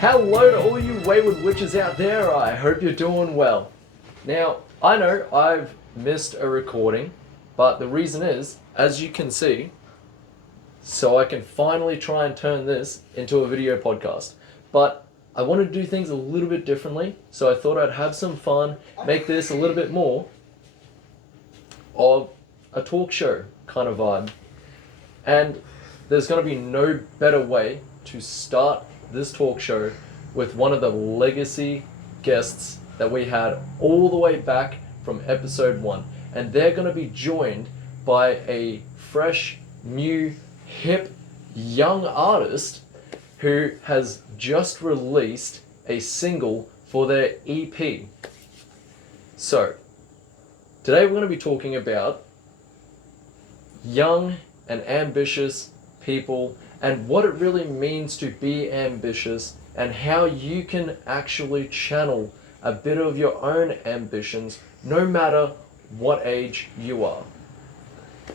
Hello to all you wayward witches out there, I hope you're doing well. Now, I know I've missed a recording, but the reason is, as you can see, so I can finally try and turn this into a video podcast. But I want to do things a little bit differently, so I thought I'd have some fun, make this a little bit more of a talk show kind of vibe. And there's going to be no better way to start this talk show with one of the legacy guests that we had all the way back from episode 1. And they're going to be joined by a fresh, new, hip, young artist who has just released a single for their EP. So, today we're going to be talking about young and ambitious people and what it really means to be ambitious and how you can actually channel a bit of your own ambitions no matter what age you are.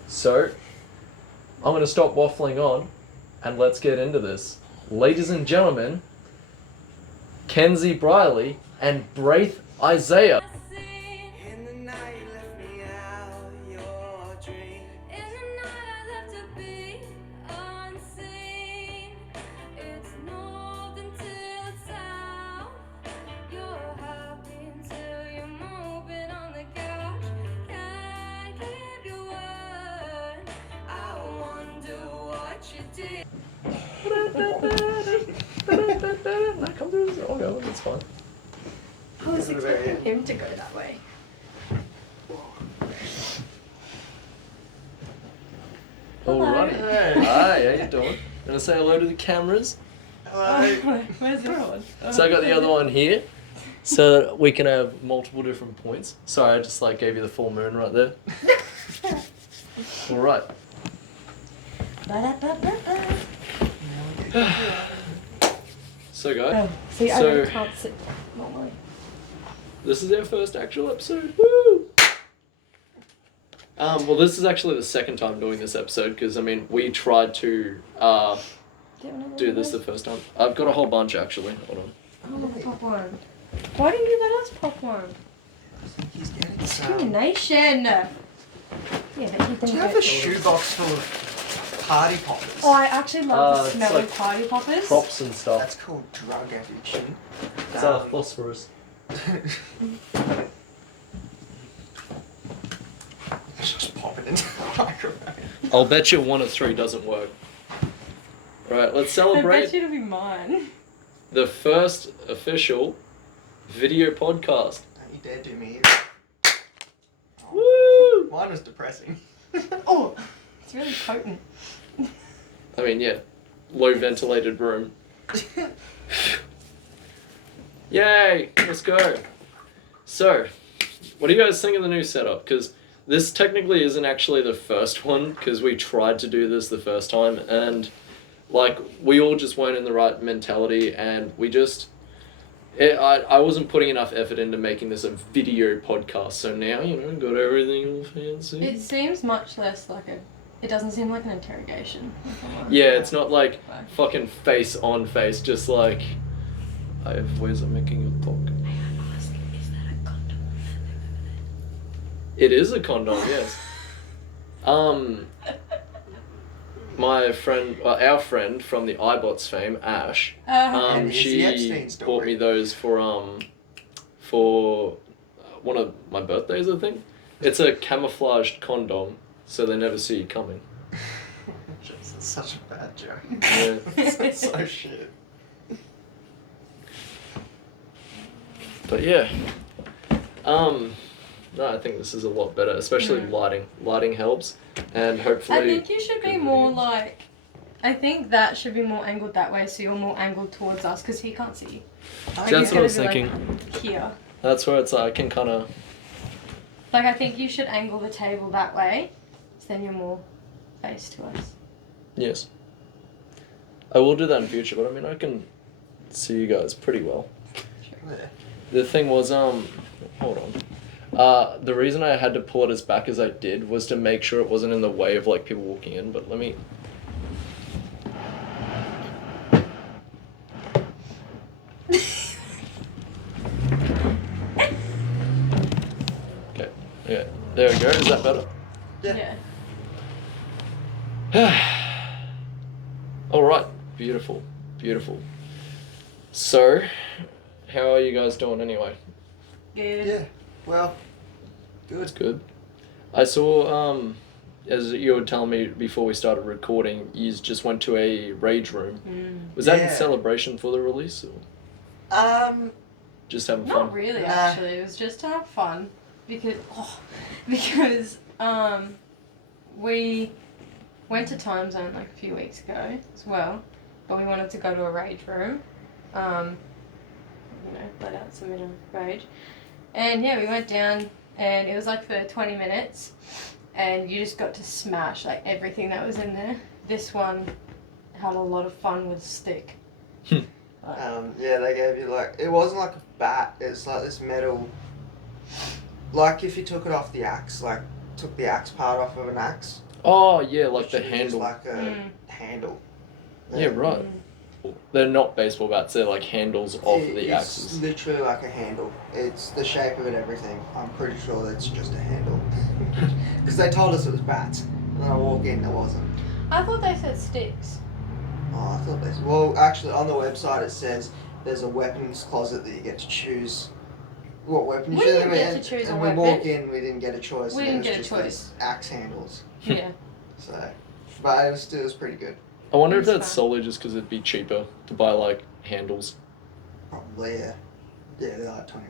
So, I'm going to stop waffling on and let's get into this. Ladies and gentlemen, Kenziebrierlyy and Brayth Isaiah. That comes through. I'll go. That's fine. I was expecting him to go that way. Alrighty. Hi, how you doing? Gonna say hello to the cameras. Hello. Where's the other one? So I got the other one here, so that we can have multiple different points. Sorry, I just gave you the full moon right there. All right. So guys, See, I really can't sit normally. this is our first actual episode. Woo! Well, this is actually the second time doing this episode because we tried to do this the first time. I've got a whole bunch actually. Hold on. Oh, pop one. Why didn't you let us pop one? He's getting Discrimination. Yeah, Do you have a shoebox full of party poppers? Oh, I actually love the It's smell like of party poppers. Props and stuff. That's called drug addiction. It's phosphorus. Just pop it into the microphone. I'll bet you 1 of 3 doesn't work. Right, let's I celebrate bet you it'll be mine. the first official video podcast. Don't you dare do me. Woo! Mine was depressing. Oh, it's really potent. Yeah, low ventilated room. Yay, let's go. So, what do you guys think of the new setup? Because this technically isn't actually the first one, because we tried to do this the first time, and we all just weren't in the right mentality, and we just, I wasn't putting enough effort into making this a video podcast, so now, got everything all fancy. It seems much less like it doesn't seem like an interrogation. Yeah, it's not like fucking face on face, just like, I have ways of making a talk. Is that a condom? It is a condom, yes. My friend, our friend from the iBots fame, Ash, And here's the she Epstein story. bought me those for one of my birthdays, I think. It's a camouflaged condom, so they never see you coming. It's such a bad joke. Yeah. It's so shit. But yeah. No, I think this is a lot better, especially lighting. Lighting helps, and hopefully. I think you should be good more videos. I think that should be more angled that way, so you're more angled towards us, because he can't see you. That's what I was He's gonna be, thinking. Here. That's where it's I can kind of. I think you should angle the table that way, so then you're more face to us. Yes. I will do that in future, but I can see you guys pretty well. Yeah. The thing was, hold on. The reason I had to pull it as back as I did was to make sure it wasn't in the way of people walking in, but let me... Okay. Yeah. There we go. Is that better? Yeah. All right. Beautiful. Beautiful. So, how are you guys doing anyway? Good. Yeah. Well, That's good. good. I saw, as you were telling me before we started recording, you just went to a rage room. Was that in Yeah. celebration for the release, or just having fun? Not really, Nah. actually. It was just to have fun because we went to Time Zone like a few weeks ago as well, but we wanted to go to a rage room. Let out some bit of rage, and yeah, we went down, and it was like for 20 minutes, and you just got to smash like everything that was in there. This one had a lot of fun with stick. Yeah, they gave you like, it wasn't like a bat, it's like this metal, like if you took it off the axe, like took the axe part off of an axe. Oh yeah, like the literally just handle. like a handle. Yeah, right. They're not baseball bats. They're like handles off the axes. It's literally like a handle. It's the shape of it, everything. I'm pretty sure that's just a handle. Because they told us it was bats. And then I walk in, there wasn't. I thought they said sticks. Oh, I thought they... Well, actually, on the website it says there's a weapons closet that you get to choose what weapon you We choose. didn't get to choose a and weapon. we walk in, we didn't get a choice. We and didn't it was get a just choice. these axe handles. Yeah. So, but it was pretty good. I wonder if That's that's fun. solely just because it'd be cheaper to buy like handles. Probably, yeah. Yeah, they're like $20.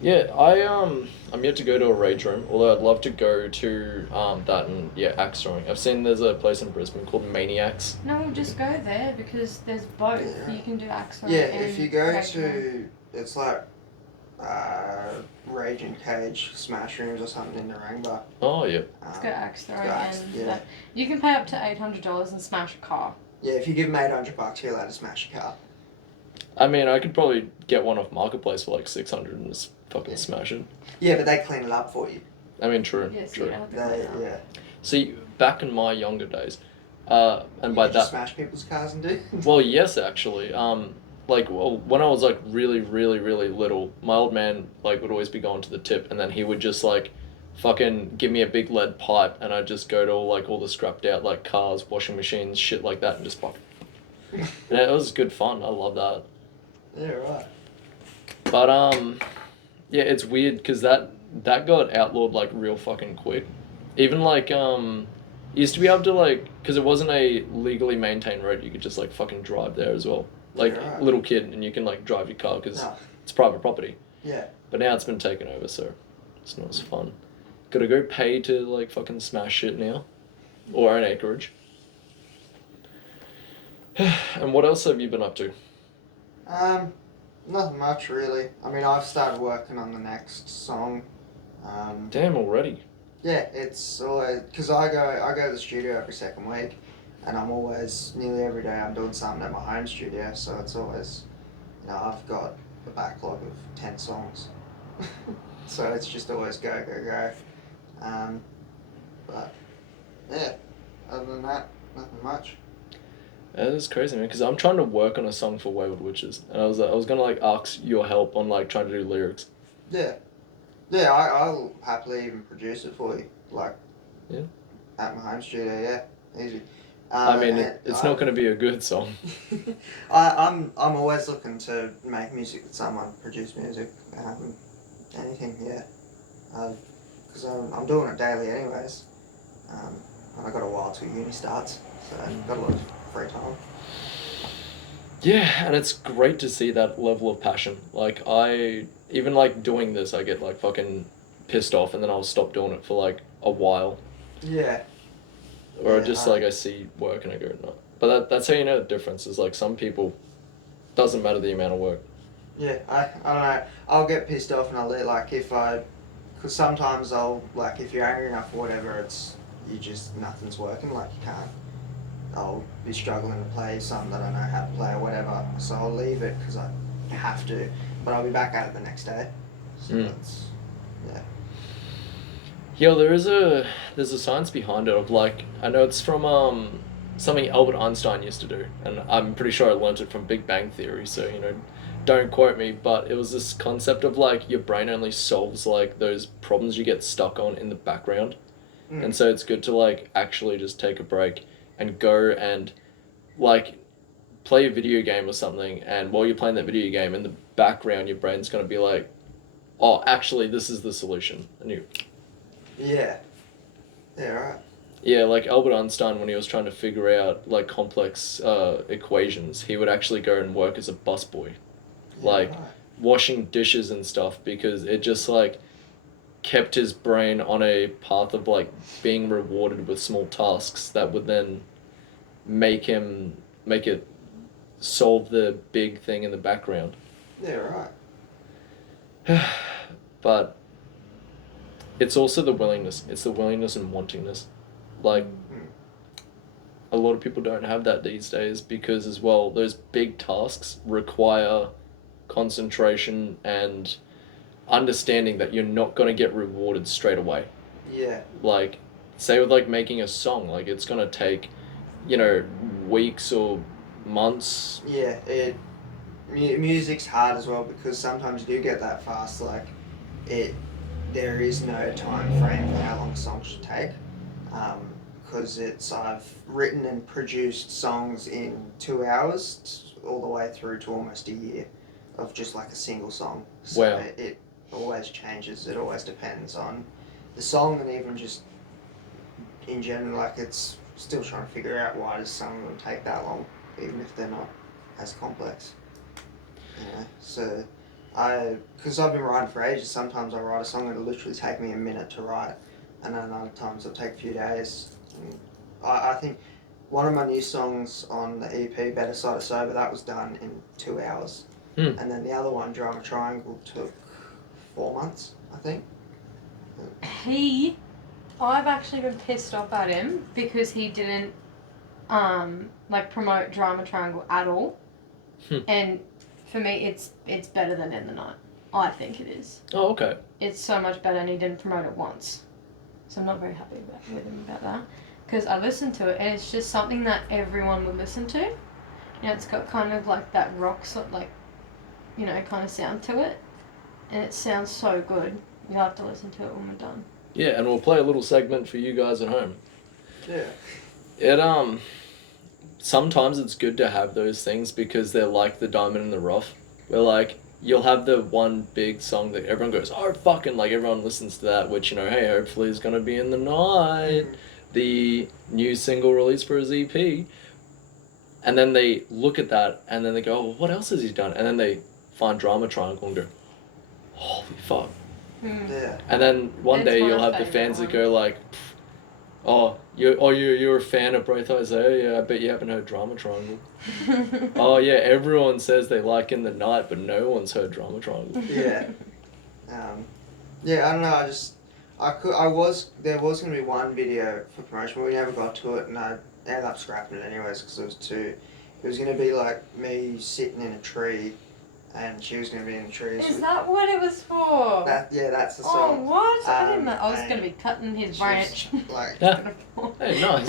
Yeah, I'm yet to go to a rage room, although I'd love to go to that and axe throwing. I've seen there's a place in Brisbane called Maniacs. No, we'll just go there because there's both. Yeah. You can do axe throwing Yeah, and if you go rage throwing. to, it's like Rage and Cage Smash Rooms or something in Narangba. Oh yeah. Let's go axe throwing and yeah. that. You can pay up to $800 and smash a car. Yeah, if you give them $800, you're allowed to smash a car. I mean, I could probably get one off Marketplace for like 600 and just fucking smash it. Yeah, but they clean it up for you. I mean, true. Yes, True. you don't have to clean it up. Yeah. See, back in my younger days, and You by just that, smash people's cars and do. well, yes, actually. When I was like really, really, really little, my old man like would always be going to the tip, and then he would just like fucking give me a big lead pipe, and I'd just go to all the scrapped out like cars, washing machines, shit like that, and just pop. And it was good fun. I love that. Yeah, right. But yeah, it's weird because that got outlawed like real fucking quick. Even like you used to be able to like, because it wasn't a legally maintained road, you could just like fucking drive there as well. Like Yeah, right. little kid, and you can like drive your car because No. it's private property. Yeah. But now it's been taken over, so it's not as fun. Gotta go pay to like fucking smash shit now, or an acreage. And what else have you been up to? Nothing much really. I mean, I've started working on the next song. Damn, already. Yeah, it's always because I go to the studio every second week, and I'm always nearly every day I'm doing something at my home studio. So it's always, I've got a backlog of 10 songs. So it's just always go. But yeah, other than that, nothing much. That is crazy, man. Because I'm trying to work on a song for Wayward Witches, and I was gonna like ask your help on like trying to do lyrics. Yeah, I'll happily even produce it for you, like. Yeah. At my home studio, yeah, easy. I mean, it's not gonna be a good song. I'm always looking to make music with someone, produce music, anything, yeah. Because I'm doing it daily anyways. And I got a while till uni starts, so I've got a lot of free time. Yeah, and it's great to see that level of passion. Like even like doing this, I get like fucking pissed off, and then I'll stop doing it for like a while. Yeah. Or Yeah, just like I see work and I go, no. But that's how you know the difference is like some people, doesn't matter the amount of work. Yeah, I don't know. I'll get pissed off and I'll let because sometimes like if you're angry enough or whatever, nothing's working, like you can't. I'll be struggling to play something that I know how to play or whatever, so I'll leave it because I have to, but I'll be back at it the next day. So that's, yeah. Yeah, there's a science behind it of like, I know it's from something Albert Einstein used to do, and I'm pretty sure I learned it from Big Bang Theory. So don't quote me, but it was this concept of like your brain only solves like those problems you get stuck on in the background. And so it's good to like actually just take a break and go and like play a video game or something, and while you're playing that video game in the background your brain's going to be like, oh, actually this is the solution. And you Yeah. Yeah, right. Yeah, like Albert Einstein, when he was trying to figure out like complex equations, he would actually go and work as a busboy, Yeah, like right. washing dishes and stuff, because it just like kept his brain on a path of like being rewarded with small tasks that would then make it solve the big thing in the background. Yeah, right. But it's also the willingness. It's the willingness and wantingness. Like, a lot of people don't have that these days because, as well, those big tasks require concentration and understanding that you're not going to get rewarded straight away. Yeah. Like, say with like making a song, like it's going to take, weeks or months. Yeah, music's hard as well because sometimes you do get that fast. Like, there is no time frame for how long a song should take. Because I've written and produced songs in 2 hours, all the way through to almost a year of just like a single song. So Wow. It always changes. It always depends on the song, and even just in general, like it's still trying to figure out why does something take that long, even if they're not as complex. So because I've been writing for ages, sometimes I write a song and it'll literally take me a minute to write, and then other times it'll take a few days. And I think one of my new songs on the EP, Better Side of Sober, that was done in 2 hours. And then the other one, Drama Triangle, took 4 months, I think. I've actually been pissed off at him because he didn't promote Drama Triangle at all. And for me it's better than In the Night. I think it is. Oh, okay. It's so much better, and he didn't promote it once. So I'm not very happy with him about that. Because I listened to it and it's just something that everyone would listen to. It's got kind of like that rock sort like, kind of sound to it. And it sounds so good. You'll have to listen to it when we're done. Yeah, and we'll play a little segment for you guys at home. Yeah. It sometimes it's good to have those things because they're like the diamond in the rough. Where like you'll have the one big song that everyone goes, oh fucking, like everyone listens to that, which hey, hopefully is gonna be In the Night, the new single released for his EP. And then they look at that and then they go, oh, what else has he done? And then they find Drama Triangle and go, holy fuck. Yeah. And then one day you'll have the fans that go like, you're a fan of Brayth Isaiah? Yeah, I bet you haven't heard Drama Triangle. Oh yeah, everyone says they like In the Night, but no one's heard Drama Triangle. Yeah. Yeah, I don't know, there was going to be one video for promotion, but we never got to it, and I ended up scrapping it anyways because it was going to be like me sitting in a tree, and she was going to be in the trees. Is that what it was for? That's the Oh, song. what? I didn't know. I was going to be cutting his branch. Like, hey, nice.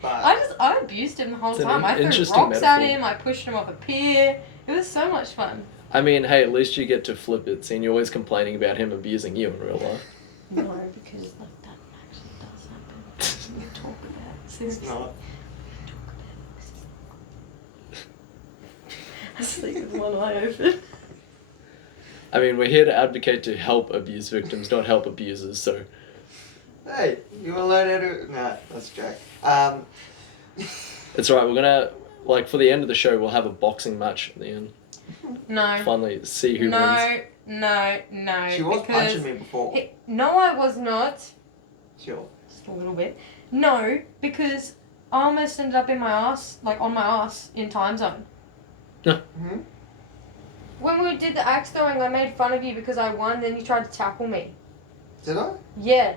But I abused him the whole It's an time. I threw interesting rocks at metaphor. him. I pushed him off a pier. It was so much fun. I mean, hey, at least you get to flip it, seeing you're always complaining about him abusing you in real life. No, because that actually does happen. We talk about it. Seriously. it's not. I sleep with one eye open. I mean, we're here to advocate to help abuse victims, not help abusers, so... Hey, you want to learn how to... No, that's a joke. It's alright, we're gonna... Like, for the end of the show, we'll have a boxing match at the end. No. Finally, see who wins. No. She was punching me before. No, I was not. Sure. Just a little bit. No, because I almost ended up in my ass, like on my ass, in time zone. Mm-hmm. When we did the axe throwing, I made fun of you because I won, then you tried to tackle me. Did I? Yeah.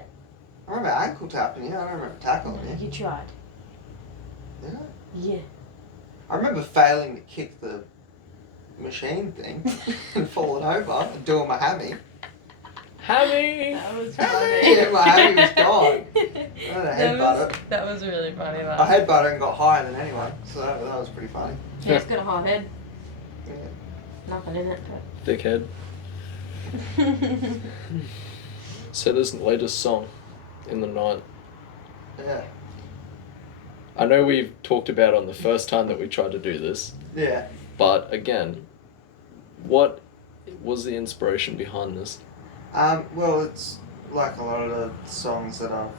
I remember ankle tapping you. I don't remember tackling you. You tried. Did I? Yeah. I remember failing to kick the machine thing and falling over and doing my hammy. Hammy! That was Hammy! funny. My hammy was gone. I headbutt it. That was really funny. That. I headbutt it and got higher than anyone, so that was pretty funny. Yeah, it's got a hard head. Yeah. Nothing in it, Thick head. but. So this latest song, In the Night. Yeah. I know we've talked about it on the first time that we tried to do this, Yeah. but again, what was the inspiration behind this? Well, it's like a lot of the songs that I've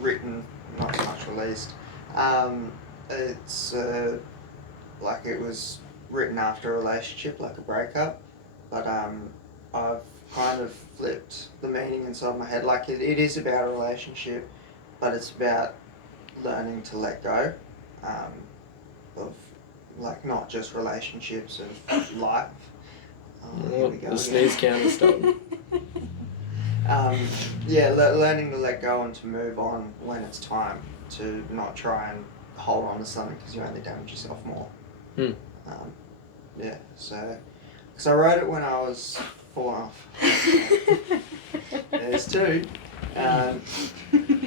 written, not so much released. It's like it was written after a relationship, like a breakup, but I've kind of flipped the meaning inside my head. Like it is about a relationship, but it's about learning to let go of like not just relationships, of life. Here we go The again. sneeze counter stuff. Yeah, learning to let go and to move on when it's time, to not try and hold on to something because you only damage yourself more. Yeah, so, because I wrote it when I was 4.5. There's 2.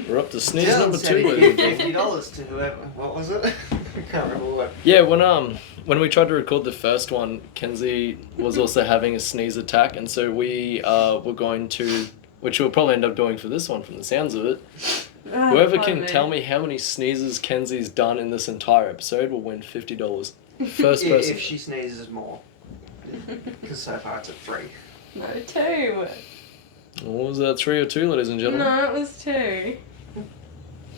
We're up to sneeze Dylan number said 2. he'd ladies and give gentlemen. $50 to whoever. What was it? I can't remember what. Yeah, when we tried to record the first one, Kenzie was also having a sneeze attack, and so we were going to, which we'll probably end up doing for this one from the sounds of it. Whoever can tell me how many sneezes Kenzie's done in this entire episode will win $50. First person. If she sneezes more. Because so far it's at 3. No, 2. What was that, 3 or 2, ladies and gentlemen? No, it was 2.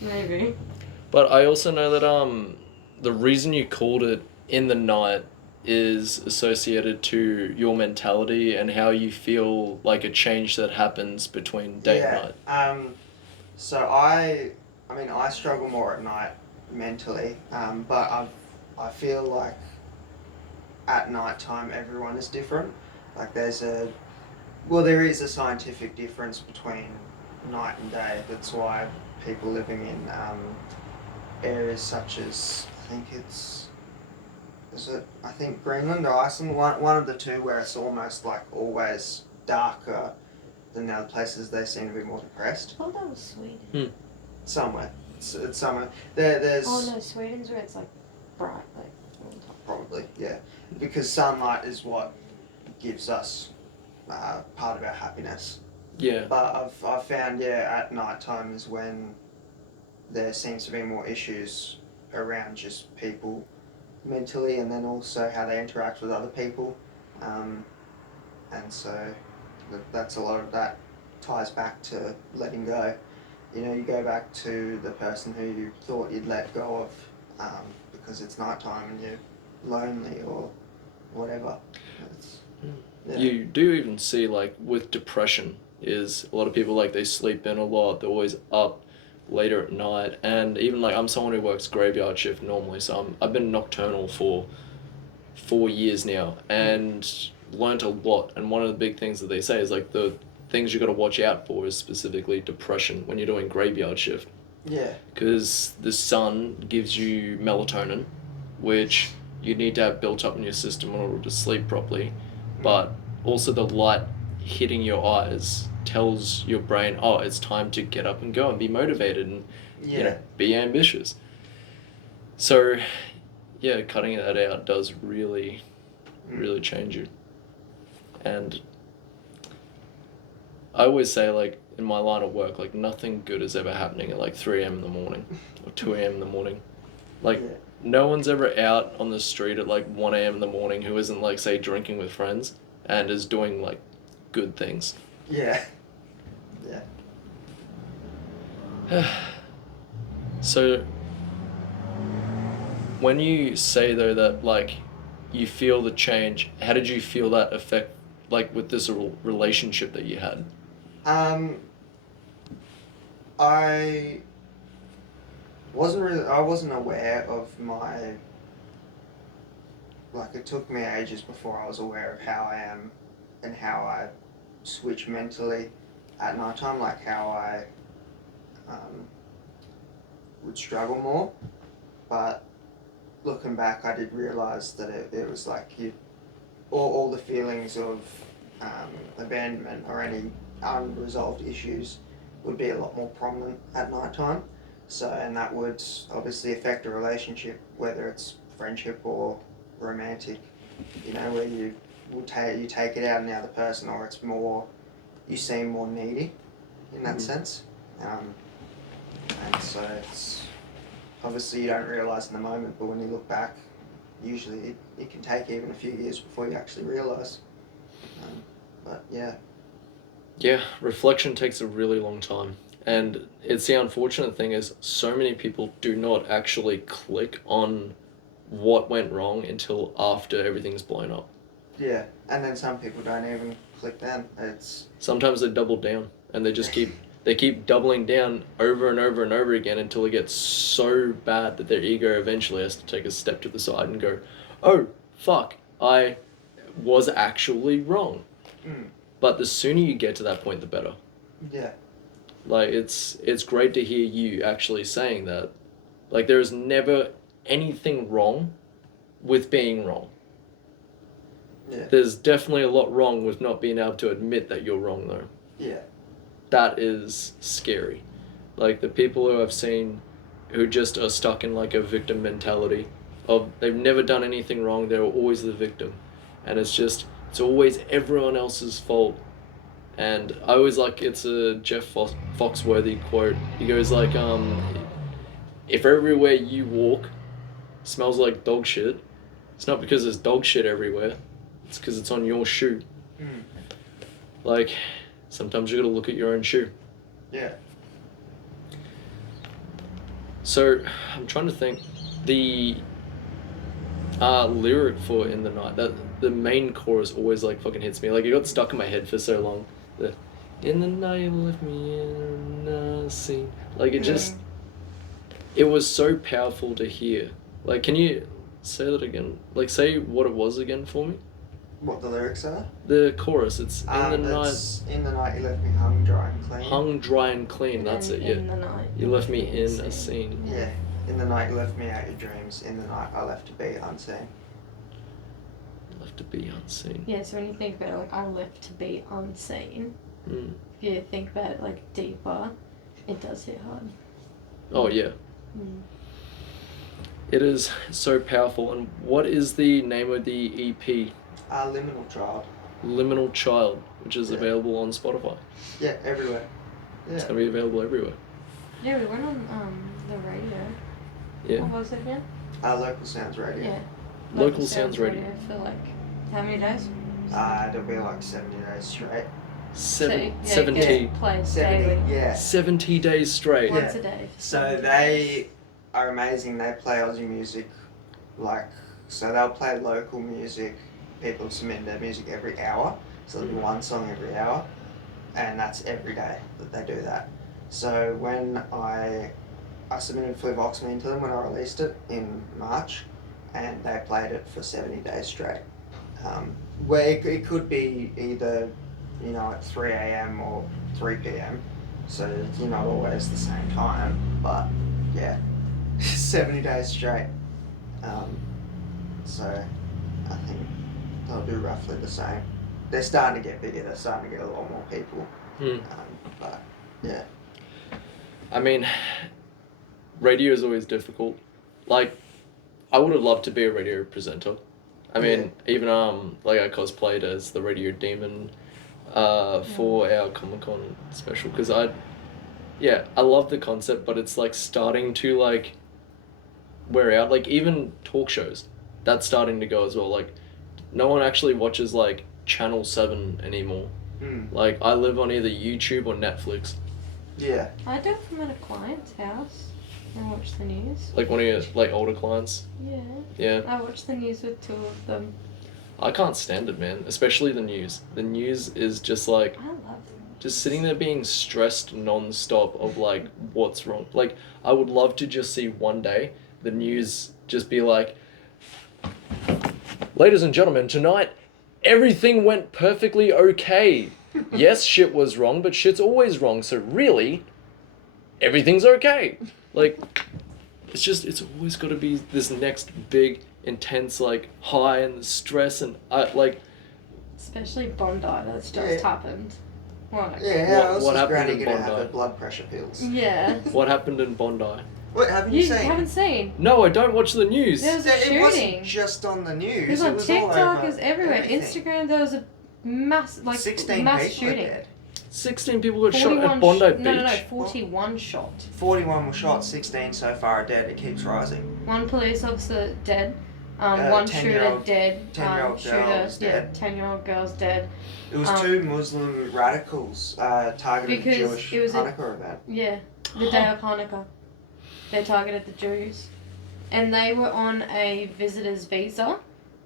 Maybe. But I also know that the reason you called it In the Night is associated to your mentality and how you feel like a change that happens between day and night. So I struggle more at night mentally, but I feel like at night time everyone is different. Like there is a scientific difference between night and day. That's why people living in areas such as I think Greenland or Iceland, one of the two, where it's almost like always darker than the other places, they seem to be more depressed. I thought that was Sweden. Somewhere. It's somewhere. There's Oh no, Sweden's where it's like bright, like on top. probably, yeah. Because sunlight is what gives us part of our happiness. Yeah. But I've found, at night time is when there seems to be more issues around just people mentally, and then also how they interact with other people. And so that's a lot of that ties back to letting go. You know, you go back to the person who you thought you'd let go of because it's nighttime and you're lonely or whatever. Yeah. You do even see, like, with depression, is a lot of people, like, they sleep in a lot, they're always up later at night, and even, like, I'm someone who works graveyard shift normally, so I've been nocturnal for 4 years now, and learnt a lot, and one of the big things that they say is, like, the things you got to watch out for is specifically depression when you're doing graveyard shift. Yeah. Because the sun gives you melatonin, which you need to have built up in your system in order to sleep properly. But also the light hitting your eyes tells your brain, oh, it's time to get up and go and be motivated and you know, be ambitious. So, yeah, cutting that out does really, really change you. And I always say, like, in my line of work, like, nothing good is ever happening at, like, 3 a.m. in the morning or 2 a.m. in the morning. Like, no one's ever out on the street at, like, 1 a.m. in the morning who isn't, like, say, drinking with friends and is doing, like, good things. Yeah. Yeah. So, when you say, though, that, like, you feel the change, how did you feel that affect, like, with this relationship that you had? I wasn't aware of my, like, it took me ages before I was aware of how I am and how I switch mentally at night time, like how I would struggle more. But looking back, I did realise that it was like all the feelings of abandonment or any unresolved issues would be a lot more prominent at night time. So, and that would obviously affect a relationship, whether it's friendship or romantic, you know, where you take it out on the other person, or it's more, you seem more needy in that sense. And so it's, obviously you don't realise in the moment, but when you look back, usually it can take even a few years before you actually realise. But yeah. Yeah, reflection takes a really long time. And it's the unfortunate thing is so many people do not actually click on what went wrong until after everything's blown up. Yeah, and then some people don't even click then. It's Sometimes they double down and they just keep doubling down over and over and over again until it gets so bad that their ego eventually has to take a step to the side and go, oh, fuck, I was actually wrong. But the sooner you get to that point, the better. Yeah. Like, it's great to hear you actually saying that. Like, there is never anything wrong with being wrong. Yeah. There's definitely a lot wrong with not being able to admit that you're wrong, though. Yeah. That is scary. Like, the people who I've seen who just are stuck in, like, a victim mentality of they've never done anything wrong, they're always the victim. And it's always everyone else's fault. And I always like, it's a Jeff Foxworthy quote. He goes like, if everywhere you walk smells like dog shit, it's not because there's dog shit everywhere, it's because it's on your shoe. Like, sometimes you gotta look at your own shoe. Yeah. So, I'm trying to think, the lyric for In the Night, that the main chorus always like fucking hits me. Like, it got stuck in my head for so long. The in the night you left me in a scene. Like, it just, it was so powerful to hear. Like, can you say that again? Like, say what it was again for me? What the lyrics are? The chorus, it's in the night. In the night you left me hung dry and clean. Hung dry and clean, that's it, yeah. In the night. You left me in a scene. Yeah. In the night you left me out your dreams. In the night I left to be unseen. Left to be unseen. Yeah, so when you think about it, like, I left to be unseen, if you think about it, like, deeper, it does hit hard. Oh, yeah. It is so powerful. And what is the name of the EP? Liminal Child. Liminal Child, which is available on Spotify. Yeah, everywhere. Yeah. It's going to be available everywhere. Yeah, we went on the radio. Yeah. What was it again? Local Sounds Radio. Yeah. Local Sounds Radio. For like, how many days? It'll be like 70 days straight. 70 Plays 70, daily. yeah. 70 days straight. Once a day. So they are amazing. They play Aussie music, like, so they'll play local music. People submit their music every hour, so there'll be one song every hour, and that's every day that they do that. So when I submitted Flip Vox Me to them when I released it in March, and they played it for 70 days straight. Where it could be either, you know, at 3 a.m. or 3 p.m. So you're not always the same time, but yeah, 70 days straight. So I think they'll do roughly the same. They're starting to get bigger. They're starting to get a lot more people. But yeah. I mean, radio is always difficult. Like, I would have loved to be a radio presenter. I mean, even like I cosplayed as the Radio Demon for our Comic-Con special, because I love the concept, but it's like starting to like wear out. Like, even talk shows, that's starting to go as well. Like, no one actually watches like Channel 7 anymore. Like, I live on either YouTube or Netflix. Yeah. I do it from at a client's house and watch the news. Like one of your like older clients. Yeah. Yeah. I watch the news with two of them. I can't stand it, man. Especially the news. The news is just like, I love them. just sitting there being stressed non-stop of like what's wrong. Like, I would love to just see one day the news just be like, ladies and gentlemen, tonight everything went perfectly okay. Yes, shit was wrong, but shit's always wrong, so really everything's okay. Like, it's always got to be this next big intense like high and the stress, and Especially Bondi, that's just Yeah. happened. What? Yeah, What what's his happened granny in gonna have Bondi? her blood pressure pills? Yeah. What happened in Bondi? What, haven't you You seen? haven't seen? No, I don't watch the news. There was a It shooting. wasn't just on the news. It was on all TikTok, over it was everywhere. everything. Instagram, there was a 16 mass people shooting. are dead. 16 people got shot at Bondi Beach. No, 41 shot. 41 were shot, 16 so far are dead. It keeps rising. One police officer dead. One shooter 10-year-old dead. 10-year-old girl is dead. 10-year-old girl's dead. It was two Muslim radicals targeted the Because Jewish it was Hanukkah event. Yeah, the day of Hanukkah. They targeted the Jews. And they were on a visitor's visa,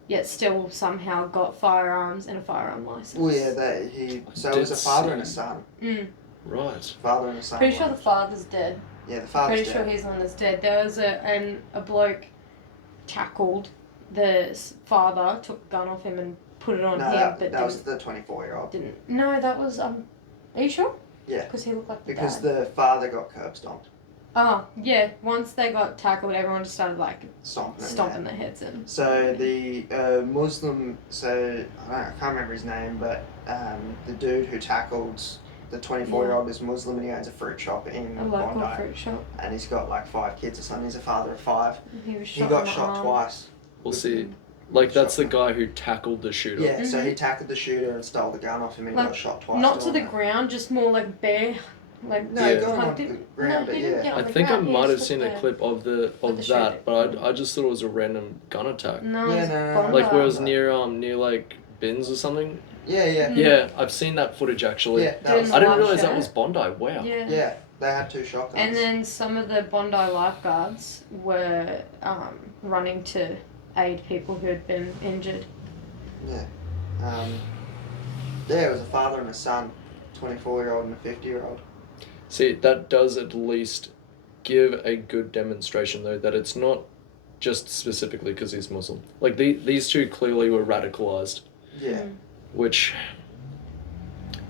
yet still somehow got firearms and a firearm license. Well, yeah, so it was a father and a son. Mm. Right. Father and a son. Pretty sure the father's dead. Yeah, the father's Pretty sure dead. he's the one that's dead. There was a bloke tackled the father, took a gun off him and put it on No, him, that was the 24-year-old. didn't. No, that was Are you sure? Yeah. Because he looked like the Because dad. the father got curb stomped. Oh yeah. Once they got tackled, everyone just started like Stomping their heads in. So the Muslim, I can't remember his name, but the dude who tackled the 24-year-old is Muslim and he owns a fruit shop in A local Bondi. fruit shop. And he's got like 5 kids or something. He's a father of 5. He was He shot. got in the shot arm. twice. We'll see. Like, that's the guy who tackled the shooter. Yeah, so he tackled the shooter and stole the gun off him and he got shot twice. Not to the doing it. ground, just more like bare. Like No, Yeah. he got him on Hugged the him. ground, No, but he didn't yeah. get on I the think I ground, he might have just seen took a the- clip of the that, shooter. but I just thought it was a random gun attack. No, Yeah, it's no. Bondi. Like where it was near like bins or something. Yeah, yeah. Mm. Yeah, I've seen that footage actually. Yeah, that Doing was, the I didn't live realize that show. was Bondi. Wow. Yeah. yeah, they had 2 shotguns. And then some of the Bondi lifeguards were running to aid people who had been injured. Yeah. Yeah, it was a father and a son, 24-year-old and a 50-year-old. See, that does at least give a good demonstration though that it's not just specifically because he's Muslim. Like these two clearly were radicalized, Yeah. which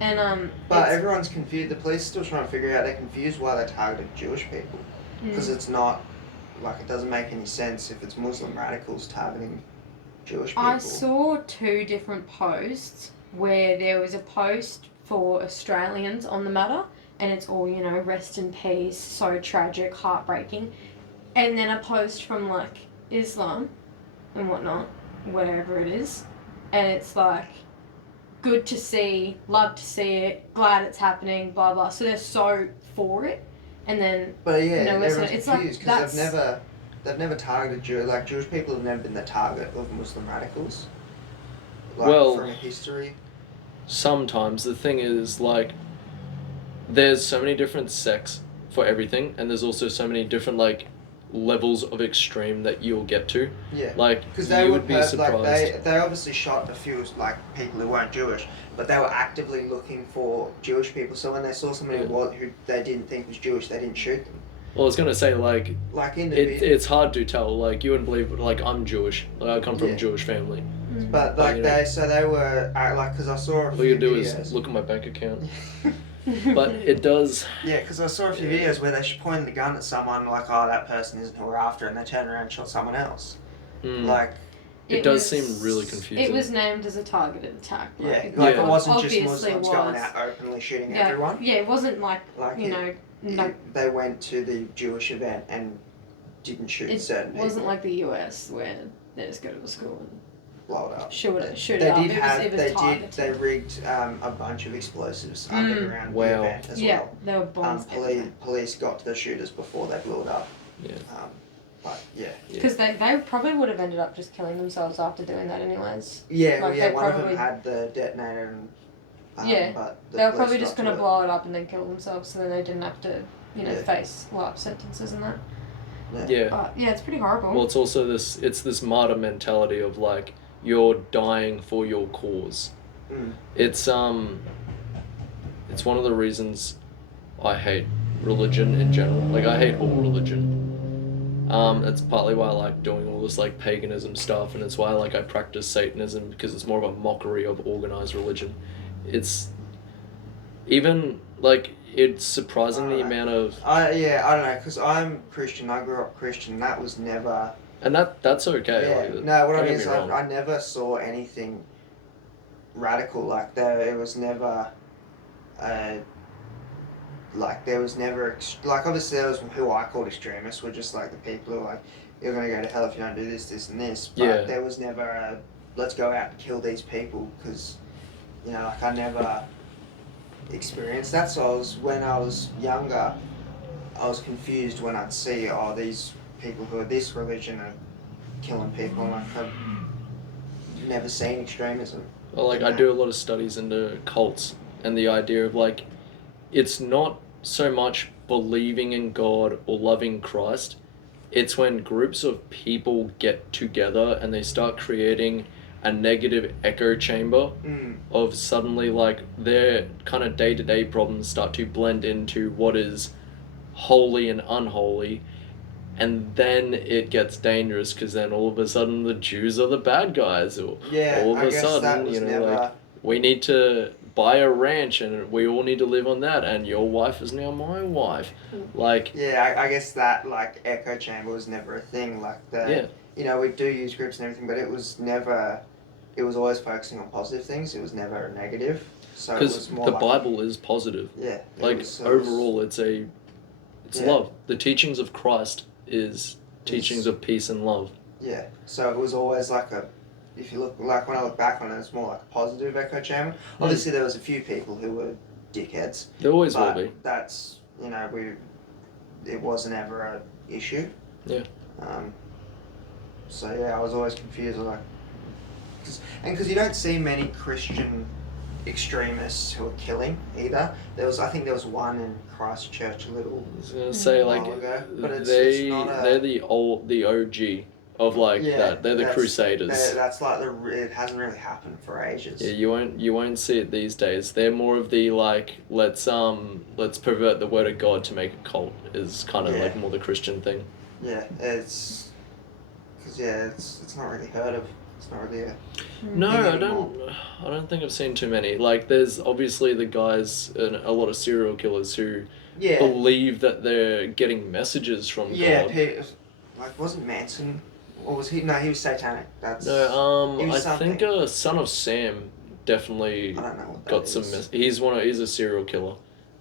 And But everyone's confused. The police are still trying to figure out. They're confused why they targeted Jewish people. Because it's not, like, it doesn't make any sense if it's Muslim radicals targeting Jewish people. I saw 2 different posts where there was a post for Australians on the matter, and it's all, rest in peace, so tragic, heartbreaking. And then a post from, like, Islam and whatnot, whatever it is. And it's like, good to see, love to see it, glad it's happening, blah, blah. So they're so for it. And then, But yeah, it's everyone's like, confused because they've never targeted Jewish people have never been the target of Muslim radicals. Like, Well- from history. sometimes the thing is like there's so many different sects for everything, and there's also so many different like levels of extreme that you'll get to. Yeah. Like Because they you would would be surprised. they obviously shot a few like people who weren't Jewish, but they were actively looking for Jewish people. So when they saw somebody who they didn't think was Jewish, they didn't shoot them. Well, I was gonna say like Like in the it's hard to tell. Like you wouldn't believe, like I'm Jewish. Like I come from a Jewish family. but But, like you know, they were like because I saw a all few you do videos. is look at my bank account. But it does. Yeah, because I saw a few videos where they pointed the gun at someone like, oh, that person isn't who we're after, and they turned around and shot someone else. Like. It does seem really confusing. It was named as a targeted attack. Yeah, Like, it wasn't just obviously Muslims going out openly shooting everyone. Yeah, it wasn't like They went to the Jewish event and didn't shoot certain people. It wasn't like the US where they just go to the school and blow it up. shoot it They up. did have. It was targeted. They rigged a bunch of explosives underground the Wow. event as Yeah, well. there were bombs everywhere. Police got to the shooters before they blew it up. Yeah. But yeah. Because they probably would have ended up just killing themselves after doing that anyways. Yeah, Like, yeah. they One of probably- them had the detonator, and but the They were police probably got just to going to it. blow it up and then kill themselves so then they didn't have to, Yeah. face life sentences and that. Yeah. But yeah, it's pretty horrible. Well, it's also this martyr mentality of like you're dying for your cause. Mm. It's one of the reasons I hate religion in general. Like I hate all religion. That's partly why I like doing all this like paganism stuff, and it's why like I practice Satanism, because it's more of a mockery of organized religion. It's even like it's surprising the amount of I don't know, because I'm Christian. I grew up Christian. That was never. and that's okay. Yeah. Like, No, what I don't mean get is me wrong. I never saw anything radical. Like it was never, like there was never like obviously there was who I called extremists were just like the people who are like you're gonna go to hell if you don't do this, this, and this. But Yeah. there was never a let's go out and kill these people because like I never experienced that. So when I was younger, I was confused when I'd see these people who are this religion are killing people. And like I've never seen extremism. Well, like I do a lot of studies into cults and the idea of like it's not so much believing in God or loving Christ. It's when groups of people get together and they start creating a negative echo chamber of suddenly like their kind of day-to-day problems start to blend into what is holy and unholy, and then it gets dangerous because then all of a sudden the Jews are the bad guys, or all of I a guess sudden that was never... like we need to buy a ranch and we all need to live on that, and your wife is now my wife. Like I guess that like echo chamber was never a thing. Like we do use groups and everything, but it was never. It was always focusing on positive things. It was never negative. So it was more the Bible is positive. Yeah. Like overall, it's love. The teachings of Christ is teachings of peace and love. Yeah. So it was always like if you look, like when I look back on it, it's more like a positive echo chamber. Obviously, there was a few people who were dickheads. There always will be. That's, it wasn't ever an issue. Yeah. So yeah, I was always confused, like, because you don't see many Christian extremists who are killing either. I think there was one in Christchurch a little. I was gonna say like ago, but they're the OG of like that. They're the Crusaders. That's like it hasn't really happened for ages. Yeah, you won't see it these days. They're more of the like let's pervert the word of God to make a cult is kind of like more the Christian thing. Yeah, it's not really heard of. It's not really a No, I don't think I've seen too many. Like, there's obviously the guys and a lot of serial killers who believe that they're getting messages from God. Yeah, like wasn't Manson, or was he? No, he was satanic. I think Son of Sam definitely I don't know what that got is. some. He's a serial killer.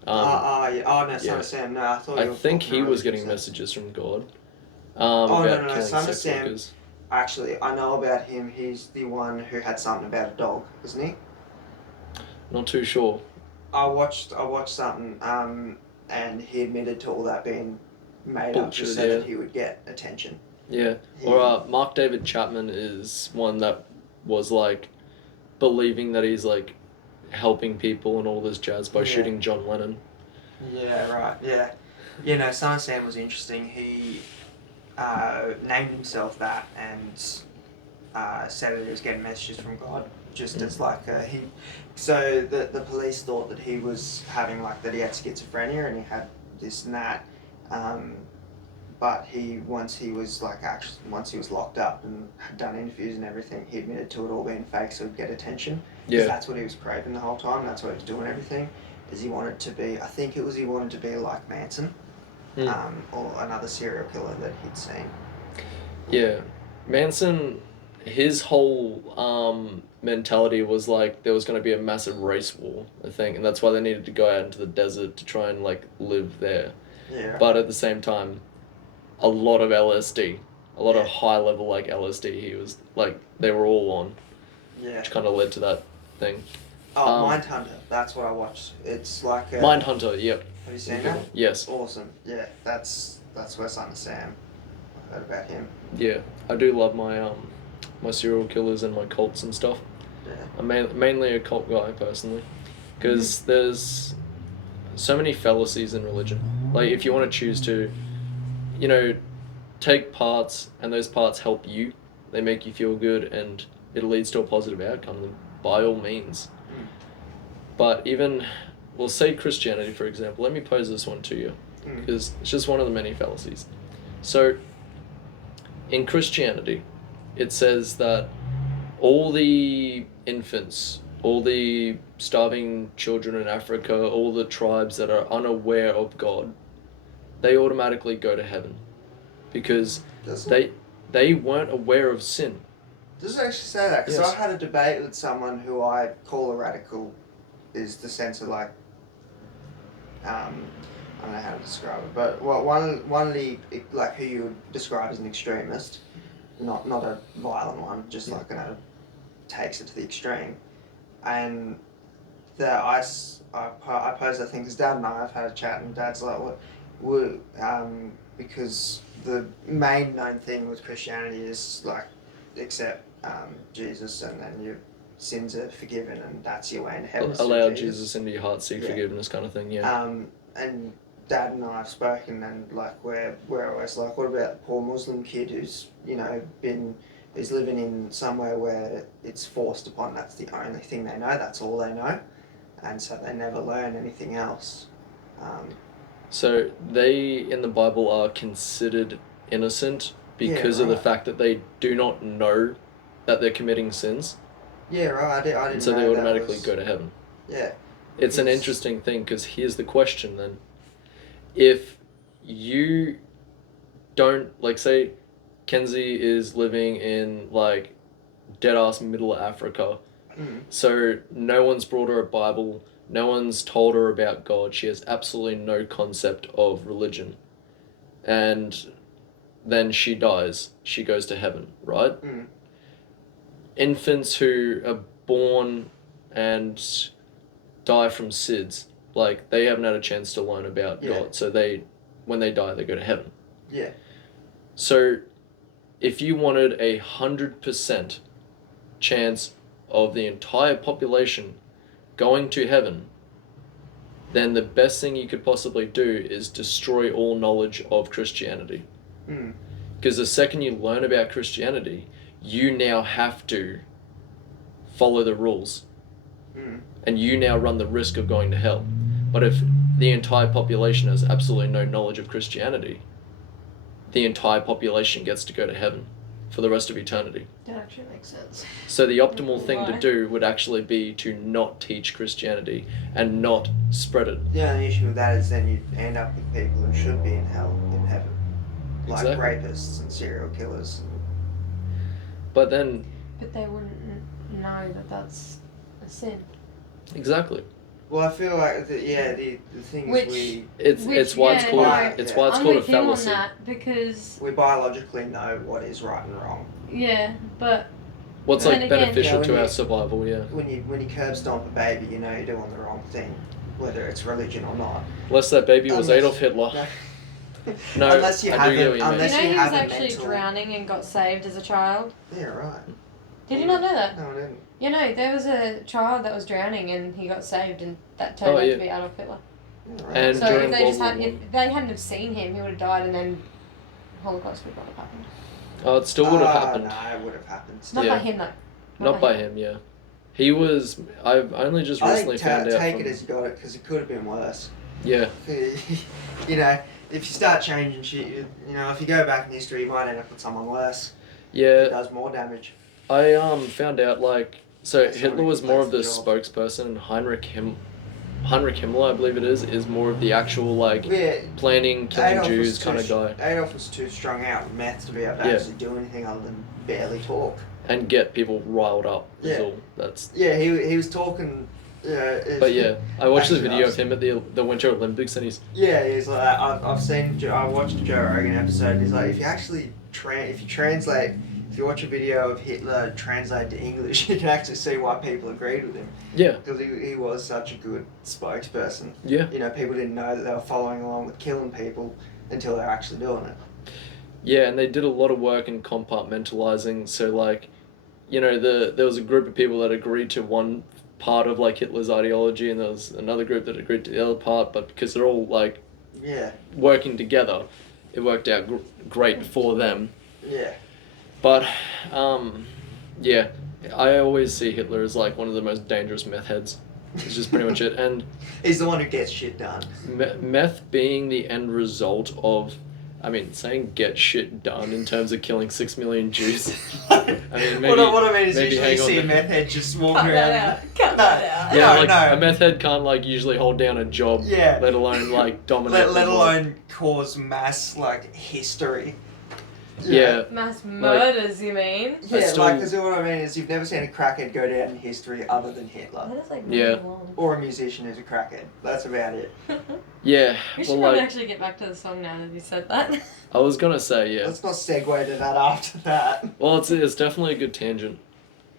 Son of Sam. No, I thought. I think he was getting messages from God. No, Son of Sam. Actually, I know about him. He's the one who had something about a dog, isn't he? Not too sure. I watched something, and he admitted to all that being made up just so that he would get attention. Yeah. Or Mark David Chapman is one that was like believing that he's like helping people and all this jazz by shooting John Lennon. Yeah, right. Yeah. Son of Sam was interesting. He named himself that and said that he was getting messages from God, just as like so the police thought that he was having that he had schizophrenia and he had this and that, but once he was locked up and had done interviews and everything, he admitted to it all being fake so he'd get attention. Because that's what he was craving the whole time. That's what he was doing everything. Is he wanted to be like Manson. Or another serial killer that he'd seen. Yeah. Manson, his whole mentality was like there was going to be a massive race war, I think, and that's why they needed to go out into the desert to try and live there. Yeah. But at the same time, a lot of LSD, a lot of high level LSD he was they were all on. Yeah. Which kind of led to that thing. Mindhunter, that's what I watched. It's like Mindhunter, yep. Have you seen that? Yes. Awesome. Yeah, that's where Son of Sam. I heard about him. Yeah, I do love my my serial killers and my cults and stuff. Yeah. I'm mainly a cult guy personally, because there's so many fallacies in religion. Like if you want to choose to, take parts and those parts help you, they make you feel good and it leads to a positive outcome, then by all means. But even, we'll say Christianity, for example. Let me pose this one to you, because it's just one of the many fallacies. So, in Christianity, it says that all the infants, all the starving children in Africa, all the tribes that are unaware of God, they automatically go to heaven, because they weren't aware of sin. Does it actually say that? Because Yes. I had a debate with someone who I call a radical, is the sense of like, I don't know how to describe it, but one of the, like, who you would describe as an extremist, not a violent one, just like, takes it to the extreme. And I posed that thing, because Dad and I have had a chat, and Dad's like, because the main known thing with Christianity is like, accept Jesus, and then your sins are forgiven, and that's your way in heaven. Allow Jesus into your heart, seek Yeah. forgiveness, kind of thing. Yeah. And Dad and I have spoken, and like we're always like, what about the poor Muslim kid who's who's living in somewhere where it's forced upon, that's the only thing they know, that's all they know, and so they never learn anything else. So they in the Bible are considered innocent because of the fact that they do not know that they're committing sins. Yeah, right. I didn't and so know they that automatically was- go to heaven. Yeah. It's an interesting thing, because here's the question then. If you don't, like, say Kenzie is living in like dead ass middle of Africa, so no one's brought her a Bible, no one's told her about God, she has absolutely no concept of religion, and then she dies, she goes to heaven, right? Infants who are born and die from SIDS, like, they haven't had a chance to learn about God, so when they die, they go to heaven. Yeah. So if you wanted 100% chance of the entire population going to heaven, then the best thing you could possibly do is destroy all knowledge of Christianity. Because the second you learn about Christianity, you now have to follow the rules. And you now run the risk of going to hell. But if the entire population has absolutely no knowledge of Christianity, the entire population gets to go to heaven for the rest of eternity. That actually makes sense. So the optimal thing to Why? do would actually be to not teach Christianity and not spread it. The only issue with that is then you end up with people who should be in heaven. Like Exactly. rapists and serial killers. But then, But they wouldn't know that that's a sin. exactly. Well, I feel like the thing Which- is It's why it's yeah, called no, it's yeah. why it's I'm called a with him on fallacy. that because we biologically know what is right and wrong. yeah, but What's Then like again- beneficial Yeah, to when our you- survival, yeah. When you curb stomp a baby, you know you're doing the wrong thing, whether it's religion or not. Unless that baby was Unless- Adolf Hitler. No, unless you I do haven't, get what you mean. you unless know you he was haven't actually mental. drowning and got saved as a child. Yeah, right. Did you not know that? No, I didn't. You know, there was a child that was drowning and he got saved, and that turned out yeah. to be Adolf Hitler. Yeah, right. And So during if they World just War had, One. if they hadn't have seen him, he would have died, and then Holocaust would not have happened. Oh, it still would have happened. No, it would have happened. Not Yeah. by him though. Not by him, yeah. He was. I've only just I recently think found out. take From, it as you got it, because it could have been worse. yeah, You know, if you start changing shit, you know, if you go back in history, you might end up with someone worse. It yeah. does more damage. I found out like so That's Hitler not was more of the job. spokesperson, and Heinrich Himmler, I believe it is more of the actual like Yeah, planning, killing Adolf was Jews too kind of guy, Adolf was too strung out with meth to be able to Yeah. actually do anything other than barely talk. and get people riled up. Is Yeah. all. That's. Yeah, he was talking. But yeah, I watched the Actually, video I of him at the Winter Olympics, and he's Yeah, he's like, I watched a Joe Rogan episode. He's like, if you actually if you watch a video of Hitler translated to English, you can actually see why people agreed with him, yeah, because he was such a good spokesperson. yeah. You know, people didn't know that they were following along with killing people until they were actually doing it. Yeah, and they did a lot of work in compartmentalizing. So, like, you know, there was a group of people that agreed to one part of like Hitler's ideology, and there was another group that agreed to the other part. But because they're all like Yeah, working together, it worked out great for them. yeah. But, yeah, I always see Hitler as like one of the most dangerous meth heads. It's just pretty much it. And He's the one who gets shit done. meth being the end result of, I mean, saying get shit done in terms of killing 6 million Jews. I mean, maybe, what I mean is maybe usually you hang on see a to- meth head just walking Cut around. that out. Cut No, that out. Yeah, no, like no. a meth head can't like usually hold down a job, Yeah. let alone like dominate. Let the world. alone cause mass like history. Yeah. Mass murders, you mean? Yeah, still- like, because what I mean is you've never seen a crackhead go down in history other than Hitler. That is like Yeah. really long. Or a musician who's a crackhead. That's about it. Yeah. We should Well, probably like, actually get back to the song now that you said that. I was gonna say, yeah. Let's not segue to that after that. Well, it's definitely a good tangent,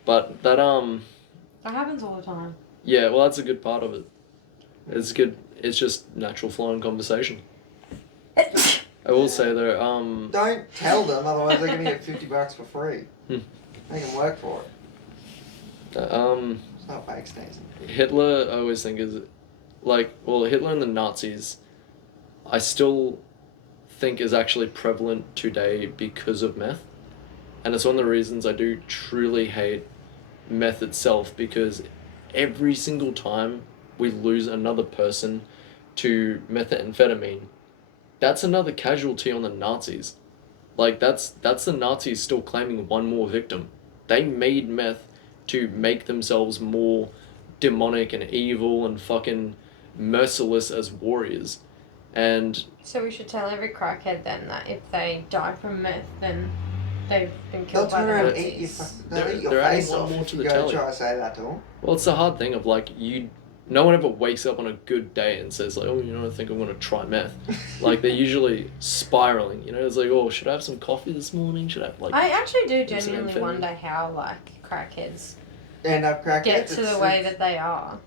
but that That happens all the time. yeah. Well, that's a good part of it. It's good. It's just natural flowing conversation. I will say though, Don't tell them, otherwise they're gonna get $50 for free. Hmm. Make them work for it. It's not fake sneezing. Hitler, I always think is, Hitler and the Nazis, I still think is actually prevalent today because of meth. And it's one of the reasons I do truly hate meth itself, because every single time we lose another person to methamphetamine, that's another casualty on the Nazis. Like, that's the Nazis still claiming one more victim. They made meth to make themselves more demonic and evil and fucking merciless as warriors. And So we should tell every crackhead then that if they die from meth, then they've been They'll killed by turn the around and eat Nazis. they'll eat your They're adding face one off more if to you the go telly. try to say that to them. well, it's the hard thing of like no one ever wakes up on a good day and says like, oh, you know, I think I'm gonna try meth. Like, they're usually spiraling. You know, it's like, oh, should I have some coffee this morning? Should I have like? I actually do Insta genuinely amphetamine. wonder how like crackheads End up crackheads. get to the way that they are.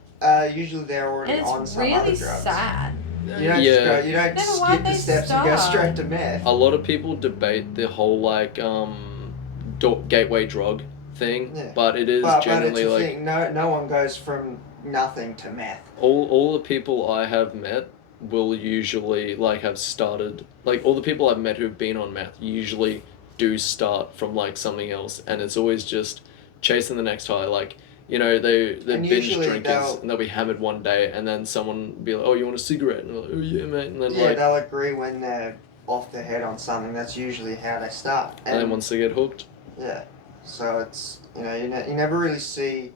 Usually they're already And on it's some really other drugs. sad. You don't Yeah. just go. You don't Then skip why'd the they steps and go start? straight to meth. A lot of people debate the whole like gateway drug thing, Yeah. but it is But it's genuinely a like thing. No one goes from nothing to meth. all the people I have met will usually like have started, like all the people I've met who've been on meth usually do start from like something else, and it's always just chasing the next high. Like, you know, they're And binge usually drinkers and they'll be hammered one day, and then someone will be like, oh, you want a cigarette? And they're like, oh yeah, mate. And then Yeah, like, they'll agree when they're off their head on something. That's usually how they start. and then once they get hooked, Yeah, so it's, you know, you never really see,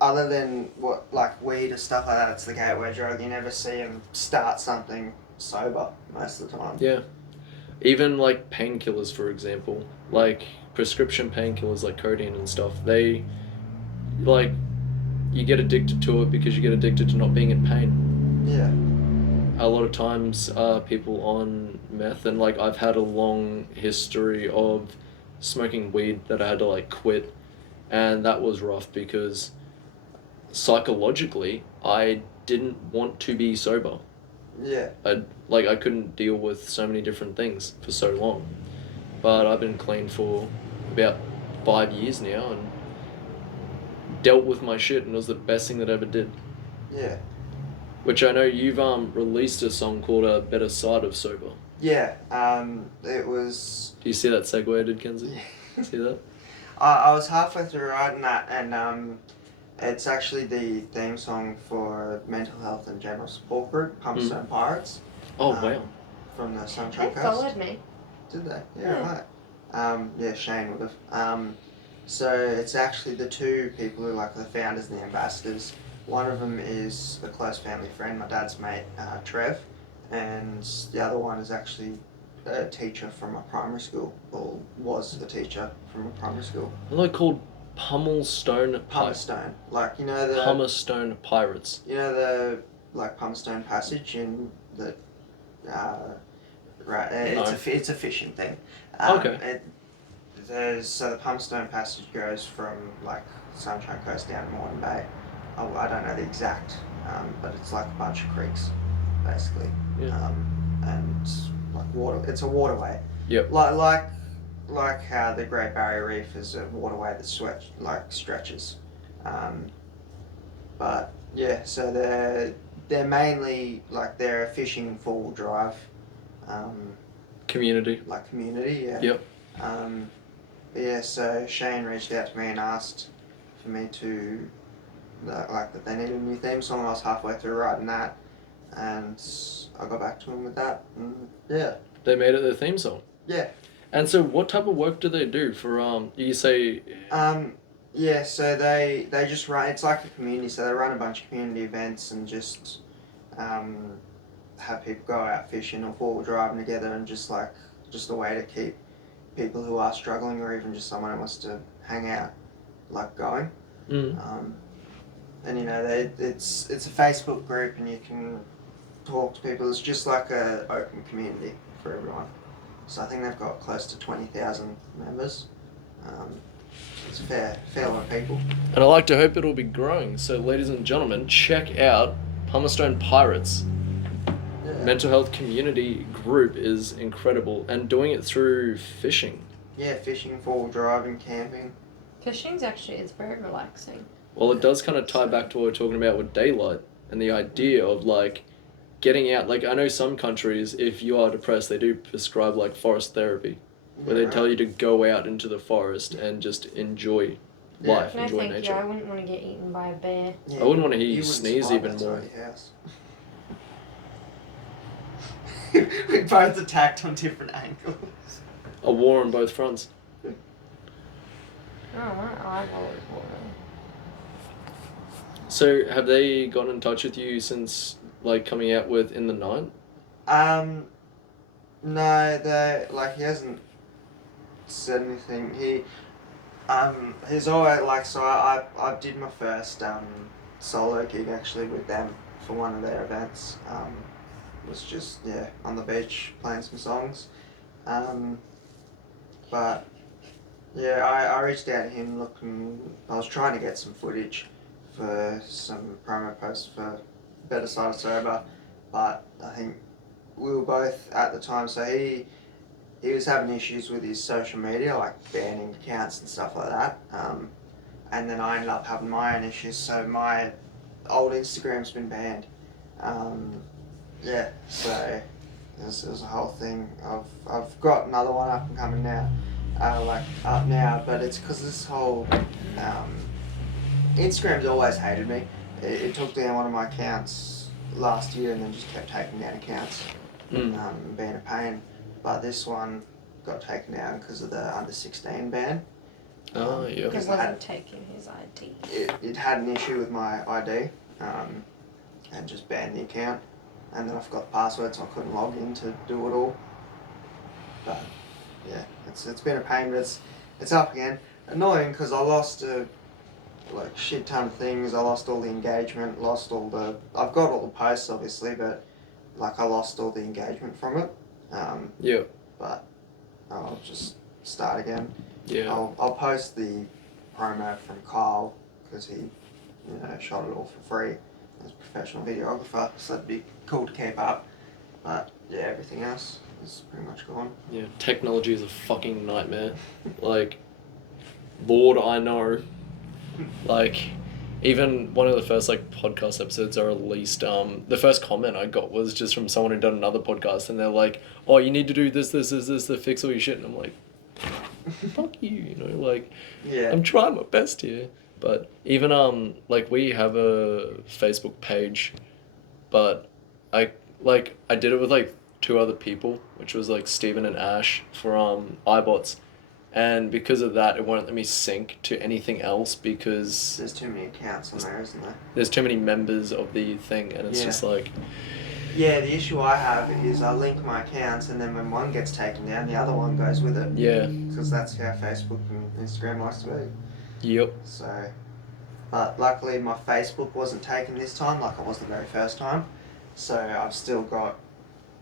other than what, like weed or stuff like that, it's the gateway drug, you never see them start something sober most of the time. yeah. Even like painkillers, for example, like prescription painkillers like codeine and stuff, they like, you get addicted to it because you get addicted to not being in pain. Yeah. A lot of times people on meth, and like I've had a long history of smoking weed that I had to like quit, and that was rough because psychologically I didn't want to be sober. Yeah. I couldn't deal with so many different things for so long, but I've been clean for about 5 years now and dealt with my shit, and it was the best thing that I ever did. Yeah. Which I know you've released a song called "A Better Side of Sober." Yeah. It was. Do you see that segue I did, Kenzie? Yeah. See that? I was halfway through writing that, and it's actually the theme song for Mental Health and General Support Group, Pumpstone Pirates. Oh wow. From the Sunshine They Coast. followed me. Did they? Yeah. Right. Yeah, Shane would have. So it's actually the two people who are like the founders and the ambassadors. One of them is a close family friend, my dad's mate, Trev, and the other one is actually a teacher from a primary school, or was a teacher from a primary school. Are they called Pummelstone Pirates? Pumpstone, like, you know the Pummestone Pirates. you know the like Pumpstone Passage in the right. It's a fishing thing. Okay. So the Pumpstone Passage goes from like Sunshine Coast down to Moreton Bay. Oh, I don't know the exact, but it's like a bunch of creeks, basically. Yeah. And like water. It's a waterway. Yep. Like how the Great Barrier Reef is a waterway that stretches. But yeah, so they're mainly like they're a fishing four-wheel drive. Community. Like community, yeah. Yep. But yeah, so Shane reached out to me and asked for me to, that they needed a new theme song. I was halfway through writing that, and I got back to him with that, and yeah. They made it their theme song. Yeah. And so what type of work do they do for, you say... Yeah, so they just run, it's like a community, so they run a bunch of community events and just have people go out fishing or four-wheel driving together, and just a way to keep people who are struggling, or even just someone who wants to hang out, like going. And you know, it's a Facebook group, and you can talk to people. It's just like a open community for everyone. So I think they've got close to 20,000 members. It's a fair lot of people. And I like to hope it'll be growing. So, ladies and gentlemen, check out Palmerstone Pirates. Yeah. Mental health community group is incredible, and doing it through fishing. Yeah, fishing, four-wheel driving, camping. Fishing's actually, it's very relaxing. Well, it does kind of tie back to what we're talking about with daylight and the idea of like getting out. Like, I know some countries, if you are depressed, they do prescribe like forest therapy, where they tell you to go out into the forest and just enjoy life, No, enjoy thank nature. you. I wouldn't want to get eaten by a bear. Yeah, I wouldn't want to hear you wouldn't sneeze survive even more. outside your house. We both attacked on different angles. A war on both fronts. Oh, I've always wanted. So, have they gotten in touch with you since like coming out with In the Night? No, he hasn't said anything. He's always like, so I did my first solo gig actually with them for one of their events. Was just on the beach playing some songs. But yeah, I reached out to him looking. I was trying to get some footage for some promo posts for Better Side of Sober, but I think we were both at the time, so he was having issues with his social media, like banning accounts and stuff like that. And then I ended up having my own issues, so my old Instagram's been banned. So it was a whole thing. I've got another one up and coming now, up now, but it's because this whole Instagram's always hated me. It took down one of my accounts last year and then just kept taking down accounts, being a pain. But this one got taken down because of the under 16 ban. Oh, yeah. It wasn't taking his ID. It had an issue with my ID, and just banned the account. And then I forgot the password, so I couldn't log in to do it all. But yeah, it's been a pain, but it's up again. Annoying because I lost a shit ton of things. I lost all the engagement, I've got all the posts obviously, but I lost all the engagement from it. But I'll just start again. Yeah. I'll post the promo from Kyle because he, shot it all for free as a professional videographer, so that'd be cool to keep up. But yeah, everything else is pretty much gone. Yeah, technology is a fucking nightmare. Lord, I know. Even one of the first podcast episodes I released, the first comment I got was just from someone who'd done another podcast, and they're like, "Oh, you need to do this to fix all your shit," and I'm like, "Fuck you," Yeah. I'm trying my best here. But even we have a Facebook page, but I did it with two other people, which was Steven and Ash for iBots. And because of that, it won't let me sync to anything else because There's too many accounts on there, isn't there? there's too many members of the thing, and it's just Yeah, the issue I have is I link my accounts, and then when one gets taken down, the other one goes with it. yeah. Because that's how Facebook and Instagram likes to be. Yep. So, but luckily my Facebook wasn't taken this time, like it was the very first time. So I've still got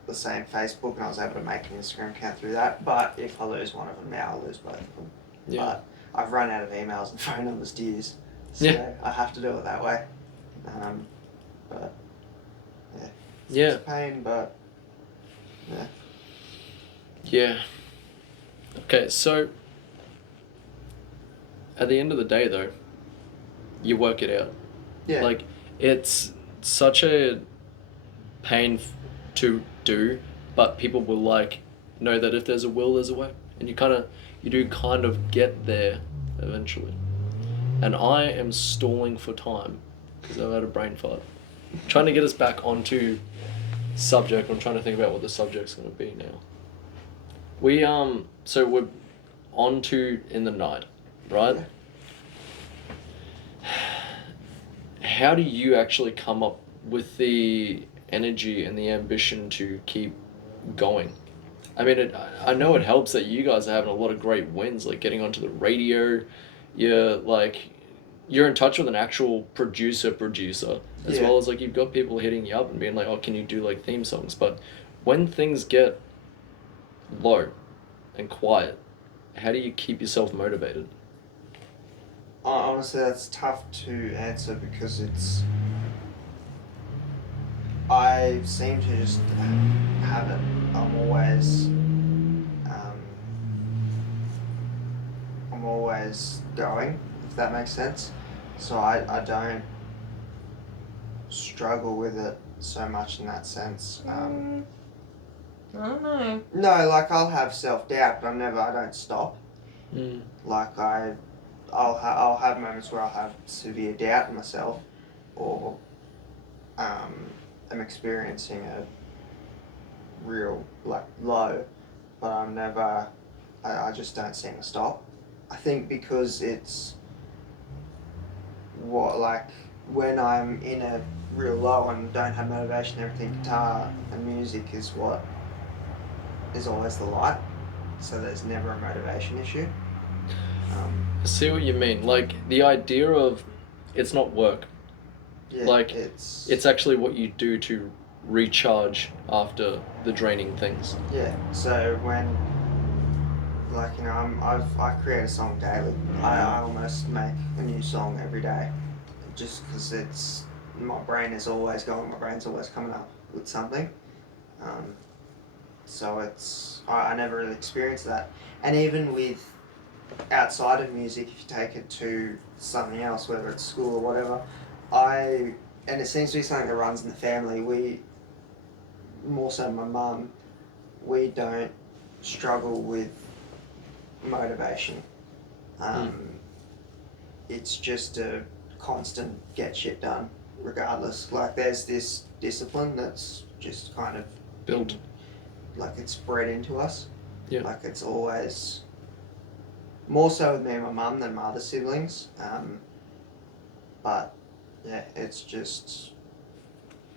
the same Facebook, and I was able to make an Instagram account through that. But if I lose one of them now, I'll lose both of them. Yeah. But I've run out of emails and phone numbers to use, so I have to do it that way. But yeah, it's a pain, but yeah. Yeah. Okay, so at the end of the day, though, you work it out. Yeah. It's such a pain to do, but people will know that if there's a will, there's a way, and you do kind of get there eventually. And I am stalling for time because I've had a brain fart. Trying to get us back onto subject. I'm trying to think about what the subject's going to be now. So we're on to In the Night, right? Yeah. How do you actually come up with the energy and the ambition to keep going? I mean, I know it helps that you guys are having a lot of great wins, like getting onto the radio. You're like, you're in touch with an actual producer, as Yeah. well as like you've got people hitting you up and being like, oh, can you do like theme songs? But when things get low and quiet, how do you keep yourself motivated? Honestly, that's tough to answer because I seem to just have it. I'm always, I'm always going, if that makes sense. So I don't struggle with it so much in that sense. I don't know. No, like I'll have self-doubt, but I don't stop. Mm. Like I'll have moments where I'll have severe doubt in myself, or I'm experiencing a real like low, but I just don't seem to stop. I think because it's what like when I'm in a real low and don't have motivation, everything guitar and music is what is always the light. So there's never a motivation issue. I see what you mean. Like the idea of it's not work. Yeah, Like it's it's actually what you do to recharge after the draining things. yeah. So when like I create a song daily. I almost make a new song every day, just because it's my brain is always going. My brain's always coming up with something. Um, so I never really experienced that, and even with outside of music, if you take it to something else, whether it's school or whatever, and it seems to be something that runs in the family. We more so my mum, we don't struggle with motivation. It's just a constant get shit done, regardless. Like there's this discipline that's just kind of Built. like it's bred into us. Yeah. Like it's always more so with me and my mum than my other siblings. But yeah, it's just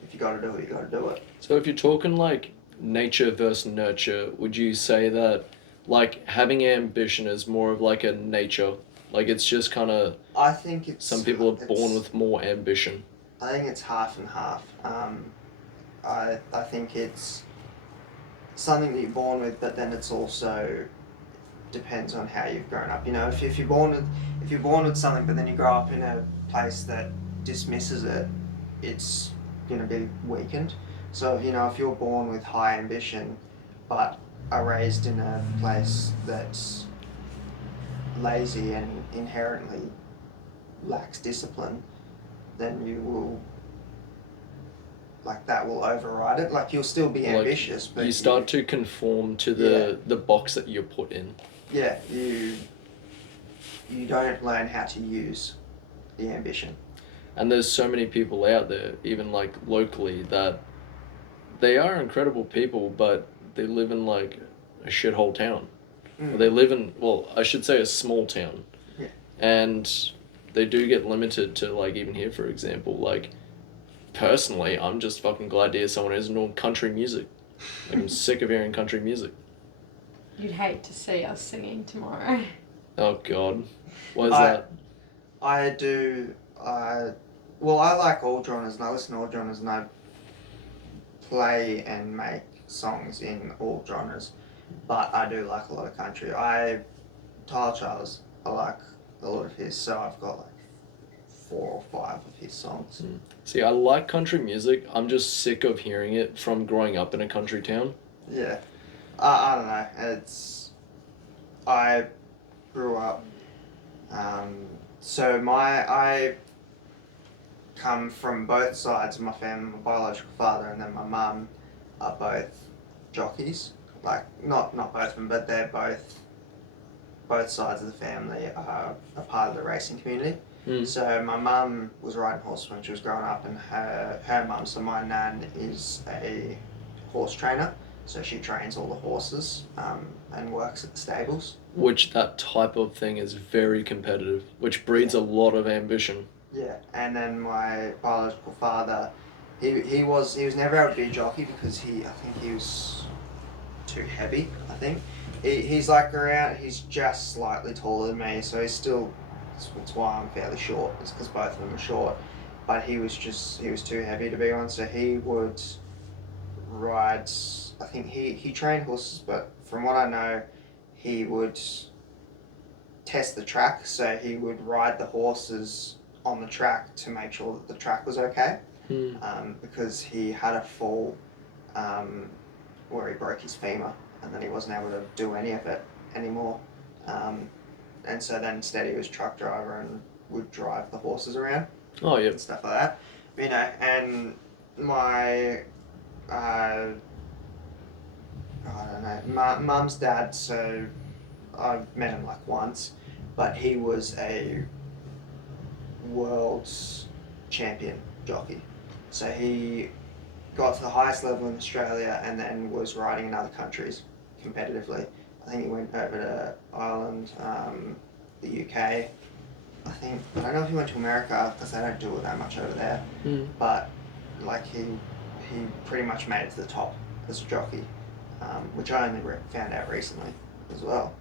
if you got to do it, you got to do it. So if you're talking like nature versus nurture, would you say that like having ambition is more of like a nature? Like it's just kind of I think it's some people are born with more ambition. I think it's half and half. I think it's something that you're born with, but then it's also depends on how you've grown up. You know, if you're born with something, but then you grow up in a place that dismisses it, it's gonna be weakened. So if you're born with high ambition, but are raised in a place that's lazy and inherently lacks discipline, then you will like that will override it. Like you'll still be ambitious, but you start to conform to the box that you're put in. Yeah, you don't learn how to use the ambition. And there's so many people out there, even like locally, that they are incredible people, but they live in like a shithole town. Or they live in, well, I should say a small town. Yeah. And they do get limited to like even here, for example, like personally, I'm just fucking glad to hear someone who's doing country music. Like I'm sick of hearing country music. You'd hate to see us singing tomorrow. Oh God, what is that? I do. Well, I like all genres, and I listen to all genres, and I play and make songs in all genres. But I do like a lot of country. Tyler Charles, I like a lot of his, so I've got like 4 or 5 of his songs. See, I like country music. I'm just sick of hearing it from growing up in a country town. Yeah. I don't know. I grew up. So I come from both sides of my family. My biological father and then my mum are both jockeys. Like not both of them, but they're both sides of the family are a part of the racing community. So my mum was riding horses when she was growing up, and her mum, so my nan, is a horse trainer. So she trains all the horses and works at the stables. Which that type of thing is very competitive, which breeds a lot of ambition. Yeah, and then my biological father, he was never able to be a jockey because I think he was too heavy, I think. He's just slightly taller than me, so he's still, that's why I'm fairly short, it's because both of them are short. But he was too heavy to be on, so he would ride, I think he trained horses, but from what I know, he would test the track, so he would ride the horses on the track to make sure that the track was okay. Because he had a fall where he broke his femur, and then he wasn't able to do any of it anymore. And so then instead he was truck driver and would drive the horses around. Oh, yeah. And stuff like that. You know, and my, I don't know, mum's dad, so I've met him like once, but he was a world's champion jockey. So he got to the highest level in Australia and then was riding in other countries competitively. I think he went over to Ireland, the UK. I don't know if he went to America because they don't do it that much over there. But like he pretty much made it to the top as a jockey, which I only found out recently as well.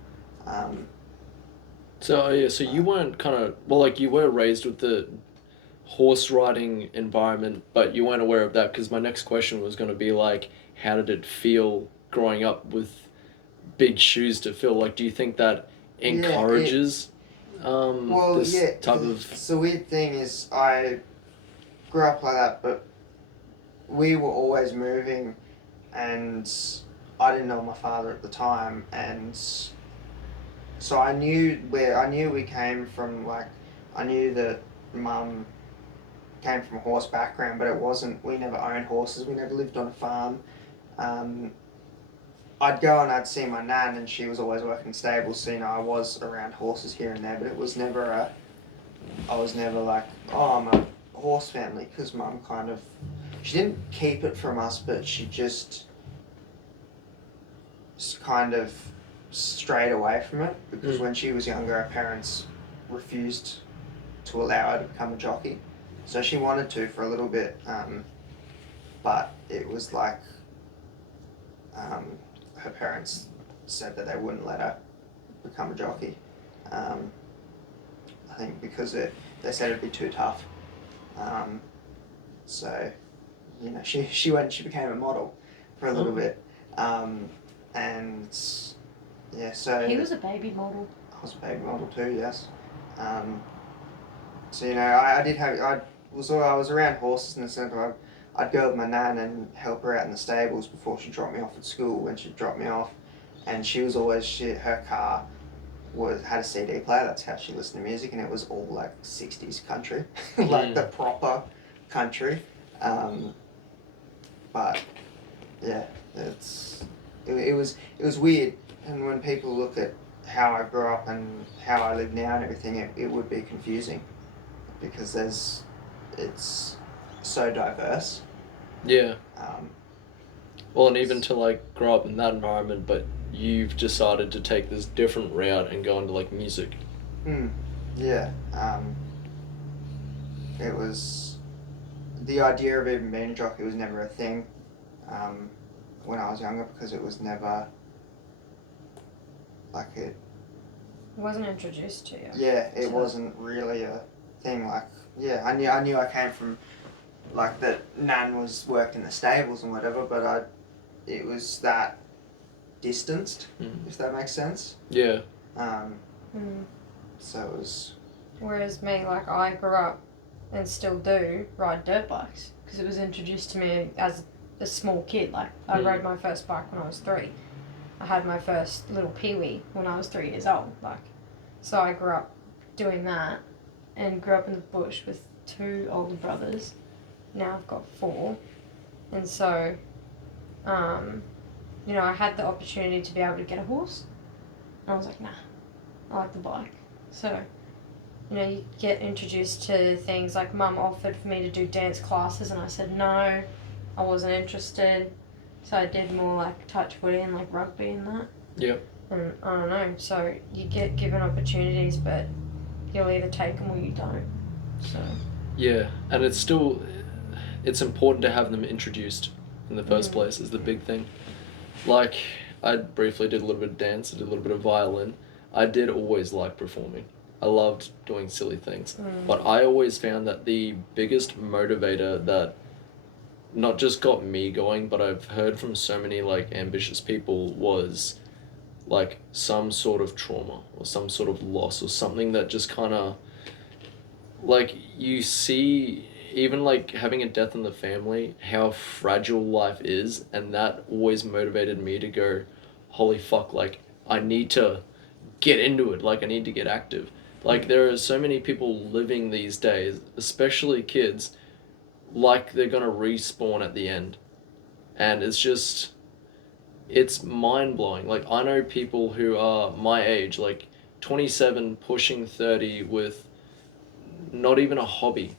So you weren't you were raised with the horse riding environment, but you weren't aware of that, because my next question was going to be like, how did it feel growing up with big shoes to fill? Like, do you think that encourages this type of... The weird thing is I grew up like that, but we were always moving, and I didn't know my father at the time, and so I knew we came from, like, I knew that mum came from a horse background, but it wasn't, we never owned horses, we never lived on a farm. I'd go and I'd see my nan, and she was always working in stables, so, you know, I was around horses here and there, but it was never I was never like, oh, I'm a horse family, because mum she didn't keep it from us, but she just kind of strayed away from it, because when she was younger, her parents refused to allow her to become a jockey. So she wanted to for a little bit, but it was like her parents said that they wouldn't let her become a jockey. I think because they said it'd be too tough. So, you know, she went and she became a model for a little bit. And yeah, so... He was a baby model. I was a baby model too, yes. So, you know, I was around horses in the sense of I'd go with my nan and help her out in the stables before she dropped me off at school, when she'd drop me off. And she was always, her car had a CD player, that's how she listened to music, and it was all like 60s country, like the proper country. But yeah, it was weird. And when people look at how I grew up and how I live now and everything, it would be confusing, because it's so diverse. Yeah. Well, and even to like grow up in that environment, but you've decided to take this different route and go into like music. Yeah. It was, the idea of even being a jockey was never a thing when I was younger, because it was never like it wasn't introduced to you. Yeah, it wasn't really a thing. Like, yeah, I knew I came from, like, that nan worked in the stables and whatever, but it was that distanced, if that makes sense. Yeah. So it was... Whereas me, like, I grew up and still do ride dirt bikes, because it was introduced to me as a small kid. Like, I rode my first bike when I was 3. I had my first little peewee when I was 3 years old. Like, so I grew up doing that, and grew up in the bush with 2 older brothers. Now I've got 4, and so, you know, I had the opportunity to be able to get a horse, and I was like, nah, I like the bike. So, you know, you get introduced to things like mum offered for me to do dance classes, and I said no, I wasn't interested. So I did more like touch footy and like rugby and that. Yeah. And I don't know, so you get given opportunities, but you'll either take them or you don't. So. Yeah, and it's important to have them introduced in the first place is the big thing. Like, I briefly did a little bit of dance, I did a little bit of violin. I did always like performing. I loved doing silly things. But I always found that the biggest motivator that not just got me going, but I've heard from so many like ambitious people was like some sort of trauma or some sort of loss or something that just kind of like you see even like having a death in the family, how fragile life is, and that always motivated me to go, holy fuck, like I need to get into it, like I need to get active. Like there are so many people living these days, especially kids, like they're gonna respawn at the end. And it's mind blowing. Like I know people who are my age, like 27 pushing 30 with not even a hobby.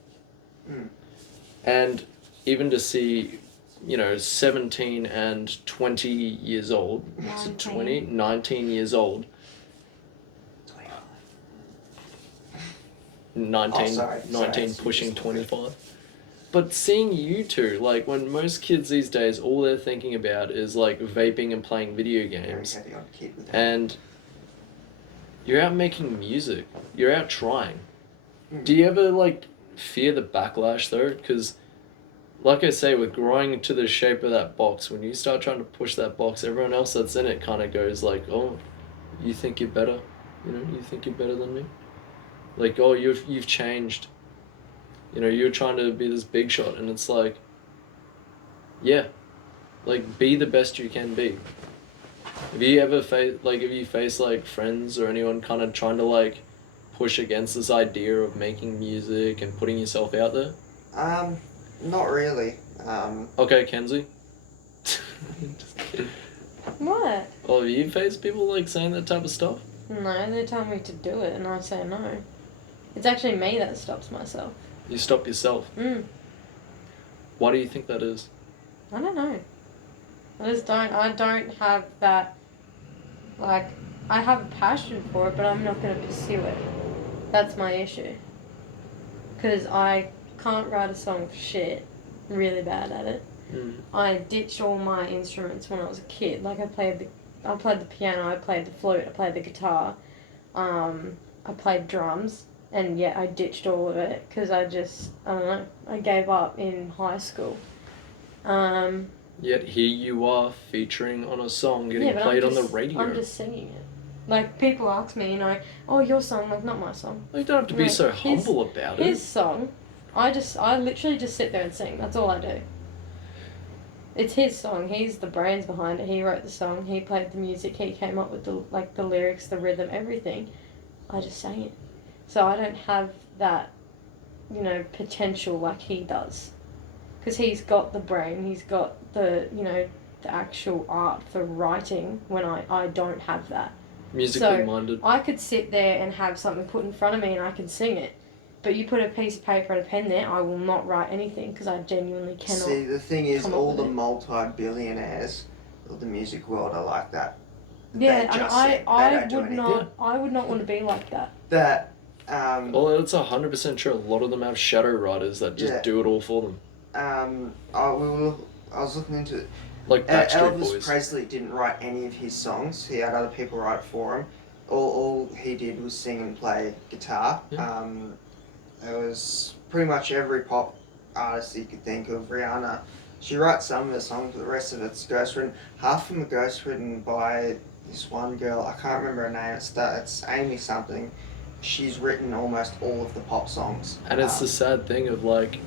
And even to see, 17 and 20 years old, 19 years old, 19, sorry, 19 pushing 25. But seeing you two, like when most kids these days, all they're thinking about is like vaping and playing video games. And you're out making music. You're out trying. Do you ever like fear the backlash though? Because like I say, with growing to the shape of that box, when you start trying to push that box, everyone else that's in it kind of goes like, oh, you think you're better? You think you're better than me? Like, oh, you've changed. You're trying to be this big shot, and it's like, yeah, like be the best you can be. Have you ever faced like friends or anyone kind of trying to like push against this idea of making music and putting yourself out there? Not really. Okay, Kenzie. Just kidding. What? Oh, have you faced people like saying that type of stuff? No, they tell me to do it and I say no. It's actually me that stops myself. You stop yourself. Why do you think that is? I don't know. I don't have that, like, I have a passion for it, but I'm not going to pursue it. That's my issue. Because I can't write a song for shit. I'm really bad at it. I ditched all my instruments when I was a kid. Like, I played the piano, I played the flute, I played the guitar, I played drums. And yet I ditched all of it because I don't know, I gave up in high school. Yet here you are featuring on a song getting played on the radio. I'm just singing it. Like, people ask me, oh, your song, like, not my song. You don't have to be so humble about it. His song, I literally just sit there and sing. That's all I do. It's his song. He's the brains behind it. He wrote the song. He played the music. He came up with the lyrics, the rhythm, everything. I just sang it. So I don't have that, potential like he does. Because he's got the brain, he's got the actual art for writing when I don't have that. Musically minded. I could sit there and have something put in front of me and I can sing it. But you put a piece of paper and a pen there, I will not write anything because I genuinely cannot. See, the thing is, all the multi-billionaires of the music world are like that. Yeah, and I would not want to be like that. Well, it's 100% true. A lot of them have shadow writers that just do it all for them. I was looking into it. Like Backstreet Elvis Boys. Presley didn't write any of his songs. He had other people write for him. All he did was sing and play guitar. Yeah. It was pretty much every pop artist you could think of. Rihanna, she writes some of the songs, but the rest of it's ghostwritten. Half of them are ghostwritten by this one girl. I can't remember her name. It's Amy something. She's written almost all of the pop songs. And it's the sad thing of like,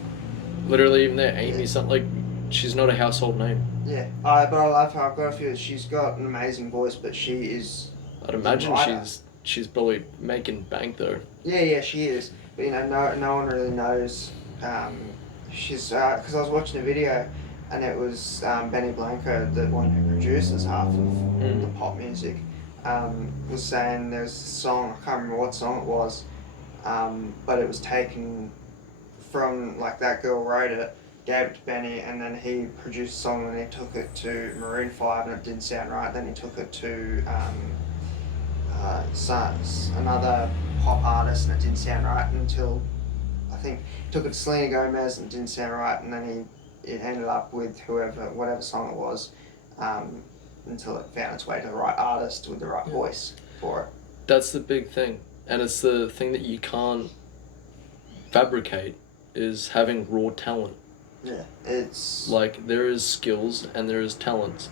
literally even there, Amy something like, she's not a household name. Yeah, but I love her. I've got a few. She's got an amazing voice, but she is. I'd imagine she's probably making bank though. Yeah, she is. But no one really knows. She's because I was watching a video, and it was Benny Blanco, the one who produces half of the pop music, was saying there's a song, I can't remember what song it was, but it was taken from, like, that girl wrote it, gave it to Benny, and then he produced a song and he took it to Maroon 5 and it didn't sound right. Then he took it to another pop artist and it didn't sound right until, I think, took it to Selena Gomez and it didn't sound right, and then it ended up with whatever song it was. until it found its way to the right artist with the right voice for it. That's the big thing. And it's the thing that you can't fabricate, is having raw talent. Yeah, it's... Like, there is skills and there is talents.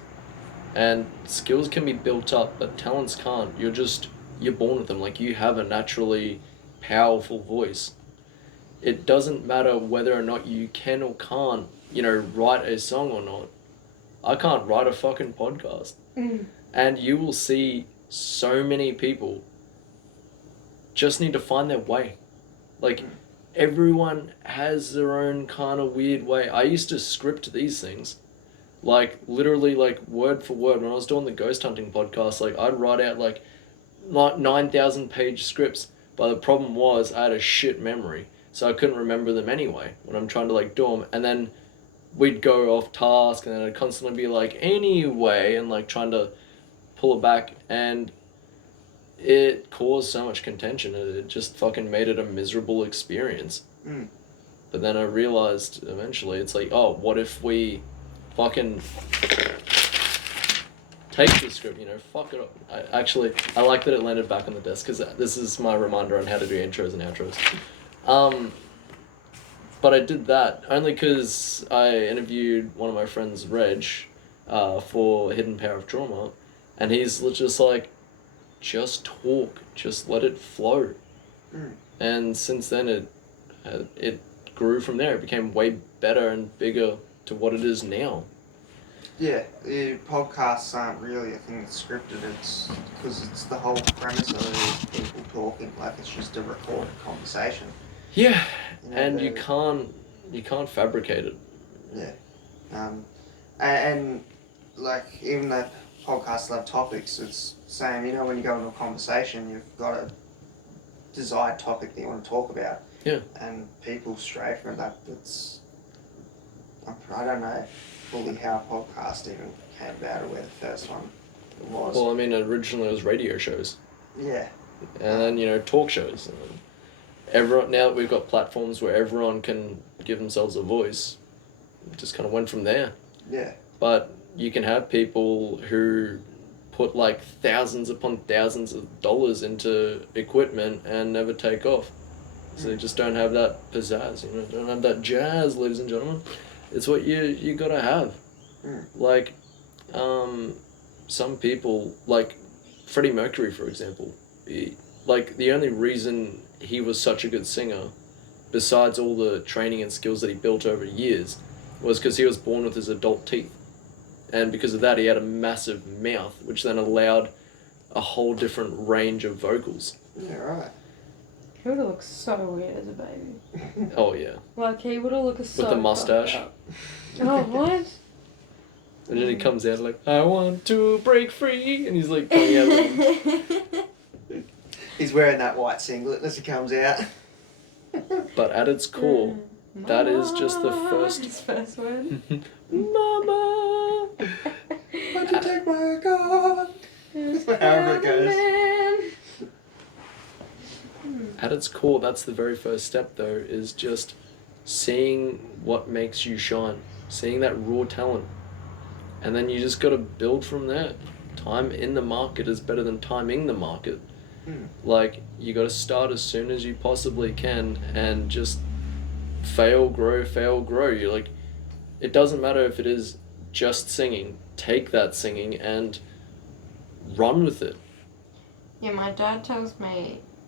And skills can be built up, but talents can't. You're born with them. Like, you have a naturally powerful voice. It doesn't matter whether or not you can or can't, write a song or not. I can't write a fucking podcast. And you will see so many people just need to find their way. Like, everyone has their own kind of weird way. I used to script these things. Like, literally, like, word for word. When I was doing the ghost hunting podcast, like, I'd write out, like 9,000 page scripts. But the problem was I had a shit memory. So I couldn't remember them anyway when I'm trying to, like, do them. And then we'd go off task, and then I'd constantly be like, anyway, and, like, trying to pull it back. And it caused so much contention. It just fucking made it a miserable experience. But then I realized eventually, it's like, oh, what if we fucking take the script, fuck it up. I like that it landed back on the desk, because this is my reminder on how to do intros and outros. But I did that only because I interviewed one of my friends, Reg, for Hidden Power of Trauma, and he's just like, just talk, just let it flow. And since then it grew from there. It became way better and bigger to what it is now. Yeah, the podcasts aren't really a thing that's scripted. It's because it's the whole premise of it is people talking, like it's just a recorded conversation. Yeah, and you can't fabricate it. Yeah, and like even the podcasts love topics. It's same. When you go into a conversation, you've got a desired topic that you want to talk about. Yeah. And people stray from that. I don't know fully how a podcast even came about or where the first one was. Well, I mean, originally it was radio shows. Yeah. And then, talk shows. And now that we've got platforms where everyone can give themselves a voice, it just kind of went from there. Yeah. But you can have people who put like thousands upon thousands of dollars into equipment and never take off. So they just don't have that pizzazz, don't have that jazz, ladies and gentlemen. It's what you gotta have. Like, some people, like Freddie Mercury, for example, the only reason he was such a good singer, besides all the training and skills that he built over years, was because he was born with his adult teeth. And because of that, he had a massive mouth, which then allowed a whole different range of vocals. Yeah, right. He would have looked so weird as a baby. Oh, yeah. Like, he would have looked so... With the mustache. Oh, what? And then he comes out like, I want to break free. And he's like coming out like... He's wearing that white singlet as he comes out. But at its core, that is just the first... His first word. Mama! Why'd you take my gun? However it goes. At its core, that's the very first step, though, is just seeing what makes you shine. Seeing that raw talent. And then you just got to build from there. Time in the market is better than timing the market. Like, you got to start as soon as you possibly can and just fail, grow. You're like, it doesn't matter if it is just singing. Take that singing and run with it. Yeah, my dad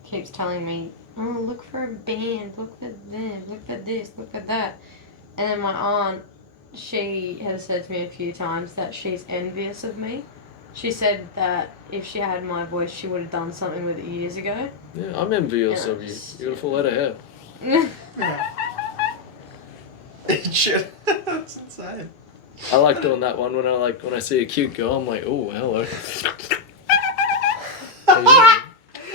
keeps telling me, oh, look for a band, look for them, look for this, look for that. And then my aunt, she has said to me a few times that she's envious of me. She said that if she had my voice, she would have done something with it years ago. Yeah, I'm envious of you. You got a full head of hair. Shit. That's insane. I like doing that one when I see a cute girl, I'm like, oh, hello.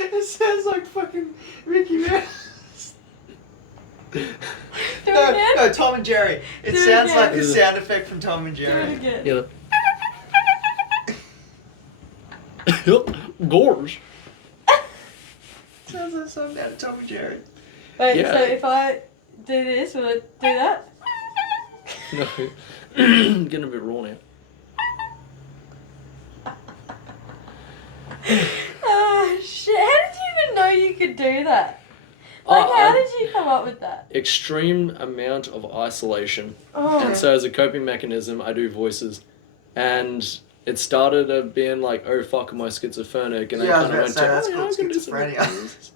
It sounds like fucking Mickey Mouse. Do it again? No, Tom and Jerry. It Do sounds it like the again. sound effect from Tom and Do Jerry. it again. Yeah. Gorge. Sounds like something out of Tom and Jerry. Wait, Yeah. so if I do this, will it do that? No. Getting a bit raw now. know you could do that. Oh, Like, how did you come up with that? Extreme amount of isolation. Oh. And so as a coping mechanism, I do voices. And it started of being like, oh fuck, am I schizophrenic? And Yeah, I then was kind about of to went say, to, that's oh, called yeah, I can do some schizophrenia. voices.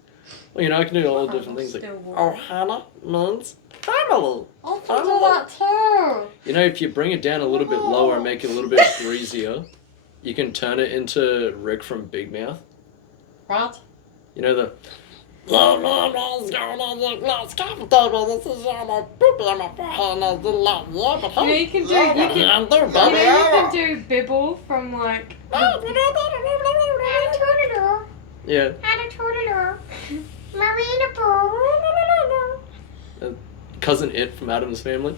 Well, I can do all different things like, Still oh, warm. Hannah means family. I can do that too. You know, if you bring it down a little bit lower and make it a little bit greasier, you can turn it into Rick from Big Mouth. Right? You know the... You know you can do you can do Bibble from like Yeah. Cousin It from Adam's Family.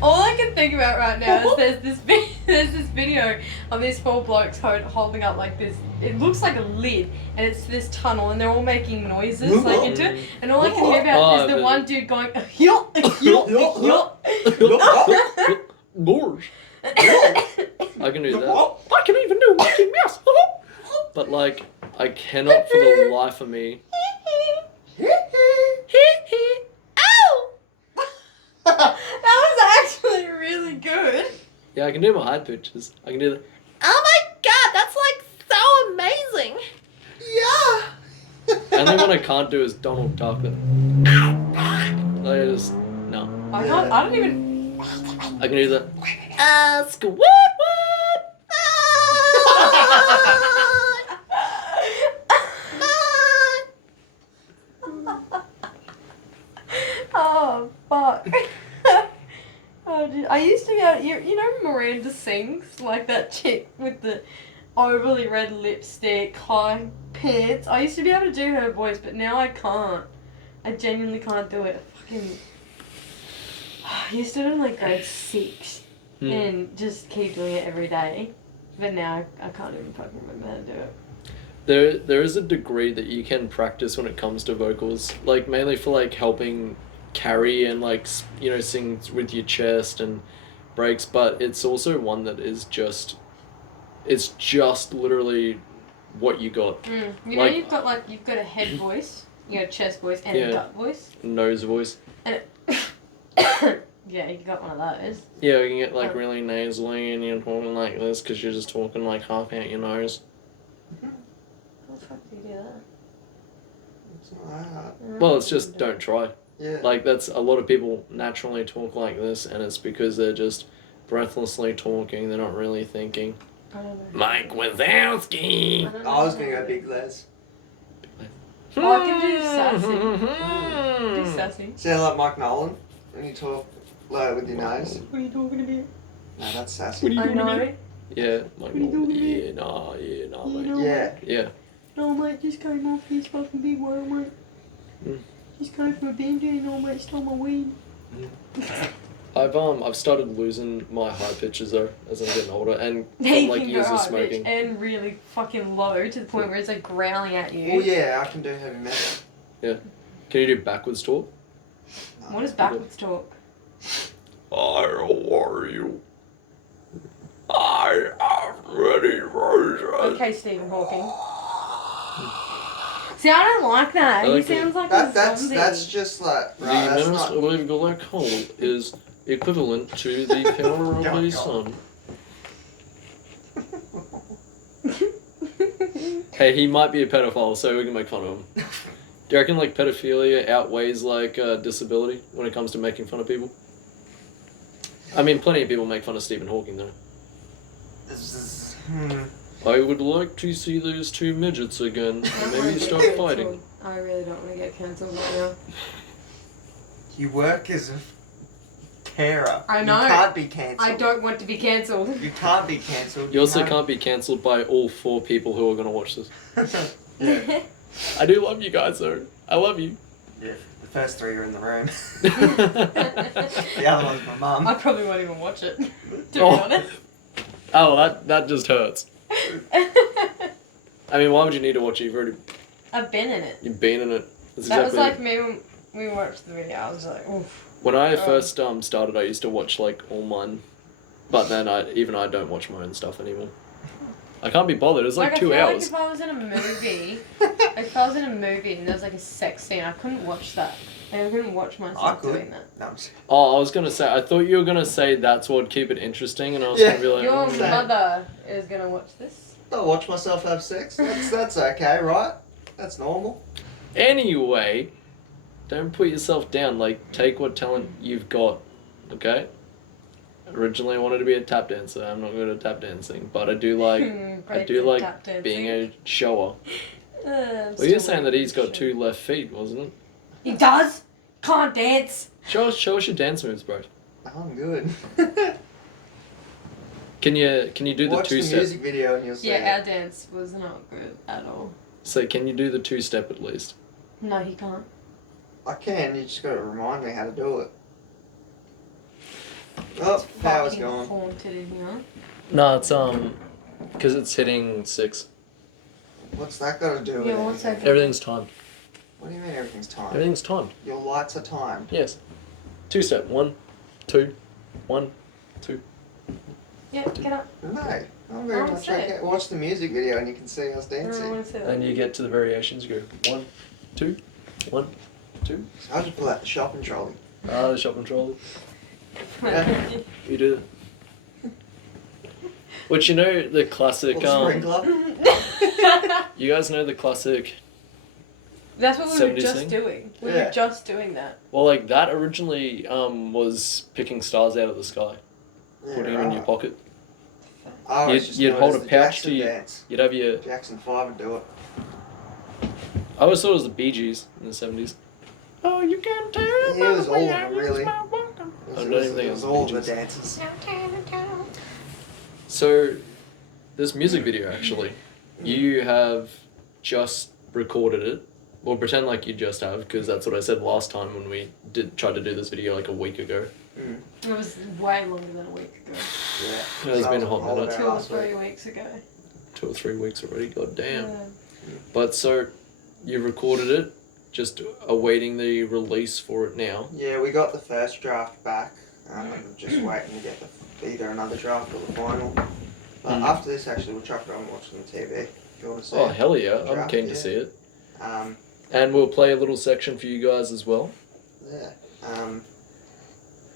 All I can think about right now is there's this video of these 4 blokes holding up like this. It looks like a lid, and it's this tunnel, and they're all making noises like into it. And all I can hear about is the one dude going, "Yup, yup, yup." Gosh. I can do that. I can even do Mickey Mouse. But like, I cannot for the life of me. That was actually really good. Yeah, I can do my high pitches. I can do the... Oh my god, that's like so amazing. Yeah. Only one I can't do is Donald Duck. Like, I just... No. I can't. I don't even. I can do the... Squidward! Oh fuck. Oh, dude. I used to go. You know Miranda sings like that chick with the overly red lipstick, high pants. I used to be able to do her voice, but now I can't. I genuinely can't do it. Fucking. I used to do it in like grade 6 and just keep doing it every day, but now I can't even fucking remember how to do it. There is a degree that you can practice when it comes to vocals, like mainly for like helping carry and like, you know, sing with your chest and breaks, but it's also one that is just, it's just literally what you got. You know, Like- you've got a head voice, you got a chest voice, and Yeah. a gut voice. Nose voice. And yeah, you got one of those. Yeah, you can get like really nasally and you're talking like this because you're just talking like half out your nose. How the fuck do you do that? It's not that hard. Well, it's just don't try. Yeah. Like that's a lot of people naturally talk like this, and it's because they're just breathlessly talking. They're not really thinking. I don't know. Mike Wazowski. don't I was gonna go Big Les. Oh, I can do sassy. Do sassy. Sound like Mike Nolan when you talk like with your nose. What are you talking about? No, that's sassy. What are you I doing know. again? Yeah, Mike. What are you doing Yeah, nah, mate. Yeah. Yeah. No, mate, just came off this fucking big one, mate. Just came from a bender and no, mate, stole my weed. I've started losing my high pitches though as I'm getting older, and He from like can years go of high pitch smoking. and really fucking low to the point where it's like growling at you. Oh yeah, I can do heavy metal. Can you do backwards talk? What is backwards talk? How are you? I am ready, Rosa. Okay, Stephen Hawking. See, I don't like that. I like He sounds like a That's zombie. just like The right. That's mass not. illegal black hole is equivalent to the power of the sun. Hey, he might be a pedophile, so we can make fun of him. Do you reckon like pedophilia outweighs like disability when it comes to making fun of people? I mean, plenty of people make fun of Stephen Hawking though. I would like to see those two midgets again. I Maybe wanna start get fighting. cancelled. I really don't want to get cancelled right now. You work as a carer. I know. You can't be cancelled. I don't want to be cancelled. You can't be cancelled. You also can't be cancelled by all 4 people who are going to watch this. Yeah. I do love you guys though. I love you. Yeah. The first 3 are in the room. I The other one's my mum. probably won't even watch it, to be Oh. honest. Oh, that just hurts. I mean, why would you need to watch it? I've been in it. You've been in it. That's That was exactly like me when we watched the video. I was like, oof. when I first started, I used to watch like all mine, but then I don't watch my own stuff anymore. I can't be bothered. It was like I 2 feel hours. Like if I was in a movie, if I was in a movie and there was like a sex scene, I couldn't watch that. I couldn't watch myself doing that. No, Oh, I was gonna say. I thought you were gonna say that's what would keep it interesting, and I was gonna be like, Your mm. mother is gonna watch this. I'll watch myself have sex. That's okay, right? That's normal. Anyway, don't put yourself down. Like, take what talent you've got. Okay. Originally, I wanted to be a tap dancer. I'm not good at tap dancing, but I do like being a shower. Well, you're saying that he's got 2 left feet, wasn't it? He does. Can't dance. Show us your dance moves, bro. I'm good. Can you do the Watch the 2-step? music video and you'll see. Yeah, our dance was not good at all. So can you do the 2-step at least? No, he can't. I can. You just got to remind me how to do it. Oh, power's Fucking gone. haunted in here. No, it's because it's hitting 6. What's that got to do with Yeah, it? what's that? Everything's timed. What do you mean everything's timed? Everything's timed. Your lights are timed. Yes. 2-step. 1, 2, 1, 2. Yeah, get up. No, I'm I very wanna much see it. okay. Watch the music video and you can see us I don't dancing. want to see that. And you get to the variations. You go 1, 2, 1, 2. So I'll just pull out the shopping trolley. The shopping trolley. Yeah. You do it. Which you know the classic. Or the sprinkler. You guys know the classic. That's what we were 70s just thing? doing. We Yeah. were just doing that. Well, like that originally was picking stars out of the sky, Yeah, putting them in your right. pocket. I always You'd- just you'd hold noticed a the pouch Jackson to you- dance. You'd have your. Jackson 5 would do it. I always thought it was the Bee Gees in the 70s. Oh, you can tell. Yeah, it was all of them, really. I don't even think It it was was all Bee the Gees. dances. So, this music video actually, you have just recorded it. Well, pretend like you just have, because that's what I said last time when we tried to do this video like a week ago. It was way longer than a week ago. Yeah. It's So been I was a hot on holiday minute. 2 or last 3 week. weeks ago. 2 or 3 weeks already, god damn. Yeah. But so, you recorded it, just awaiting the release for it now. Yeah, we got the first draft back. Just waiting to get either another draft or the final. But after this, actually, we'll chuck it on and watch it on the TV. If you want to see Oh, it. hell yeah, I'm Draft, keen yeah. to see it. Um, And we'll play a little section for you guys as well. yeah.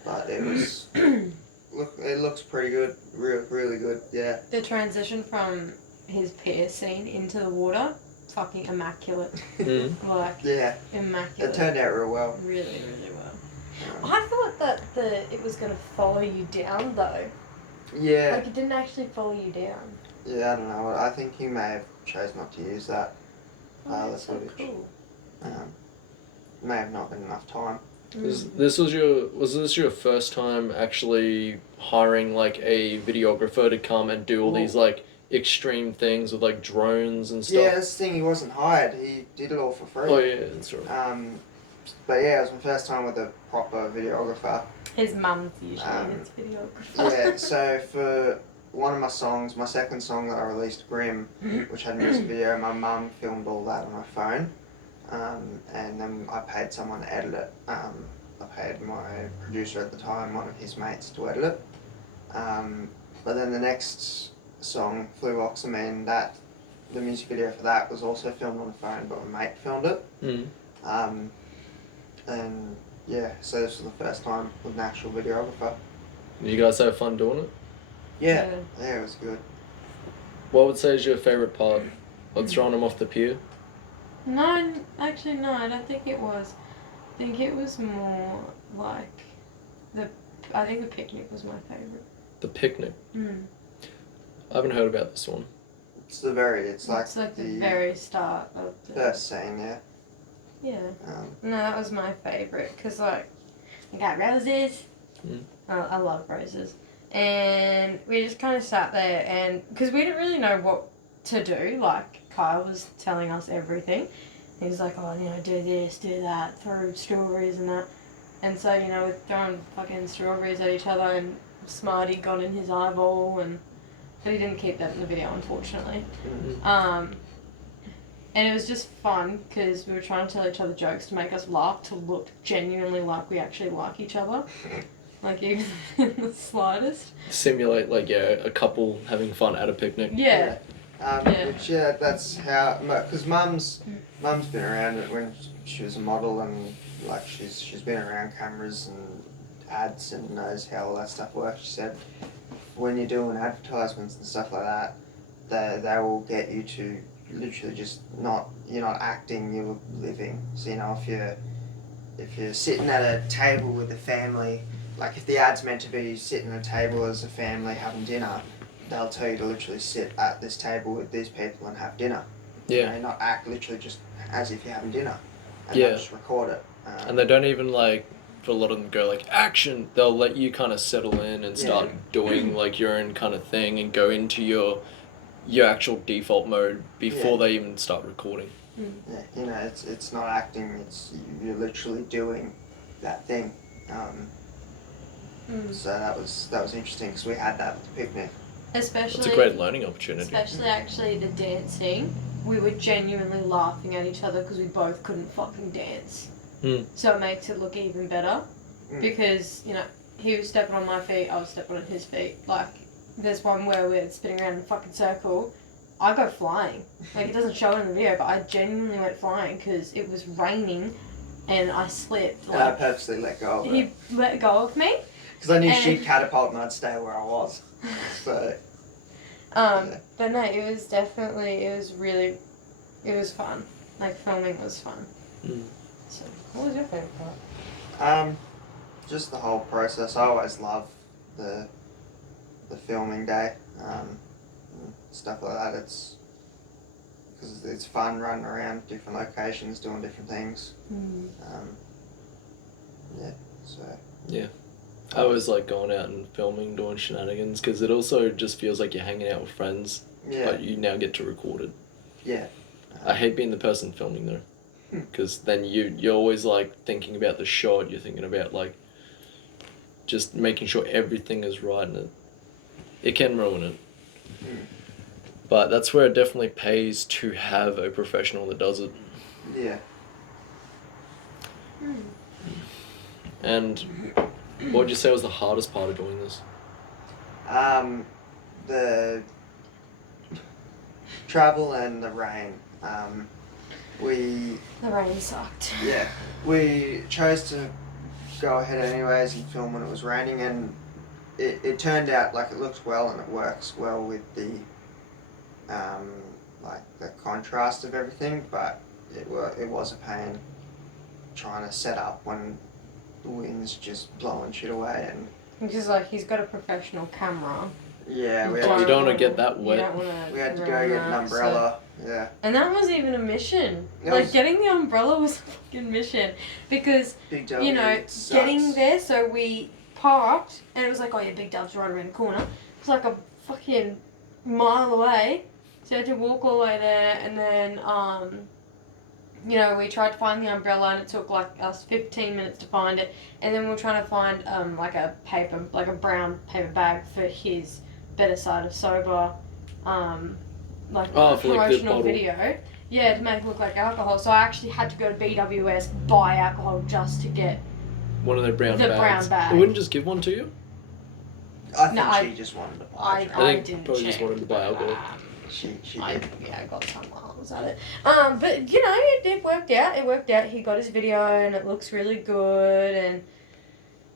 But it was. It looks pretty good. Really good. Yeah. The transition from his pier scene into the water, fucking immaculate. Mm. Like, Yeah. immaculate. It turned out real well. Really, really well. Um, I thought that it was going to follow you down, though. yeah. Like, it didn't actually follow you down. Yeah, I don't know. I think he may have chose not to use that. Oh, That's that's so footage. cool. May have not been enough time. Was this your first time actually hiring like a videographer to come and do all these like extreme things with like drones and stuff? Yeah, that's the thing. He wasn't hired. He did it all for free. Oh yeah, that's right. But yeah, it was my first time with a proper videographer. His mum's usually his videographer. Yeah, so for one of my songs, my second song that I released, Grim, which had a music video, my mum filmed all that on her phone. And then I paid someone to edit it. I paid my producer at the time, one of his mates, to edit it. But then the next song, Flu Oxamine, the music video for that was also filmed on the phone, but my mate filmed it. And yeah, so this was the first time with an actual videographer. Did you guys have fun doing it? Yeah, it was good. What would say is your favourite part? Of throwing him off the pier? No, actually, no, I don't think it was. I think it was more like I think the picnic was my favourite. The picnic. I haven't heard about this one. It's like the very start of the first scene, yeah. Yeah. No, that was my favourite because like we got roses. I love roses, and we just kind of sat there and because we didn't really know what to do. Like Kyle was telling us everything. He was like, oh, do this, do that, throw strawberries and that. And so, we're throwing fucking strawberries at each other and Smarty got in his eyeball but he didn't keep that in the video, unfortunately. And it was just fun because we were trying to tell each other jokes to make us laugh, to look genuinely like we actually like each other. Like, even in the slightest. Simulate, like, a couple having fun at a picnic. Yeah. Which that's how, because mum's been around it when she was a model, and like she's been around cameras and ads and knows how all that stuff works. She said when you're doing advertisements and stuff like that, they will get you to literally just you're not acting, you're living. So if you're sitting at a table with a family, like if the ad's meant to be sitting at a table as a family having dinner, they'll tell you to literally sit at this table with these people and have dinner. Yeah. You know, not act literally just as if you're having dinner. And Yeah. they'll just record it. And they don't even for a lot of them go action. They'll let you kind of settle in and start doing your own kind of thing and go into your actual default mode before they even start recording. Yeah, it's not acting. You're literally doing that thing. So that was interesting because we had that at the picnic. Especially, it's a great learning opportunity. Especially actually the dancing, we were genuinely laughing at each other because we both couldn't fucking dance. So it makes it look even better because he was stepping on my feet, I was stepping on his feet. There's one where we're spinning around in a fucking circle. I go flying. It doesn't show in the video, but I genuinely went flying because it was raining and I slipped. And I purposely let go of it. He let go of me. Because I knew she'd catapult and I'd stay where I was. So. But no, it was fun. Filming was fun. So, what was your favourite part? Just the whole process. I always love the filming day. Stuff like that. Because it's fun running around different locations, doing different things. Yeah. I always like going out and filming, doing shenanigans, because it also just feels like you're hanging out with friends, but you now get to record it. Yeah. I hate being the person filming though, because then you're always thinking about the shot, you're thinking about just making sure everything is right, and it can ruin it. But that's where it definitely pays to have a professional that does it. Yeah. And what would you say was the hardest part of doing this? The travel and the rain. The rain sucked. Yeah. We chose to go ahead anyways and film when it was raining, and it turned out it looks well and it works well with the the contrast of everything, but it was a pain trying to set up when the wind's just blowing shit away. And because he's got a professional camera. Yeah, you don't want to get that wet. We had to go get an umbrella. Yeah. And that wasn't even a mission. Getting the umbrella was a fucking mission because getting there. So we parked and it was Big Dub's right around the corner. It's a fucking mile away. So I had to walk all the way there, and then we tried to find the umbrella, and it took us 15 minutes to find it. And then we were trying to find a brown paper bag for his Better Side of Sober, promotional video. Yeah, to make it look like alcohol. So I actually had to go to BWS, buy alcohol just to get one of their brown bags. Bag. They wouldn't just give one to you? I think she just wanted to buy it. I think probably just wanted to buy alcohol. She did. I got some while I was at it. But it worked out. It worked out. He got his video and it looks really good, and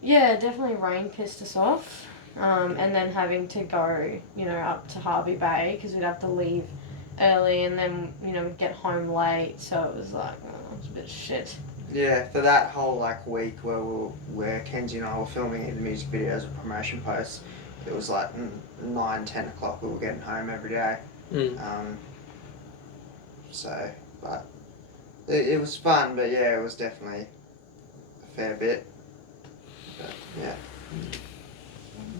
yeah, definitely rain pissed us off. And then having to go, up to Harvey Bay because we'd have to leave early, and then we'd get home late, so it was it's a bit of shit. Yeah, for that whole week where Kenzie and I were filming either music videos or promotion posts, it was 9, 10 o'clock we were getting home every day. But it was fun, but yeah, it was definitely a fair bit. But yeah.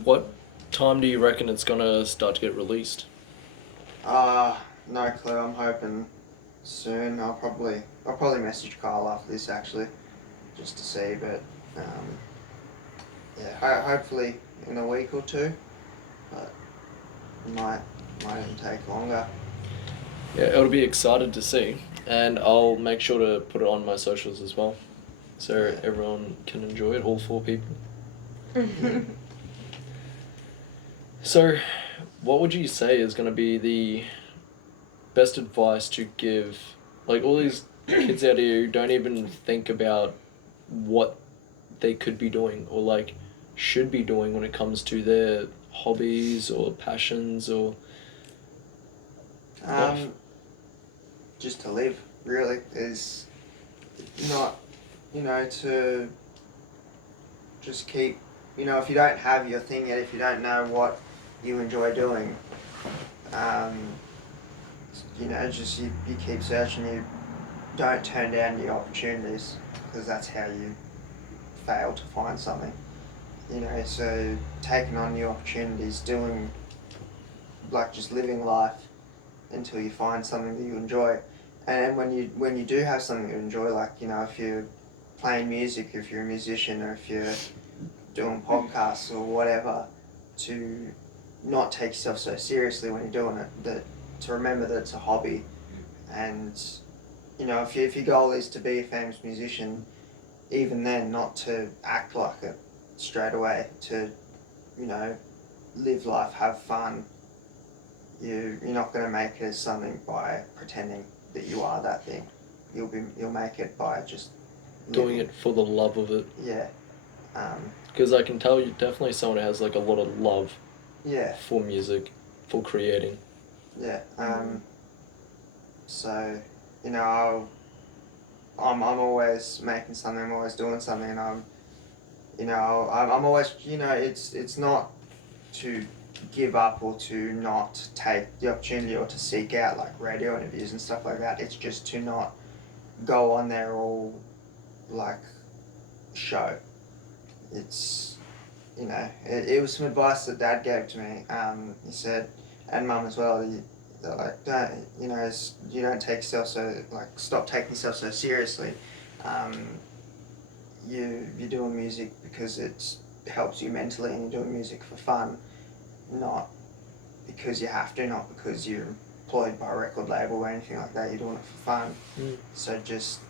What time do you reckon it's gonna start to get released? No clue. I'm hoping soon. I'll probably message Kyle after this actually, just to see. But hopefully in a week or two. But it might even take longer. Yeah, it'll be excited to see, and I'll make sure to put it on my socials as well, so everyone can enjoy it. All 4 people. So, what would you say is going to be the best advice to give, like, all these kids out here who don't even think about what they could be doing or, like, should be doing when it comes to their hobbies or passions or life? Just to live, really, is not, to just keep, if you don't have your thing yet, if you don't know what you enjoy doing, just you keep searching, you don't turn down your opportunities, because that's how you fail to find something. So taking on new opportunities, doing, like, just living life until you find something that you enjoy. And when you do have something you enjoy, like, if you're playing music, if you're a musician, or if you're doing podcasts or whatever, to not take yourself so seriously when you're doing it, to remember that it's a hobby. And if your goal is to be a famous musician, even then, not to act like it straight away, to live life, have fun. You're not going to make it as something by pretending that you are that thing. You'll make it by just Doing it for the love of it. Yeah. Because I can tell you're definitely someone who has, like, a lot of love Yeah. for music, for creating. Yeah. So, I'm always making something. I'm always doing something, and I'm always, it's not to give up or to not take the opportunity or to seek out, like, radio interviews and stuff like that. It's just to not go on there all, like, show. It's, it was some advice that Dad gave to me. He said, and Mum as well, they're like, you don't take yourself so, like, stop taking yourself so seriously. You're doing music because it helps you mentally, and you're doing music for fun, not because you have to, not because you're employed by a record label or anything like that. You're doing it for fun. So just,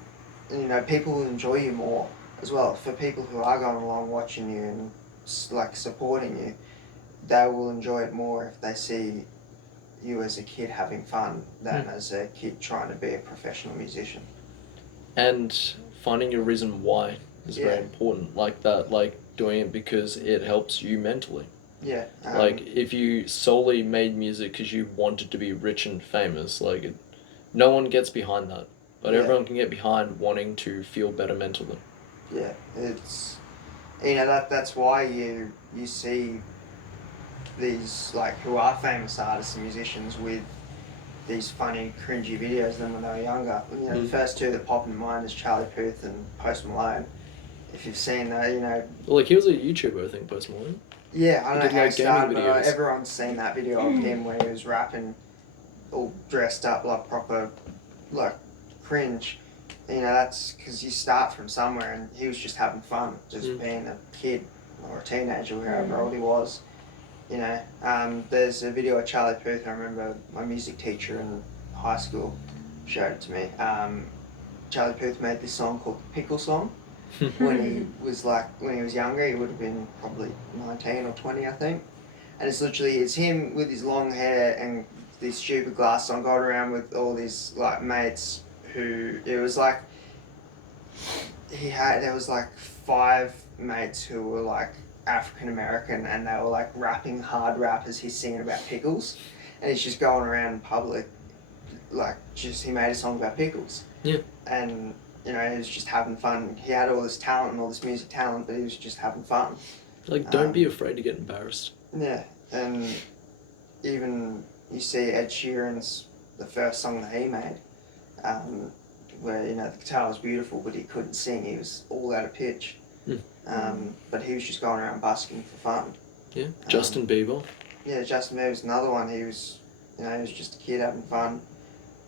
people will enjoy you more as well. For people who are going along watching you and, like, supporting you, they will enjoy it more if they see you as a kid having fun than as a kid trying to be a professional musician. And finding your reason why is very important. Like that, like doing it because it helps you mentally. Yeah. Like, if you solely made music because you wanted to be rich and famous, like, no one gets behind that. But everyone can get behind wanting to feel better mentally. Yeah, it's, that's why you see these, like, who are famous artists and musicians with these funny, cringy videos of them when they were younger. The first two that pop in mind is Charlie Puth and Post Malone. If you've seen that, Well, like, he was a YouTuber, I think, Post Malone. Yeah, I don't know how he started, but videos. everyone's seen that video of him where he was rapping all dressed up like proper, like, cringe. That's because you start from somewhere, and he was just having fun, just being a kid or a teenager, wherever old he was. There's a video of Charlie Puth. I remember my music teacher in high school showed it to me. Charlie Puth made this song called the Pickle Song. when he was younger, he would have been probably 19 or 20, I think. And it's him with his long hair and these stupid glasses on, going around with all these, like, mates who, it was like, there was like 5 mates who were, like, African American, and they were, like, rapping hard rap as he's singing about pickles, and he's just going around in public, like, he made a song about pickles. Yeah. And he was just having fun. He had all this talent and all this music talent, but he was just having fun. Like, don't be afraid to get embarrassed. Yeah, and even you see Ed Sheeran's, the first song that he made, where, the guitar was beautiful, but he couldn't sing. He was all out of pitch. But he was just going around busking for fun. Yeah, Justin Bieber. Yeah, Justin Bieber's another one. He was just a kid having fun.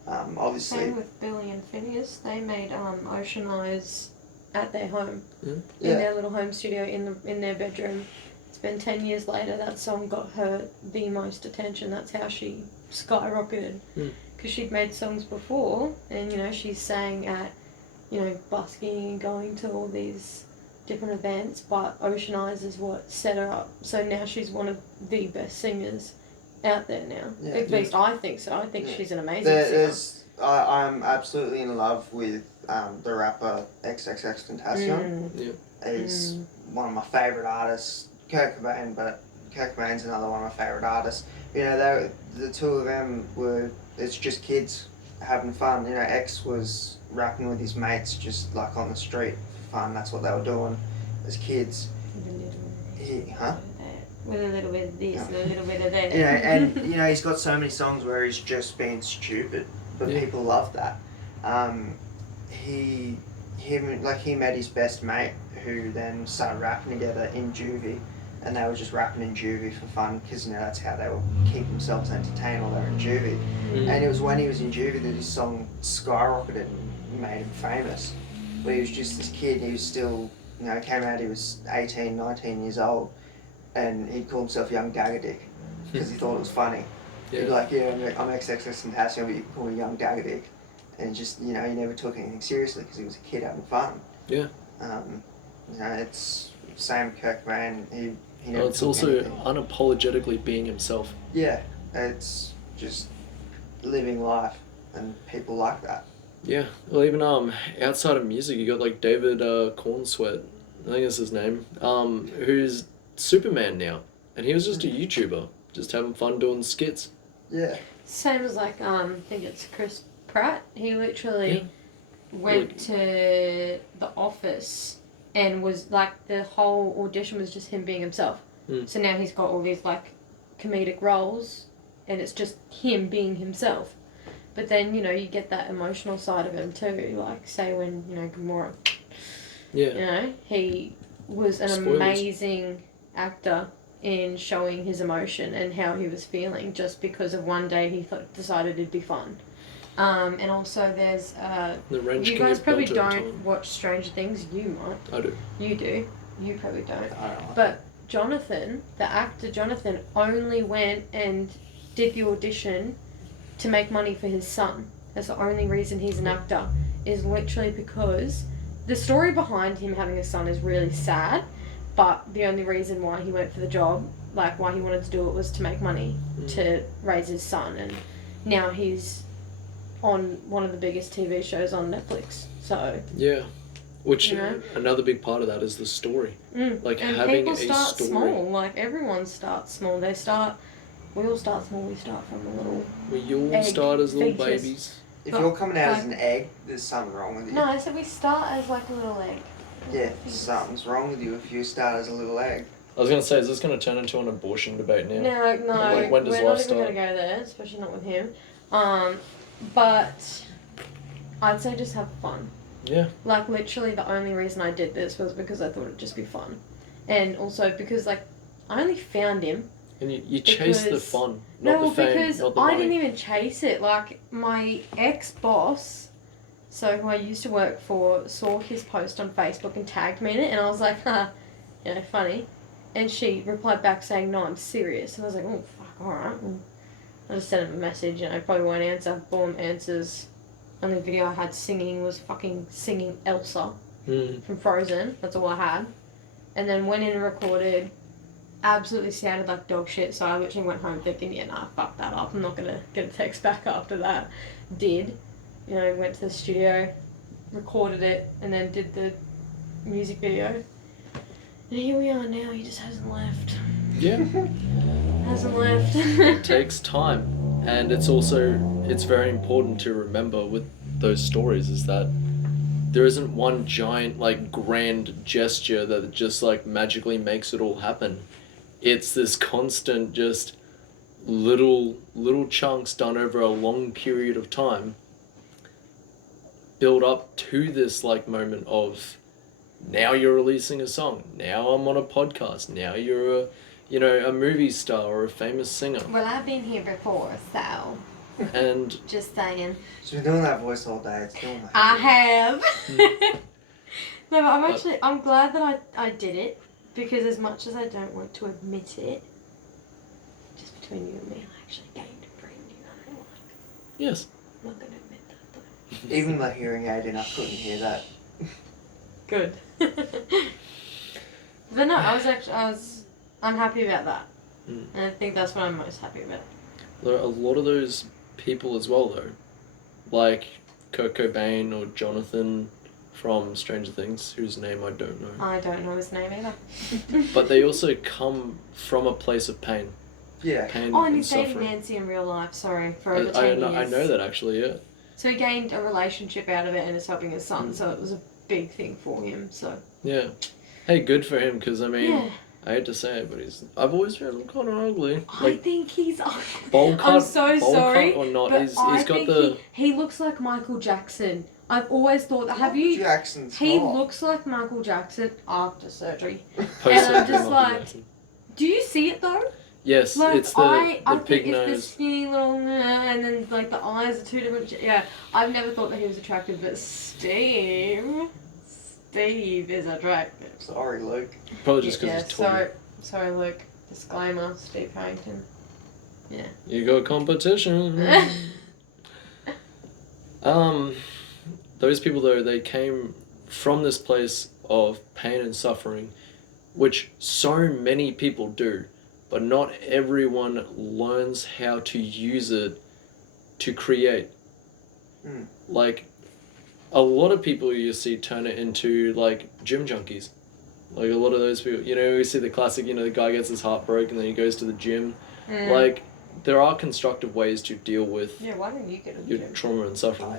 Obviously. Same with Billy and Phineas. They made Ocean Eyes at their home, in Yeah. their little home studio in their bedroom. It's been 10 years later. That song got her the most attention. That's how she skyrocketed. Because she'd made songs before, and she sang at, busking and going to all these different events. But Ocean Eyes is what set her up. So now she's one of the best singers out there now. Yeah. At least I think so. I think she's an amazing singer. I'm absolutely in love with the rapper XXXTentacion. He's one of my favourite artists. Kurt Cobain's another one of my favourite artists. You know, the two of them it's just kids having fun. You know, X was rapping with his mates just like on the street for fun. That's what they were doing as kids. With a little bit of this and a little bit of that. You know, and you know, he's got so many songs where he's just being stupid, but people love that. He met his best mate, who then started rapping together in juvie, and they were just rapping in juvie for fun, because, you know, that's how they would keep themselves entertained while they were in juvie. And it was when he was in juvie that his song skyrocketed and made him famous. But he was just this kid, he was still, you know, came out, he was 18, 19 years old, and he'd call himself Young Dagger Dick, because he thought it was funny. He'd be like, yeah, I'm XXXTentacion, but you can call me Young Dagger Dick. And just, you know, he never took anything seriously, because he was a kid having fun. Yeah. You know, it's same with Kurt Cobain. He never It's took also anything. unapologetically being himself. Yeah, it's just living life, and people like that. Yeah, well, even outside of music, you got like David Cornsweat, I think that's his name, who's Superman now, and he was just a YouTuber, just having fun doing skits. Yeah. Same as like I think it's Chris Pratt. He literally went to the office and was like, the whole audition was just him being himself. So now he's got all these like comedic roles, and it's just him being himself. But then, you know, you get that emotional side of him too. Like, say when, you know, Gamora. Yeah. You know, he was an amazing actor in showing his emotion and how he was feeling, just because of one day he decided it'd be fun. And also there's The wrench you can guys get probably bent over don't time. watch Stranger Things. You might. I do. You do. You probably don't. I don't know. But Jonathan, the actor Jonathan, only went and did the audition to make money for his son. That's the only reason he's an actor, is literally because the story behind him having a son is really sad, but the only reason why he went for the job, like why he wanted to do it, was to make money to raise his son. And now he's on one of the biggest TV shows on Netflix. So yeah, which you know? Another big part of that is the story. Like and having people a start story. small. Like everyone starts small. We all start small. We start from a little. We all egg start as little fetus. babies. If But, you're coming out like, as an egg, there's something wrong with you. No, I said we start as like a little egg. Yeah, something's wrong with you if you start as a little egg. I was gonna say, is this gonna turn into an abortion debate now? No, Like, when does we're life not even start? gonna go there, especially not with him. But I'd say just have fun. Yeah. Like literally, the only reason I did this was because I thought it'd just be fun, and also because like I only found him. And you chase the Because- fun, not the fame, because not the I money. didn't even chase it. Like my ex-boss, so who I used to work for, saw his post on Facebook and tagged me in it, and I was like, "Ha, you know, funny." And she replied back saying, "No, I'm serious." And I was like, "Oh fuck, all right." And I just sent him a message, and I probably won't answer. Boom, answers. Only video I had singing was fucking singing Elsa from Frozen. That's all I had. And then went in and recorded. Absolutely sounded like dog shit, so I literally went home thinking, yeah, nah, fuck that up. I'm not gonna get a text back after that. Did. You know, went to the studio, recorded it, and then did the music video. And here we are now, he just hasn't left. Yeah. Hasn't left. It takes time, and it's very important to remember with those stories is that there isn't one giant like grand gesture that just like magically makes it all happen. It's this constant just little chunks done over a long period of time build up to this like moment of now you're releasing a song, now I'm on a podcast, now you're a movie star or a famous singer. Well, I've been here before, so And just saying. She's been doing that voice all day. It's doing my I head. have. No, but I'm glad that I did it, because as much as I don't want to admit it, just between you and me, I actually gained a friend, you know? yes. I'm not going to admit that, though. Even the hearing aid in, I couldn't hear that. Good. But no, I'm happy about that. And I think that's what I'm most happy about. there are a lot of those people as well, though. Like Kurt Cobain or Jonathan from Stranger Things, whose name I don't know. I don't know his name either. But they also come from a place of pain. Yeah. Pain Oh, and and he's dating suffering. Nancy in real life, sorry, for over 10 I years. know that actually, yeah. So he gained a relationship out of it and is helping his son, so it was a big thing for him, so. Yeah. Hey, good for him, because I mean, Yeah. I hate to say it, but I've always found him kind of ugly. I think he's... bowl cut, I'm so bowl sorry, cut or not, but he's I got think the... he looks like Michael Jackson. I've always thought that. Have you... Jackson's He hot. looks like Michael Jackson after surgery. post-surgery And I'm just Michael like- Jackson. Do you see it though? Yes, Like, it's the I pig think it's the nose. skinny little, and then like the eyes are two different. Yeah, I've never thought that he was attractive, but Steve is attractive. Sorry, Luke. Probably just because he's tall. Sorry, Luke. Disclaimer: Steve Harrington. Yeah. You got competition. Those people though, they came from this place of pain and suffering, which so many people do, but not everyone learns how to use it to create. Mm. Like, a lot of people you see turn it into like gym junkies. Like a lot of those people, you know, we see the classic, you know, the guy gets his heart broken and then he goes to the gym. Mm. Like, there are constructive ways to deal with Yeah. Why didn't you get a your gym? trauma and suffering.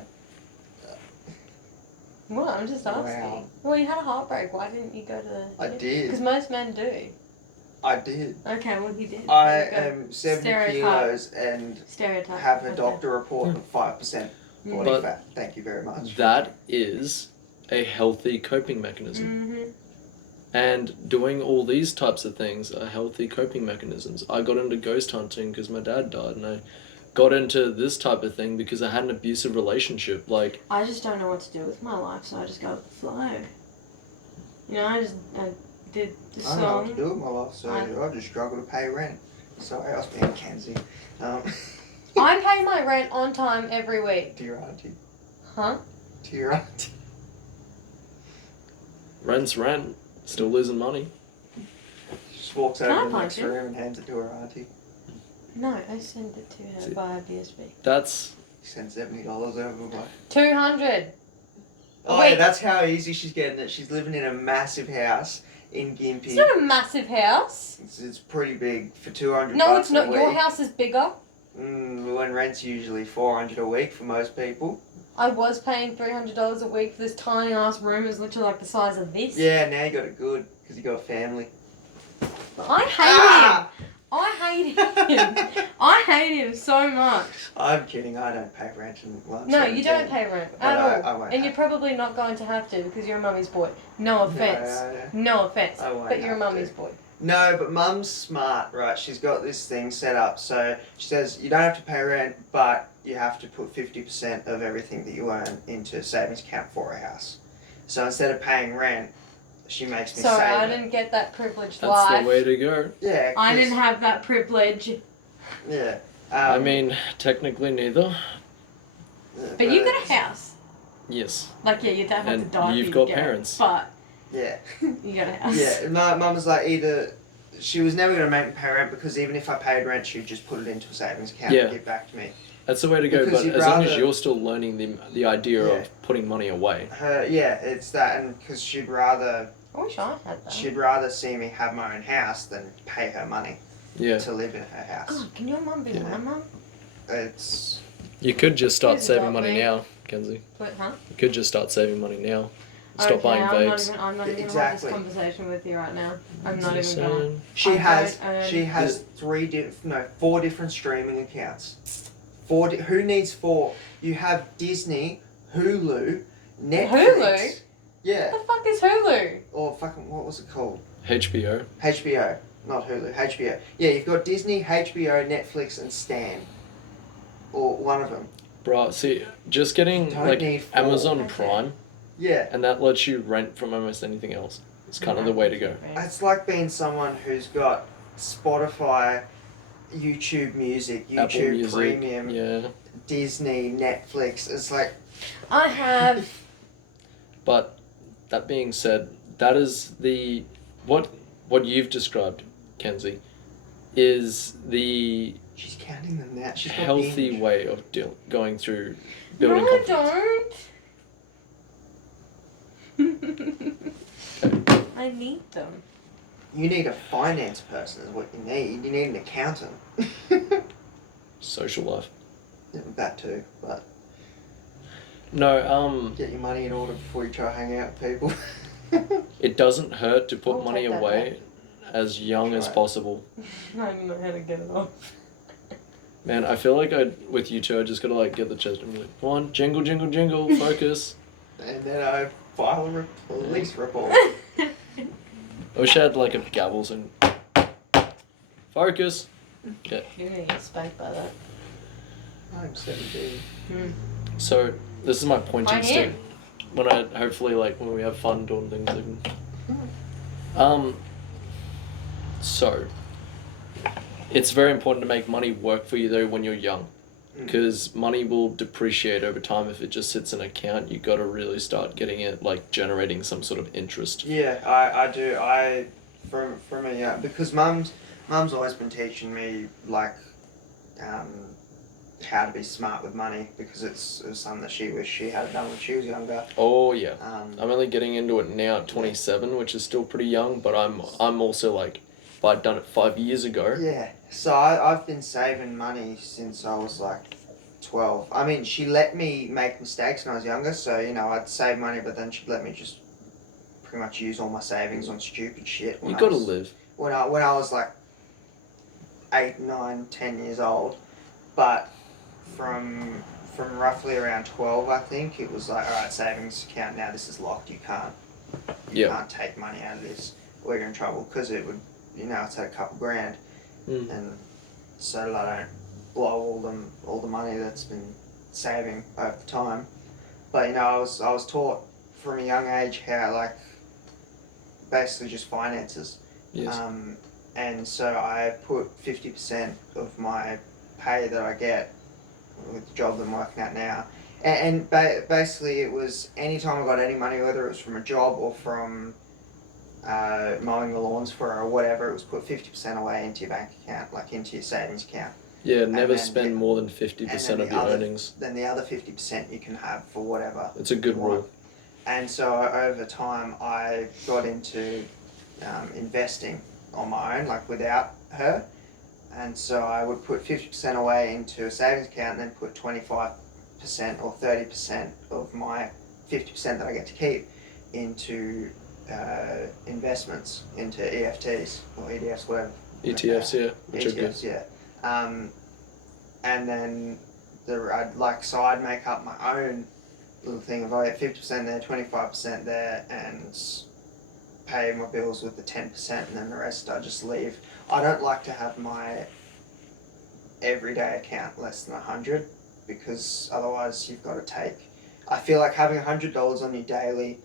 Well, I'm just asking. Wow. Well, you had a heartbreak. Why didn't you go to the? I did. Because most men do. I did. Okay, well he did. I There you go. am 70 Stereotype. kilos and Stereotype. have a Okay. doctor report of 5% body But fat. Thank you very much. That is a healthy coping mechanism. Mm-hmm. And doing all these types of things are healthy coping mechanisms. I got into ghost hunting because my dad died, and I got into this type of thing because I had an abusive relationship. Like, I just don't know what to do with my life, so I just go with the flow. You know, I did the I don't know what to song. do with my life, so I just struggle to pay rent. Sorry, I was being Kenzie. I pay my rent on time every week. To your auntie. Huh? To your auntie. rent's rent, still losing money. She just walks Can I over to the punch next you? room and hands it to her auntie. No, I send it to her See- via BSB. That's... She sends $70 over by. 200. Oh Wait. yeah, that's how easy she's getting it. She's living in a massive house in Gympie. It's not a massive house. It's pretty big for 200 No, bucks it's not. a Your week. house is bigger. When rent's usually 400 a week for most people. I was paying $300 a week for this tiny ass room. It's literally like the size of this. Yeah, now you got it good because you got a family. I hate him. I hate him. I hate him so much. I'm kidding. I don't pay rent and well, No, you don't pay rent at all. I won't And you're have probably not going to have to because you're a mummy's boy. No offense. No offense. I won't But you're a have mummy's to. boy. No, but Mum's smart, right? She's got this thing set up. So she says you don't have to pay rent, but you have to put 50% of everything that you earn into a savings account for a house. So instead of paying rent, she makes me Sorry, save I it. didn't get that privileged That's life. the way to go. Yeah. I 'cause- didn't have that privilege. Yeah. I mean, technically neither. But you got a house. Yes. Like, yeah, your dad had to And die. you've for you got to get it, parents. But Yeah. you got a house. Yeah. My mum was like either. She was never going to make me pay rent because even if I paid rent, she'd just put it into a savings account Yeah. and give back to me. That's the way to go, Because but you'd as long as rather- you're still learning the idea Yeah. of putting money away. Yeah, it's that, and because she'd rather I wish I had that. she'd rather see me have my own house than pay her money Yeah. to live in her house. God, can your mum be Yeah. my mum? It's You could just start Please saving adopt money me. now, Kenzie. What, huh? You could just start saving money now. Stop Okay, buying I'm vapes. not even going to have Exactly. this conversation with you right now. I'm not Just even going to. saying. she I has don't earn- she has four different streaming accounts. Who needs four? You have Disney, Hulu, Netflix. Hulu? Yeah. What the fuck is Hulu? Or fucking what was it called? HBO. HBO, not Hulu. HBO. Yeah, you've got Disney, HBO, Netflix, and Stan. Or one of them. Bruh, see, just getting Don't like need four. Amazon Okay. Prime, Yeah. and that lets you rent from almost anything else. It's kind of the way to go. It's like being someone who's got Spotify, YouTube Music, Apple YouTube Music. Premium, Yeah. Disney, Netflix. It's like I have. But that being said, that is what you've described, Kenzie, is the She's counting them now. She's got healthy binge. way of going through building No, confidence. don't. I need them. You need a finance person is what you need. You need an accountant. Social life. Yeah, that too, but No, get your money in order before you try to hang out with people. it doesn't hurt to put I'll money take that away as young as Try it. possible. I don't know how to get it off. Man, I feel like with you two, I just gotta like get the chest and be like, come on, jingle, jingle, jingle, focus. And then I file a police report. I wish I had like a gavels and focus. Yeah. You're gonna get spanked by that. I'm 17. So this is my pointing I stick. am. When I hopefully like when we have fun doing things. So it's very important to make money work for you though when you're young, because money will depreciate over time if it just sits in an account. You got to really start getting it like generating some sort of interest. Yeah, I do. From a young, because mum's always been teaching me like how to be smart with money, because it was something that she wished she had done when she was younger. Oh yeah. Um, I'm only getting into it now at 27, which is still pretty young, but I'm also like, if I'd done it 5 years ago. Yeah, so I've been saving money since I was like 12. I mean, she let me make mistakes when I was younger, so you know I'd save money, but then she'd let me just pretty much use all my savings on stupid shit. You gotta live. When I was like 8, 9, 10 years old, but from roughly around 12, I think it was like, all right, savings account now. This is locked. You can't can't take money out of this, or you're in trouble, because it would, you know, it's at a couple grand, and so that I don't blow all the money that's been saving over time. But you know, I was taught from a young age how like basically just finances. Yes. And so I put 50% of my pay that I get with the job that I'm working at now. And basically it was anytime I got any money, whether it was from a job or from mowing the lawns for or whatever, it was put 50% away into your bank account, like into your savings account. Yeah, never spend more than 50% of your other, earnings. Then the other 50% you can have for whatever. It's a good rule. And so over time I got into investing on my own, like without her. And so I would put 50% away into a savings account and then put 25% or 30% of my 50% that I get to keep into investments, into EFTs or EDFs, whatever. ETFs, yeah, which ETFs, are good. yeah. And then I'd make up my own little thing of, I get 50% there, 25% there, and pay my bills with the 10%, and then the rest I just leave. I don't like to have my everyday account less than 100, because otherwise you've got to take. I feel like having $100 on your daily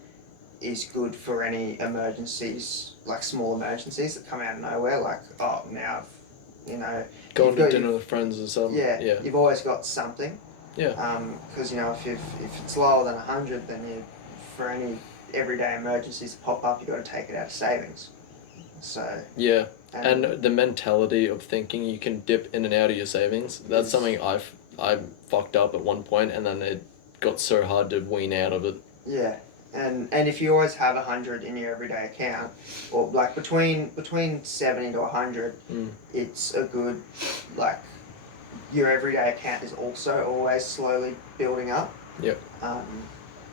is good for any emergencies, like small emergencies that come out of nowhere. Like, oh, now I've, you know, Going to dinner with friends or something. Yeah, yeah. You've always got something. Yeah. Because you know, if it's lower than 100, then for any everyday emergencies that pop up, you got to take it out of savings. So. Yeah. And the mentality of thinking you can dip in and out of your savings, that's something I fucked up at one point, and then it got so hard to wean out of it. Yeah, and if you always have 100 in your everyday account, or like between 70 to 100, it's a good, like, your everyday account is also always slowly building up. Yep.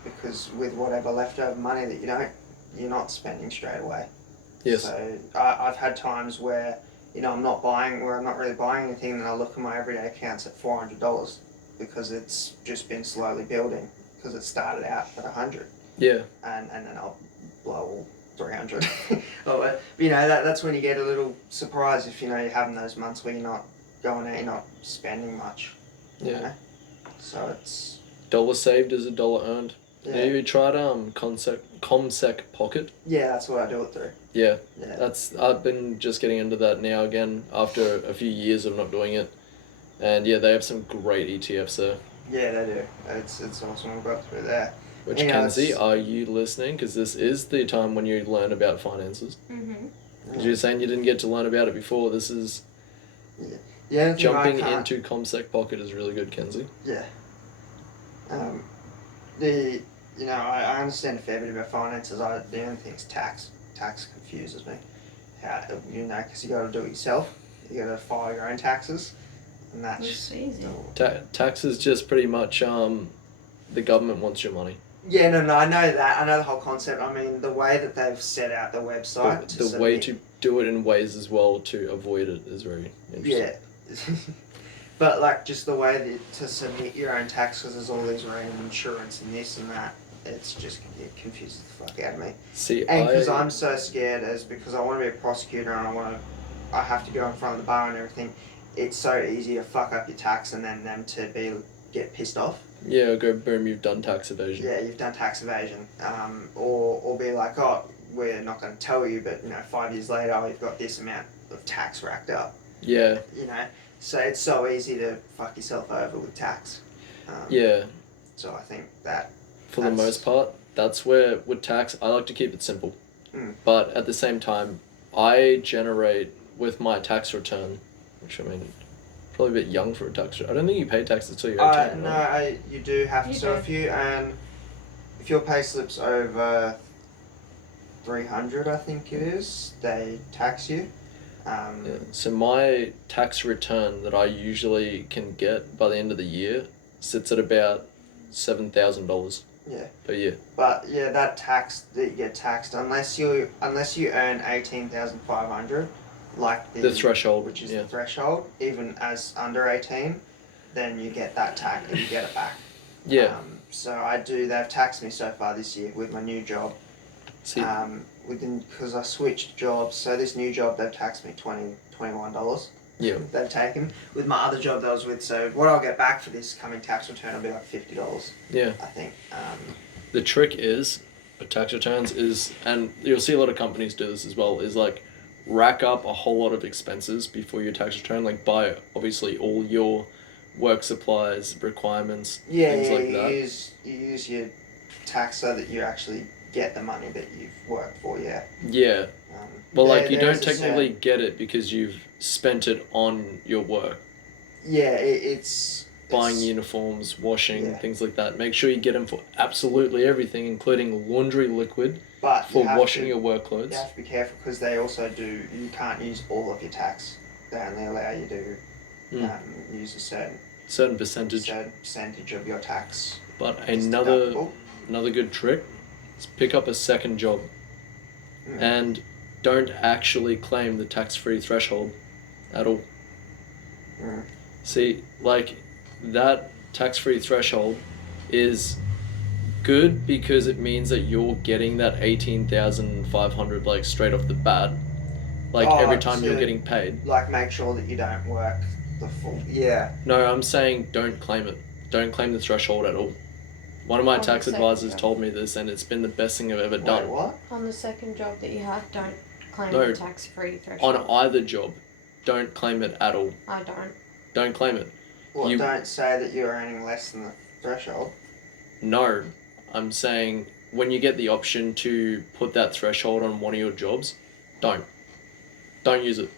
Because with whatever leftover money that you're not spending straight away. Yes. So I've had times where, you know, I'm not really buying anything, and I look at my everyday accounts at $400, because it's just been slowly building, because it started out at 100. Yeah. And then I'll blow all 300. But you know, that's when you get a little surprised if, you know, you're having those months where you're not going out, you're not spending much. You know? So it's... Dollar saved is a dollar earned. Yeah. Have you tried Comsec Pocket? Yeah, that's what I do it through. Yeah. Yeah. I've been just getting into that now again after a few years of not doing it. And yeah, they have some great ETFs there. Yeah, they do. It's awesome. We've got through there. Which, Kenzie, are you listening? Because this is the time when you learn about finances. Mm-hmm. Because you're saying you didn't get to learn about it before. This is... Yeah. The thing I Jumping can't- into ComSec Pocket is really good, Kenzie. Yeah. I understand a fair bit about finances. The only thing is tax. Tax confuses me. Because you got to do it yourself. You got to file your own taxes, and that's It's easy. Tax is just pretty much the government wants your money. Yeah, no, I know that. I know the whole concept. I mean, the way that they've set out the website. The way to do it in ways as well to avoid it is very interesting. Yeah. But like just the way to submit your own tax, because there's all these random insurance and this and that, it confuses the fuck out of me. See, And because I'm so scared, because I want to be a prosecutor and I have to go in front of the bar and everything. It's so easy to fuck up your tax and then them to get pissed off. Yeah, go boom, you've done tax evasion. Yeah, you've done tax evasion. Or be like, oh, we're not going to tell you, but 5 years later, we've got this amount of tax racked up. Yeah. So it's so easy to fuck yourself over with tax. Yeah. So I think that. For the most part, that's where with tax, I like to keep it simple. But at the same time, I generate with my tax return, which I mean, probably a bit young for a tax return. I don't think you pay taxes until you're 18. No, you do have to. So if your pay slip's over 300, I think it is, they tax you. Yeah. So my tax return that I usually can get by the end of the year sits at about $7,000. Yeah. Per year. But yeah, that tax that you get taxed unless you earn 18,500, like the threshold, which is the threshold, even as under 18, then you get that tax and you get it back. Yeah. They've taxed me so far this year with my new job. See. Because I switched jobs, so this new job they've taxed me $21. Yeah. They've taken with my other job that I was with. So what I'll get back for this coming tax return will be like $50. Yeah. I think. The trick is, with tax returns is, and you'll see a lot of companies do this as well, is like rack up a whole lot of expenses before your tax return, like buy obviously all your work supplies, requirements, things like that. You use your tax so that you actually get the money that you've worked for. Yeah. Yeah. Well, you don't technically get it because you've spent it on your work. Yeah, it's buying uniforms, washing, things like that. Make sure you get them for absolutely everything, including laundry liquid for washing your work clothes. You have to be careful because they also you can't use all of your tax. They only allow you to use a certain percentage of your tax. But another good trick is pick up a second job and don't actually claim the tax-free threshold at all. See, like that tax-free threshold is good because it means that you're getting that 18,500 like straight off the bat, like every time you're getting paid. Like make sure that you don't work the full. Yeah. No, I'm saying don't claim it. Don't claim the threshold at all. One of my tax advisors told me this, and it's been the best thing I've ever done. What? On the second job that you have, don't claim the tax-free threshold. On either job, don't claim it at all. I don't. Don't claim it. Don't say that you're earning less than the threshold. No, I'm saying when you get the option to put that threshold on one of your jobs, don't use it.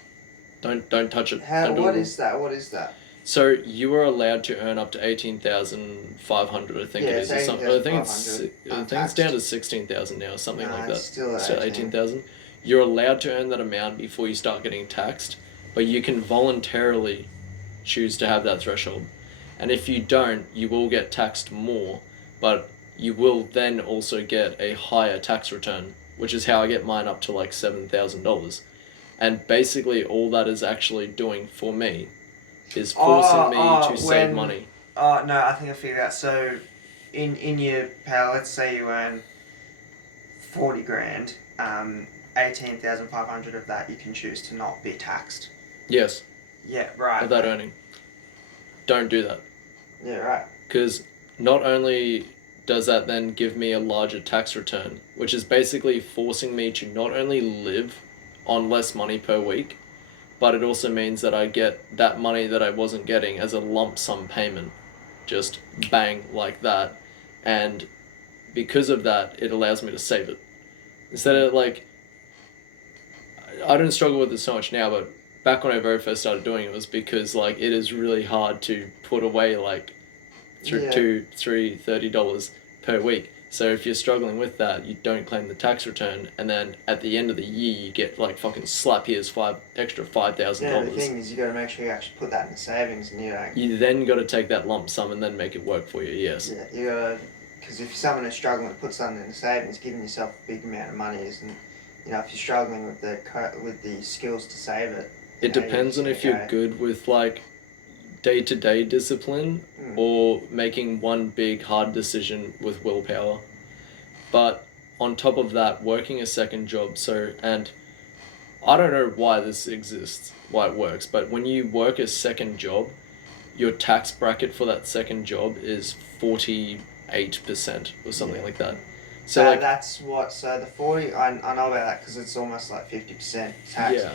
Don't touch it. What is that? So you are allowed to earn up to 18,500, I think it is. Or something. I think it's down to 16,000 now, or something like that. It's still at 18,000. You're allowed to earn that amount before you start getting taxed, but you can voluntarily choose to have that threshold. And if you don't, you will get taxed more, but you will then also get a higher tax return, which is how I get mine up to like $7,000. And basically all that is actually doing for me is forcing me to save money. Oh, no, I think I figured out. So in your pay, let's say you earn 40 grand, 18,500 of that you can choose to not be taxed. Yes. Yeah, right. Of that earning. Don't do that. Yeah, right. Because not only does that then give me a larger tax return, which is basically forcing me to not only live on less money per week, but it also means that I get that money that I wasn't getting as a lump sum payment. Just bang, like that. And because of that, it allows me to save it. Instead of like, I don't struggle with it so much now, but back when I very first started doing it was because like it is really hard to put away like $2, $3, $30 per week. So if you're struggling with that, you don't claim the tax return, and then at the end of the year you get like fucking slap here's extra $5,000. Yeah, the thing is you got to make sure you actually put that in the savings, and you don't. You then got to take that lump sum and then make it work for you. Yes. Yeah, you got to, because if someone is struggling to put something in the savings, giving yourself a big amount of money isn't. You know, if you're struggling with the skills to save it. It depends on if you're good with like day-to-day discipline or making one big hard decision with willpower. But on top of that, working a second job, and I don't know why this exists, why it works, but when you work a second job, your tax bracket for that second job is 48% or something like that. So like, that's what. So the 40, I know about that because it's almost like 50% tax. Yeah.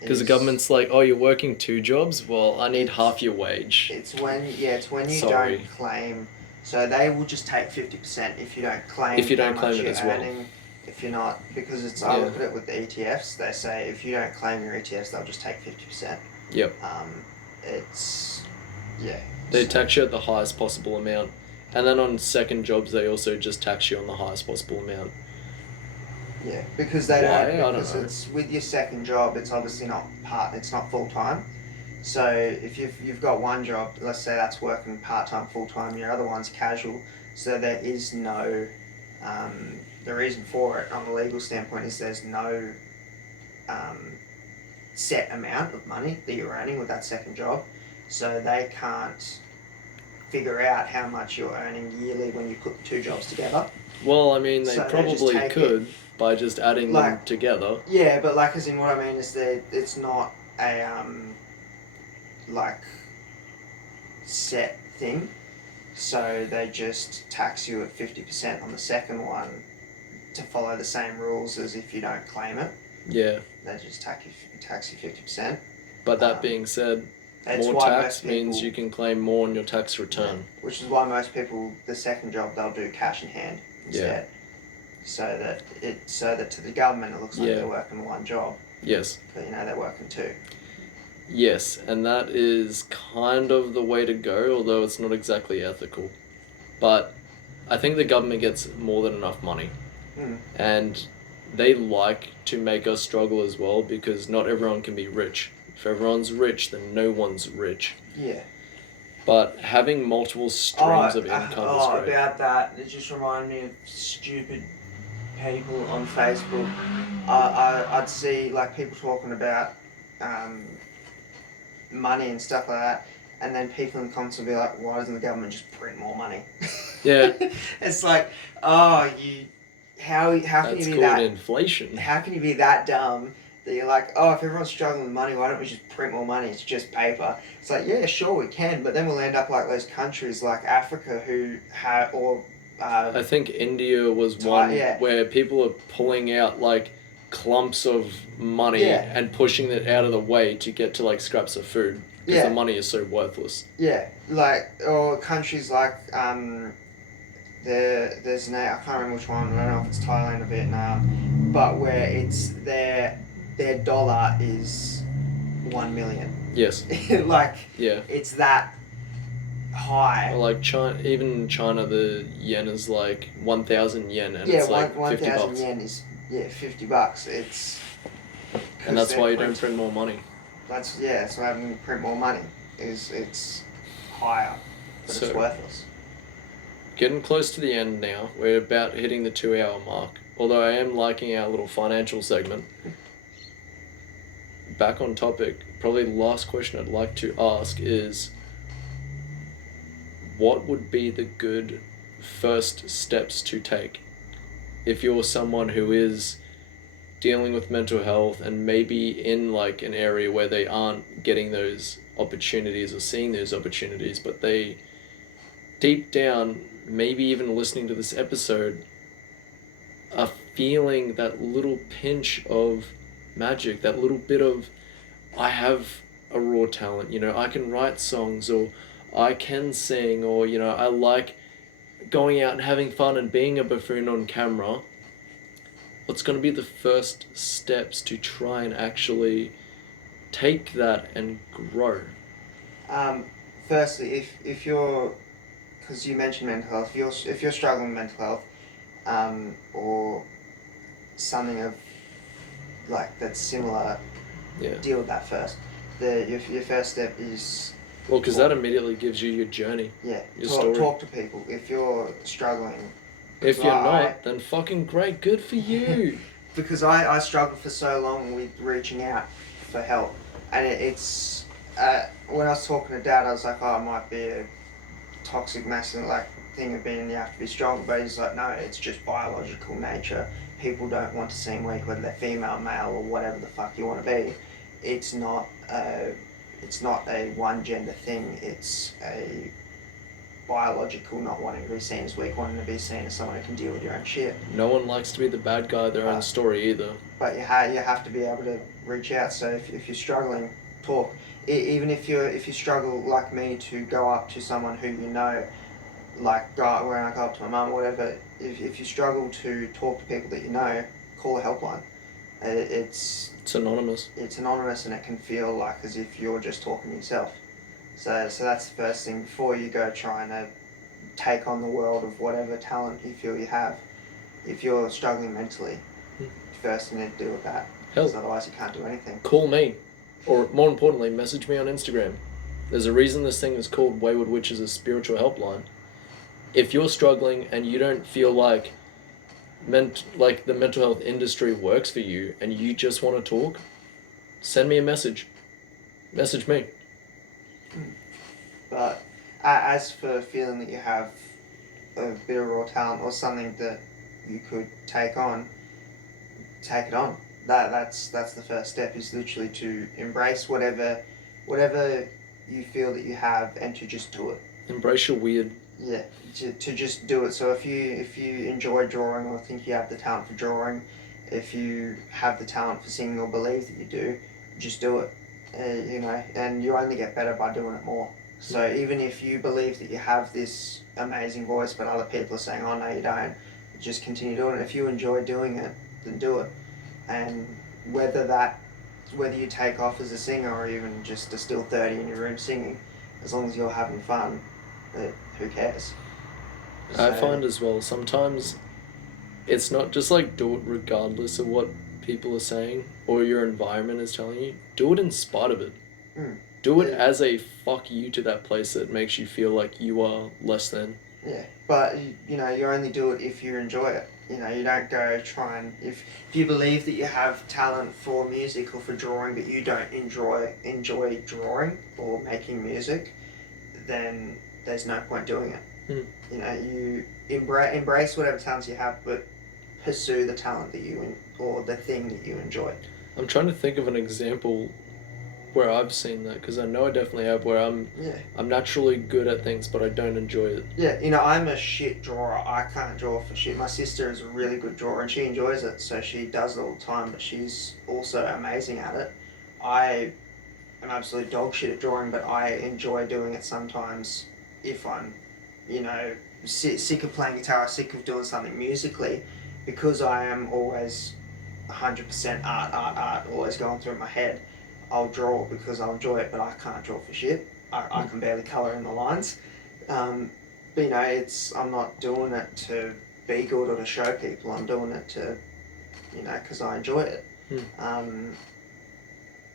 Because the government's like, oh, you're working 2 jobs. Well, I need half your wage. It's when you don't claim. So they will just take 50% if you don't claim. If you don't how claim much it you're as well. earning, if you're not, because it's. I look at it with the ETFs. They say if you don't claim your ETFs, they'll just take 50%. Yep. It's. They tax you at the highest possible amount. And then on second jobs, they also just tax you on the highest possible amount. Yeah, because they Why? don't. Because it's with your second job, it's obviously not it's not full time. So if you've got one job, let's say that's working part time, full time, your other one's casual. So there is no. The reason for it, on a legal standpoint, is there's no. Set amount of money that you're earning with that second job, so they can't figure out how much you're earning yearly when you put the 2 jobs together. Well, I mean, they probably could by just adding them together. Yeah, but like, as in what I mean is that it's not a set thing. So they just tax you at 50% on the second one to follow the same rules as if you don't claim it. Yeah. They just tax you 50%. But that being said, more tax means you can claim more on your tax return. Yeah, which is why most people, the second job, they'll do cash in hand instead. Yeah. So that to the government it looks like they're working 1 job. Yes. But they're working 2. Yes, and that is kind of the way to go, although it's not exactly ethical. But I think the government gets more than enough money. And they like to make us struggle as well, because not everyone can be rich. If everyone's rich, then no one's rich. Yeah. But having multiple streams of income is great. About that, it just reminded me of stupid people on Facebook. I'd see like people talking about money and stuff like that, and then people in the comments would be like, why doesn't the government just print more money? Yeah. It's like, how can you be that? That's called inflation. How can you be that dumb that you're like, oh, if everyone's struggling with money, why don't we just print more money? It's just paper. It's like, yeah, sure we can, but then we'll end up like those countries like Africa who have, I think India was one where people are pulling out like clumps of money and pushing it out of the way to get to like scraps of food because the money is so worthless. Yeah, like, or countries like there's I can't remember which one. I don't know if it's Thailand or Vietnam, but where it's their dollar is 1 million. Yes. It's that high. Or like China, even China, the yen is like 1,000 yen, and it's like $50. 1,000 yen is $50. It's. And that's why you don't print more money. That's why having to print more money it's higher, but it's worthless. Getting close to the end now. We're about hitting the 2-hour mark. Although I am liking our little financial segment. Back on topic, probably the last question I'd like to ask is, what would be the good first steps to take if you're someone who is dealing with mental health and maybe in like an area where they aren't getting those opportunities or seeing those opportunities, but they deep down, maybe even listening to this episode, are feeling that little pinch of magic, that little bit of, I have a raw talent, I can write songs, or I can sing, or, I like going out and having fun and being a buffoon on camera. What's going to be the first steps to try and actually take that and grow? Firstly, if you're, because you mentioned mental health, if you're struggling with mental health, or something of like that's similar, Yeah. deal with that first. Your first step is, Well, because that immediately gives you your journey. yeah, Your story. talk to people. If you're struggling, If you're not, then fucking great, good for you. because I struggled for so long with reaching out for help, and it's when I was talking to Dad, I was like, oh, it might be a toxic masculine thing of being you have to be strong, but he's like, no, it's just biological nature. People don't want to seem weak, whether they're female, male, or whatever the fuck you want to be. It's not a one gender thing. It's a biological not wanting to be seen as weak, wanting to be seen as someone who can deal with your own shit. No one likes to be the bad guy of their own story either. But you have to be able to reach out. So if you're struggling, talk. Even if you struggle like me to go up to someone who you know, like when I go up to my mum or whatever, if you struggle to talk to people that you know, call a helpline. It's anonymous. It's anonymous, and it can feel like as if you're just talking to yourself. So that's the first thing before you go trying to take on the world of whatever talent you feel you have. If you're struggling mentally, first you need to deal with that. Because otherwise you can't do anything. Call me. Or more importantly, message me on Instagram. There's a reason this thing is called Wayward Witches, a spiritual helpline. If you're struggling and you don't feel like the mental health industry works for you and you just want to talk, send me a message. Message me. But as for feeling that you have a bit of raw talent or something that you could take on, take it on. That's the first step, is literally to embrace whatever you feel that you have and to just do it. Embrace your weird. Yeah, to just do it. So if you enjoy drawing or think you have the talent for drawing, if you have the talent for singing or believe that you do, just do it. And you only get better by doing it more. So even if you believe that you have this amazing voice, but other people are saying, "Oh no, you don't," just continue doing it. If you enjoy doing it, then do it. And whether you take off as a singer or even just are still 30 in your room singing, as long as you're having fun, who cares? I find as well, sometimes it's not just like do it regardless of what people are saying or your environment is telling you. Do it in spite of it. Do it as a fuck you to that place that makes you feel like you are less than. Yeah, but you only do it if you enjoy it. You don't go try and if you believe that you have talent for music or for drawing, but you don't enjoy drawing or making music, then there's no point doing it. You embrace whatever talents you have, but pursue the talent that or the thing that you enjoy. I'm trying to think of an example where I've seen that, because I know I definitely have, where I'm naturally good at things but I don't enjoy it. Yeah, I'm a shit drawer. I can't draw for shit. My sister is a really good drawer and she enjoys it, so she does it all the time, but she's also amazing at it. I am absolute dog shit at drawing, but I enjoy doing it sometimes if I'm sick of playing guitar or sick of doing something musically, because I am always 100% art, always going through my head. I'll draw because I'll enjoy it, but I can't draw for shit. I can barely colour in the lines. But I'm not doing it to be good or to show people. I'm doing it to, because I enjoy it.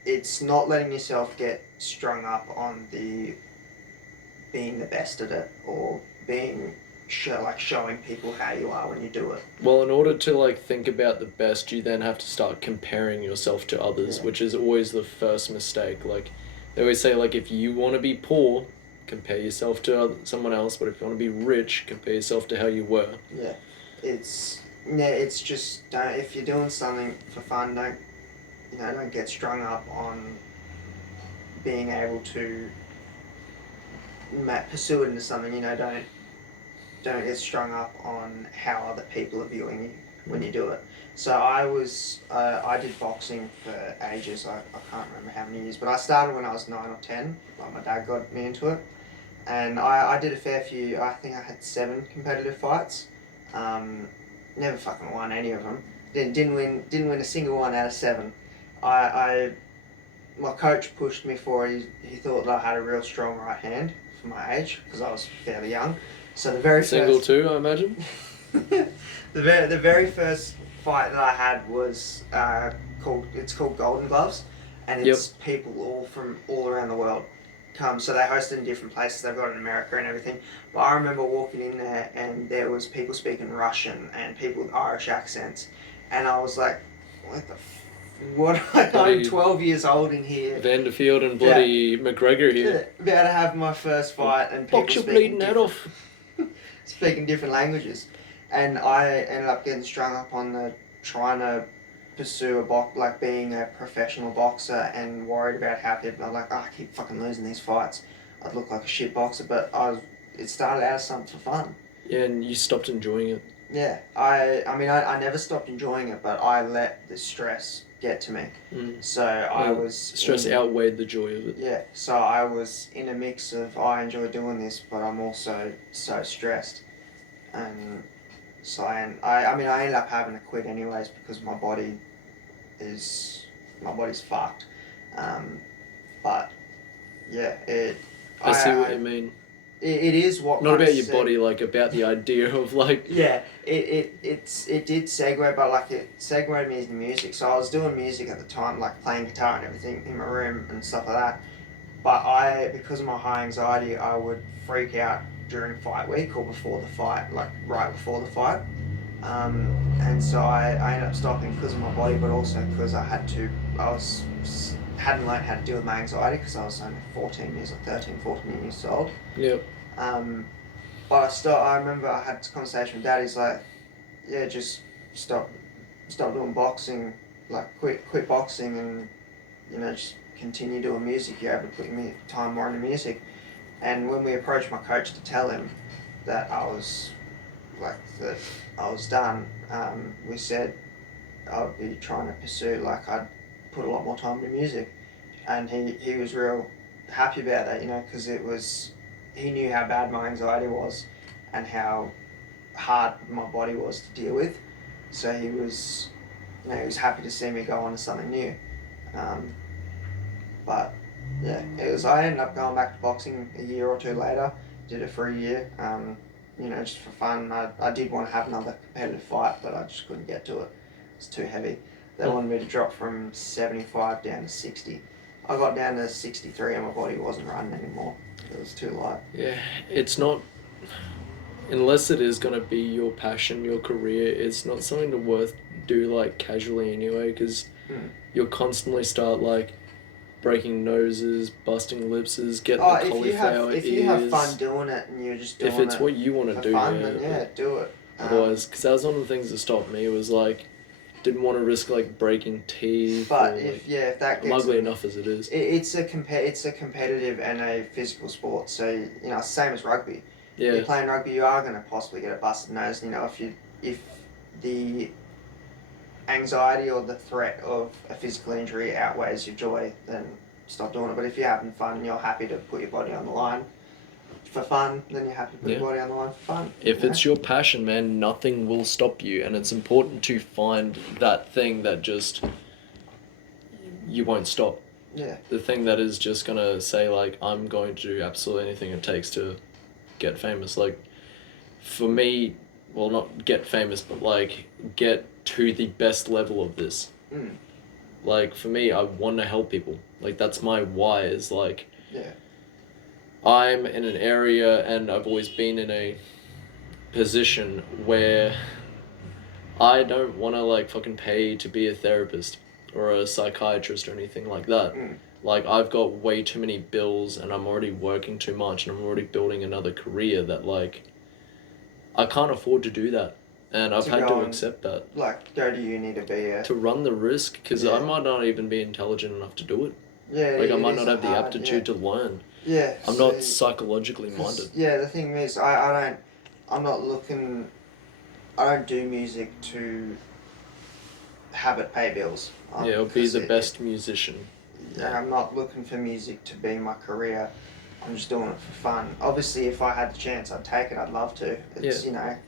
It's not letting yourself get strung up on being the best at it or being showing people how you are when you do it. Well, in order to think about the best, you then have to start comparing yourself to others, which is always the first mistake. They always say, if you want to be poor, compare yourself to someone else, but if you want to be rich, compare yourself to how you were. Yeah, it's just if you're doing something for fun, don't get strung up on being able to pursue it into something. Don't get strung up on how other people are viewing you when you do it. So I did boxing for ages. I can't remember how many years, but I started when I was 9 or 10. My dad got me into it, and I did a fair few. I think I had 7 competitive fights. Never fucking won any of them. Didn't win a single one out of 7. I my coach pushed me for it. He thought that I had a real strong right hand for my age because I was fairly young. So the very Single first, too, I imagine. the very first fight that I had was called Golden Gloves, and it's people all from all around the world come. So they host it in different places. They've got it in America and everything. But I remember walking in there and there was people speaking Russian and people with Irish accents, and I was like, what the. What I'm 12 years old in here. Vanderfield and bloody McGregor here. About to have my first fight and people Box your bleeding head off. speaking different languages, and I ended up getting strung up on the trying to pursue being a professional boxer and worried about how people are like, I keep fucking losing these fights. I'd look like a shit boxer, but it started out as something for fun. Yeah, and you stopped enjoying it. Yeah, I never stopped enjoying it, but I let the stress get to me. So I was... Stress outweighed the joy of it. Yeah, so I was in a mix of, I enjoy doing this, but I'm also so stressed. And so I ended up having to quit anyways because my body's fucked. But, yeah, I see what you mean. It is what... Not about your body, like about the idea of like... Yeah, it did segue, but like it segued me into music. So I was doing music at the time, like playing guitar and everything in my room and stuff like that. But because of my high anxiety, I would freak out during fight week or before the fight, like right before the fight. And so I ended up stopping because of my body, but also because hadn't learned how to deal with my anxiety because I was only 14 years old. Yep. But I remember I had this conversation with Dad. He's like, yeah, just stop doing boxing, like quit boxing and, just continue doing music. You're able to put your time more into music. And when we approached my coach to tell him that I was done, we said I'd be trying to pursue, I'd put a lot more time into music. And he was real happy about that, because he knew how bad my anxiety was and how hard my body was to deal with. So he was happy to see me go on to something new. But yeah, I ended up going back to boxing a year or two later, did it for a year, just for fun. I did want to have another competitive fight, but I just couldn't get to it. It's too heavy. They wanted me to drop from 75 down to 60. I got down to 63 and my body wasn't running anymore. It was too light. Yeah, it's not... Unless it is going to be your passion, your career, it's not something to do casually anyway, because you'll constantly start breaking noses, busting lipses, getting the cauliflower ears. If you have fun doing it and you're just doing it if it's what you want to do, fun, then do it. Otherwise, because that was one of the things that stopped me, was didn't want to risk breaking teeth. But if that gets... I'm ugly enough as it is. It's a competitive and a physical sport, so same as rugby. Yeah. If you're playing rugby, you are going to possibly get a busted nose. If the anxiety or the threat of a physical injury outweighs your joy, then stop doing it. But if you're having fun and you're happy to put your body on the line for fun, then you're happy to put your body on the line for fun. If it's your passion, man, nothing will stop you. And it's important to find that thing that just... you won't stop. Yeah. The thing that is just going to say, I'm going to do absolutely anything it takes to get famous. For me, well, not get famous, but get to the best level of this. For me, I want to help people. That's my why, is yeah. I'm in an area and I've always been in a position where I don't want to fucking pay to be a therapist or a psychiatrist or anything like that. I've got way too many bills and I'm already working too much and I'm already building another career that I can't afford to do that. And I've had to accept that. Go to uni to be to run the risk, because I might not even be intelligent enough to do it. Yeah. I might not have the aptitude to learn. Yeah. I'm not psychologically minded. Yeah, the thing is, I don't do music to have it pay bills. Or be the best musician. Yeah, I'm not looking for music to be my career. I'm just doing it for fun. Obviously, if I had the chance, I'd take it. I'd love to. It's,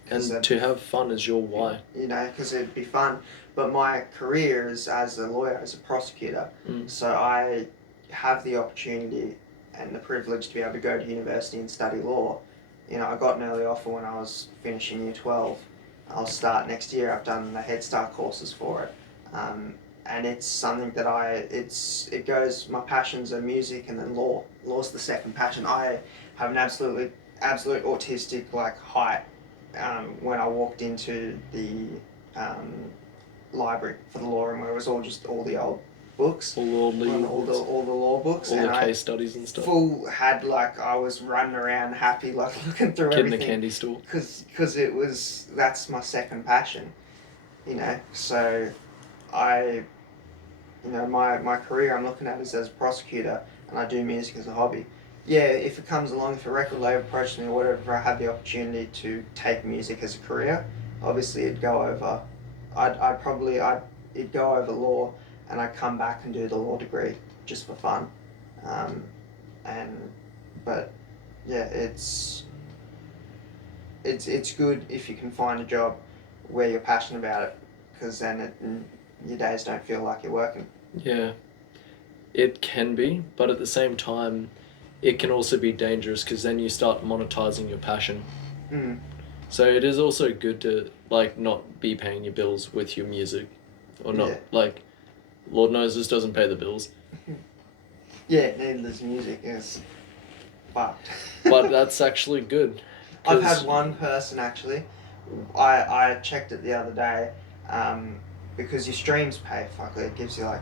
And to have fun is your why. Because it'd be fun. But my career is as a lawyer, as a prosecutor. So I have the opportunity and the privilege to be able to go to university and study law, you know, I got an early offer when I was finishing year 12. I'll start next year. I've done the Head Start courses for it. And it's something that it goes, my passions are music and then law. Law's the second passion. I have an absolute autistic like height. When I walked into the library for the law room where it was all the old books, all the law books, all and the case studies and stuff. I was running around happy, like looking through Kid in everything. the candy store. Because that's my second passion, you know. So my career I'm looking at is as a prosecutor, and I do music as a hobby. Yeah, if it comes along, if a record label approached me or whatever, if I had the opportunity to take music as a career, obviously it'd go over. It'd go over law, and I'd come back and do the law degree just for fun. But yeah, it's good if you can find a job where you're passionate about it, because then your days don't feel like you're working. Yeah, it can be, but at the same time, it can also be dangerous because then you start monetizing your passion. Mm. So it is also good to like not be paying your bills with your music, or not like, Lord knows this doesn't pay the bills. Yeah, neither does music. It's fucked. But that's actually good. I've had one person actually. I checked it the other day, because your streams pay. It gives you like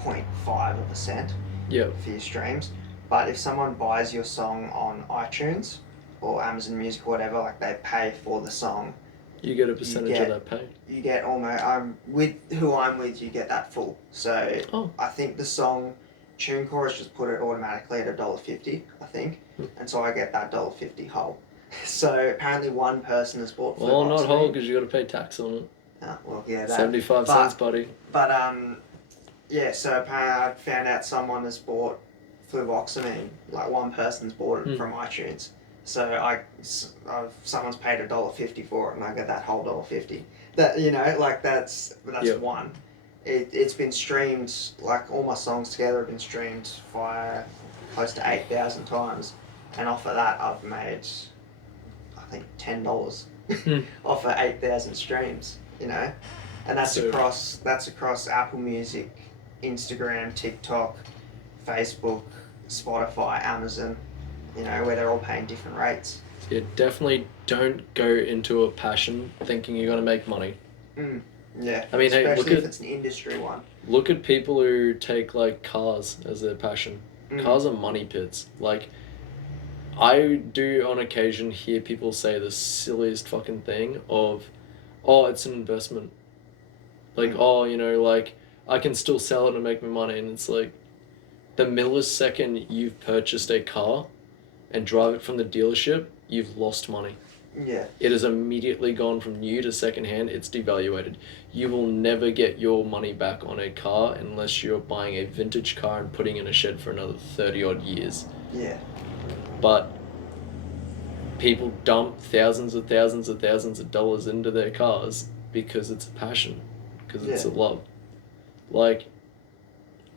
0.5 of a cent. Yeah. For your streams. But if someone buys your song on iTunes or Amazon Music or whatever, like they pay for the song. You get a percentage of that pay. You get almost with who I'm with, you get that full. So I think the song Tune Chorus just put it automatically at $1.50, I think, and so I get that $1.50 whole. So apparently one person has bought. Well, not whole because you got to pay tax on it. Well, yeah, that. 75 cents, buddy. But yeah. So apparently I found out someone has bought fluvoxamine. Like one person's bought it from iTunes. So someone's paid $1.50 for it, and I get that whole $1.50. That, you know, like that's one. It's been streamed, like all my songs together have been streamed via close to 8,000 times, and off of that I've made, I think, $10 off of 8,000 streams. You know, and that's across Apple Music, Instagram, TikTok, Facebook, Spotify, Amazon. You know, where they're all paying different rates. Yeah, definitely don't go into a passion thinking you're going to make money. Yeah. I mean, especially if it's an industry one. Look at people who take like cars as their passion. Cars are money pits. Like, I do on occasion hear people say the silliest fucking thing of, oh, it's an investment. Like, oh, you know, like, I can still sell it and make me money. And it's like, the millisecond you've purchased a car and drive it from the dealership, you've lost money. Yeah. It has immediately gone from new to secondhand. It's devaluated. You will never get your money back on a car unless you're buying a vintage car and putting in a shed for another 30 odd years. Yeah. But people dump thousands of dollars into their cars because it's a passion, because it's a love. Like,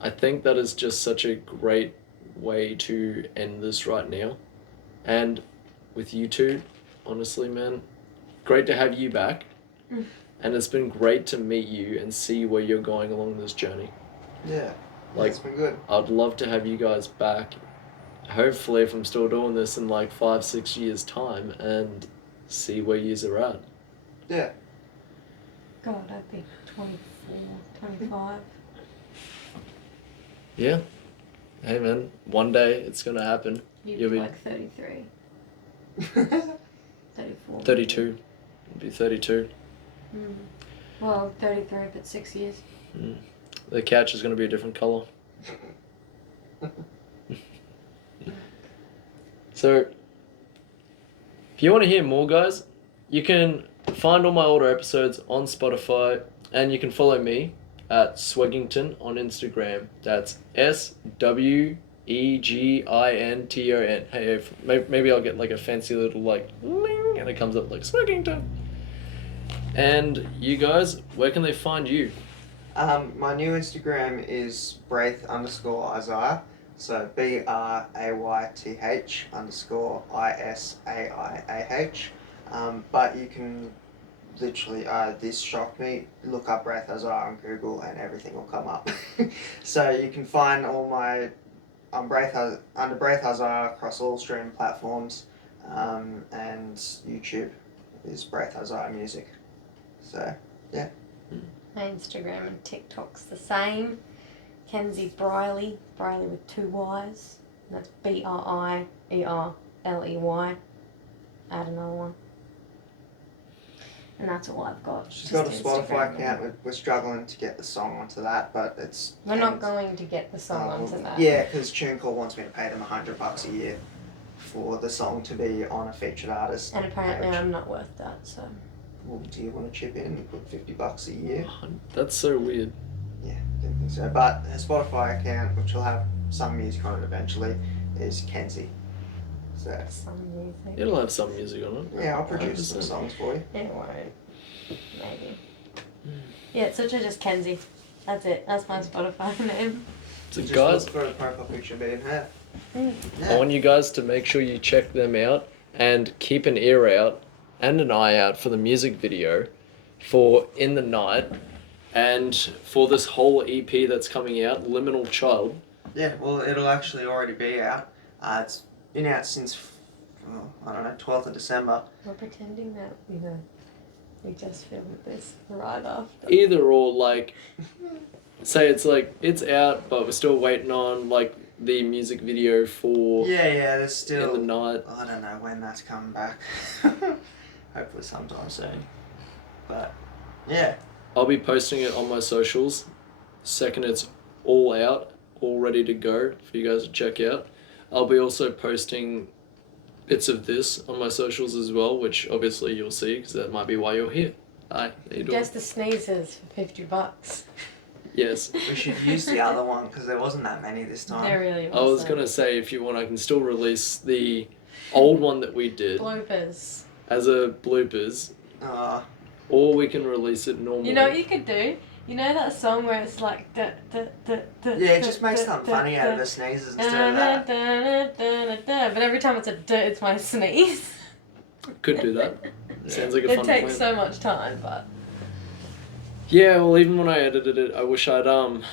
I think that is just such a great way to end this right now. And with you two, honestly, man, great to have you back. And it's been great to meet you and see where you're going along this journey. Yeah, like, it's been good. I'd love to have you guys back, hopefully if I'm still doing this in like 5-6 years time, and see where yous are at. Yeah. God, I'd be 24, 25. Yeah. Hey man, one day it's gonna happen. You'll be like 33. 34. 32. You'll be 32. Well, 33, but 6 years. The couch is gonna be a different colour. So, if you want to hear more, guys, you can find all my older episodes on Spotify, and you can follow me at Sweginton on Instagram. That's SWEGINTON. Hey, maybe I'll get like a fancy little like ling, and it comes up like Sweginton. And you guys, where can they find you? My new Instagram is Brayth _Isaiah. So BRAYTH_ISAIAH. But you can literally, this shocked me, look up Brayth Isaiah on Google and everything will come up. So you can find all my, under Brayth Isaiah across all streaming platforms, and YouTube is Brayth Isaiah Music. So, yeah. My Instagram and TikTok's the same. Kenziebrierlyy, Brierly with 2 Y's. And that's BRIERLEY. Add another one. And that's all I've got. She's Just got a Spotify Instagram. account. We're struggling to get the song onto that, but it's... We're not going to get the song onto that. Yeah, because TuneCore wants me to pay them $100 a year for the song to be on a featured artist And apparently page. I'm not worth that, so. Well, do you want to chip in and put $50 a year? That's so weird. Yeah, didn't think so. But her Spotify account, which will have some music on it eventually, is Kenzie. So, Some music. It'll have some music on it. yeah, I'll produce some 100%. songs for you. It won't. Maybe. Yeah, it's literally just Kenzie. That's it. That's my Spotify name. So Just guys, look for a profile picture being her. Mm. I want you guys to make sure you check them out and keep an ear out and an eye out for the music video for In the Night and for this whole EP that's coming out, Liminal Child. Yeah, well, it'll actually already be out. It's been out since, I don't know, 12th of December. We're pretending that, we just filmed this right after. Either or, like, say it's like, it's out, but we're still waiting on, like, the music video for Yeah, there's still... In the Night. I don't know when that's coming back. Hopefully sometime soon. But, yeah. I'll be posting it on my socials. Second it's all out, all ready to go for you guys to check out. I'll be also posting bits of this on my socials as well, which obviously you'll see because that might be why you're here. Hi, how you doing? Just the sneezes for $50. Yes. We should use the other one because there wasn't that many this time. There really was. I was gonna say if you want, I can still release the old one that we did Bloopers. as a bloopers, or we can release it normally. You know what you could do? You know that song where it's like Yeah, it just makes something funny out of the sneezes instead of that. But every time it's a it's my sneeze. Could do that. Sounds like a It fun takes plan. so much time, but Yeah, well, even when I edited it, I wish I'd like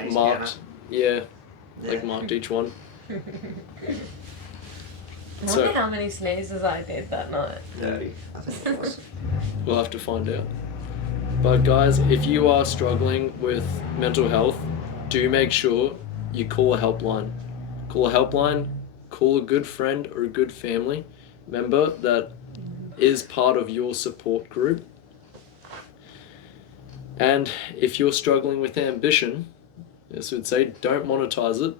Sneeze marked. Yeah, Yeah. like marked each one. I So- wonder how many sneezes I did that night. 30, I think it was. We'll have to find out. But guys, if you are struggling with mental health, do make sure you call a helpline. Call a helpline, call a good friend or a good family member that is part of your support group. And if you're struggling with ambition, this would say don't monetize it.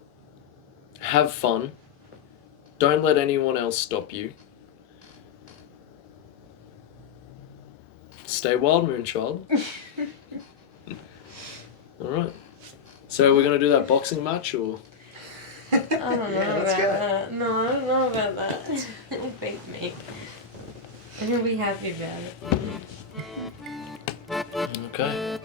Have fun. Don't let anyone else stop you. Stay wild, Moonchild. Alright. So we're going to do that boxing match or... I don't know Yeah, let's about go. that. No, I don't know about that. It'll beat me. And he'll be happy about it. Okay.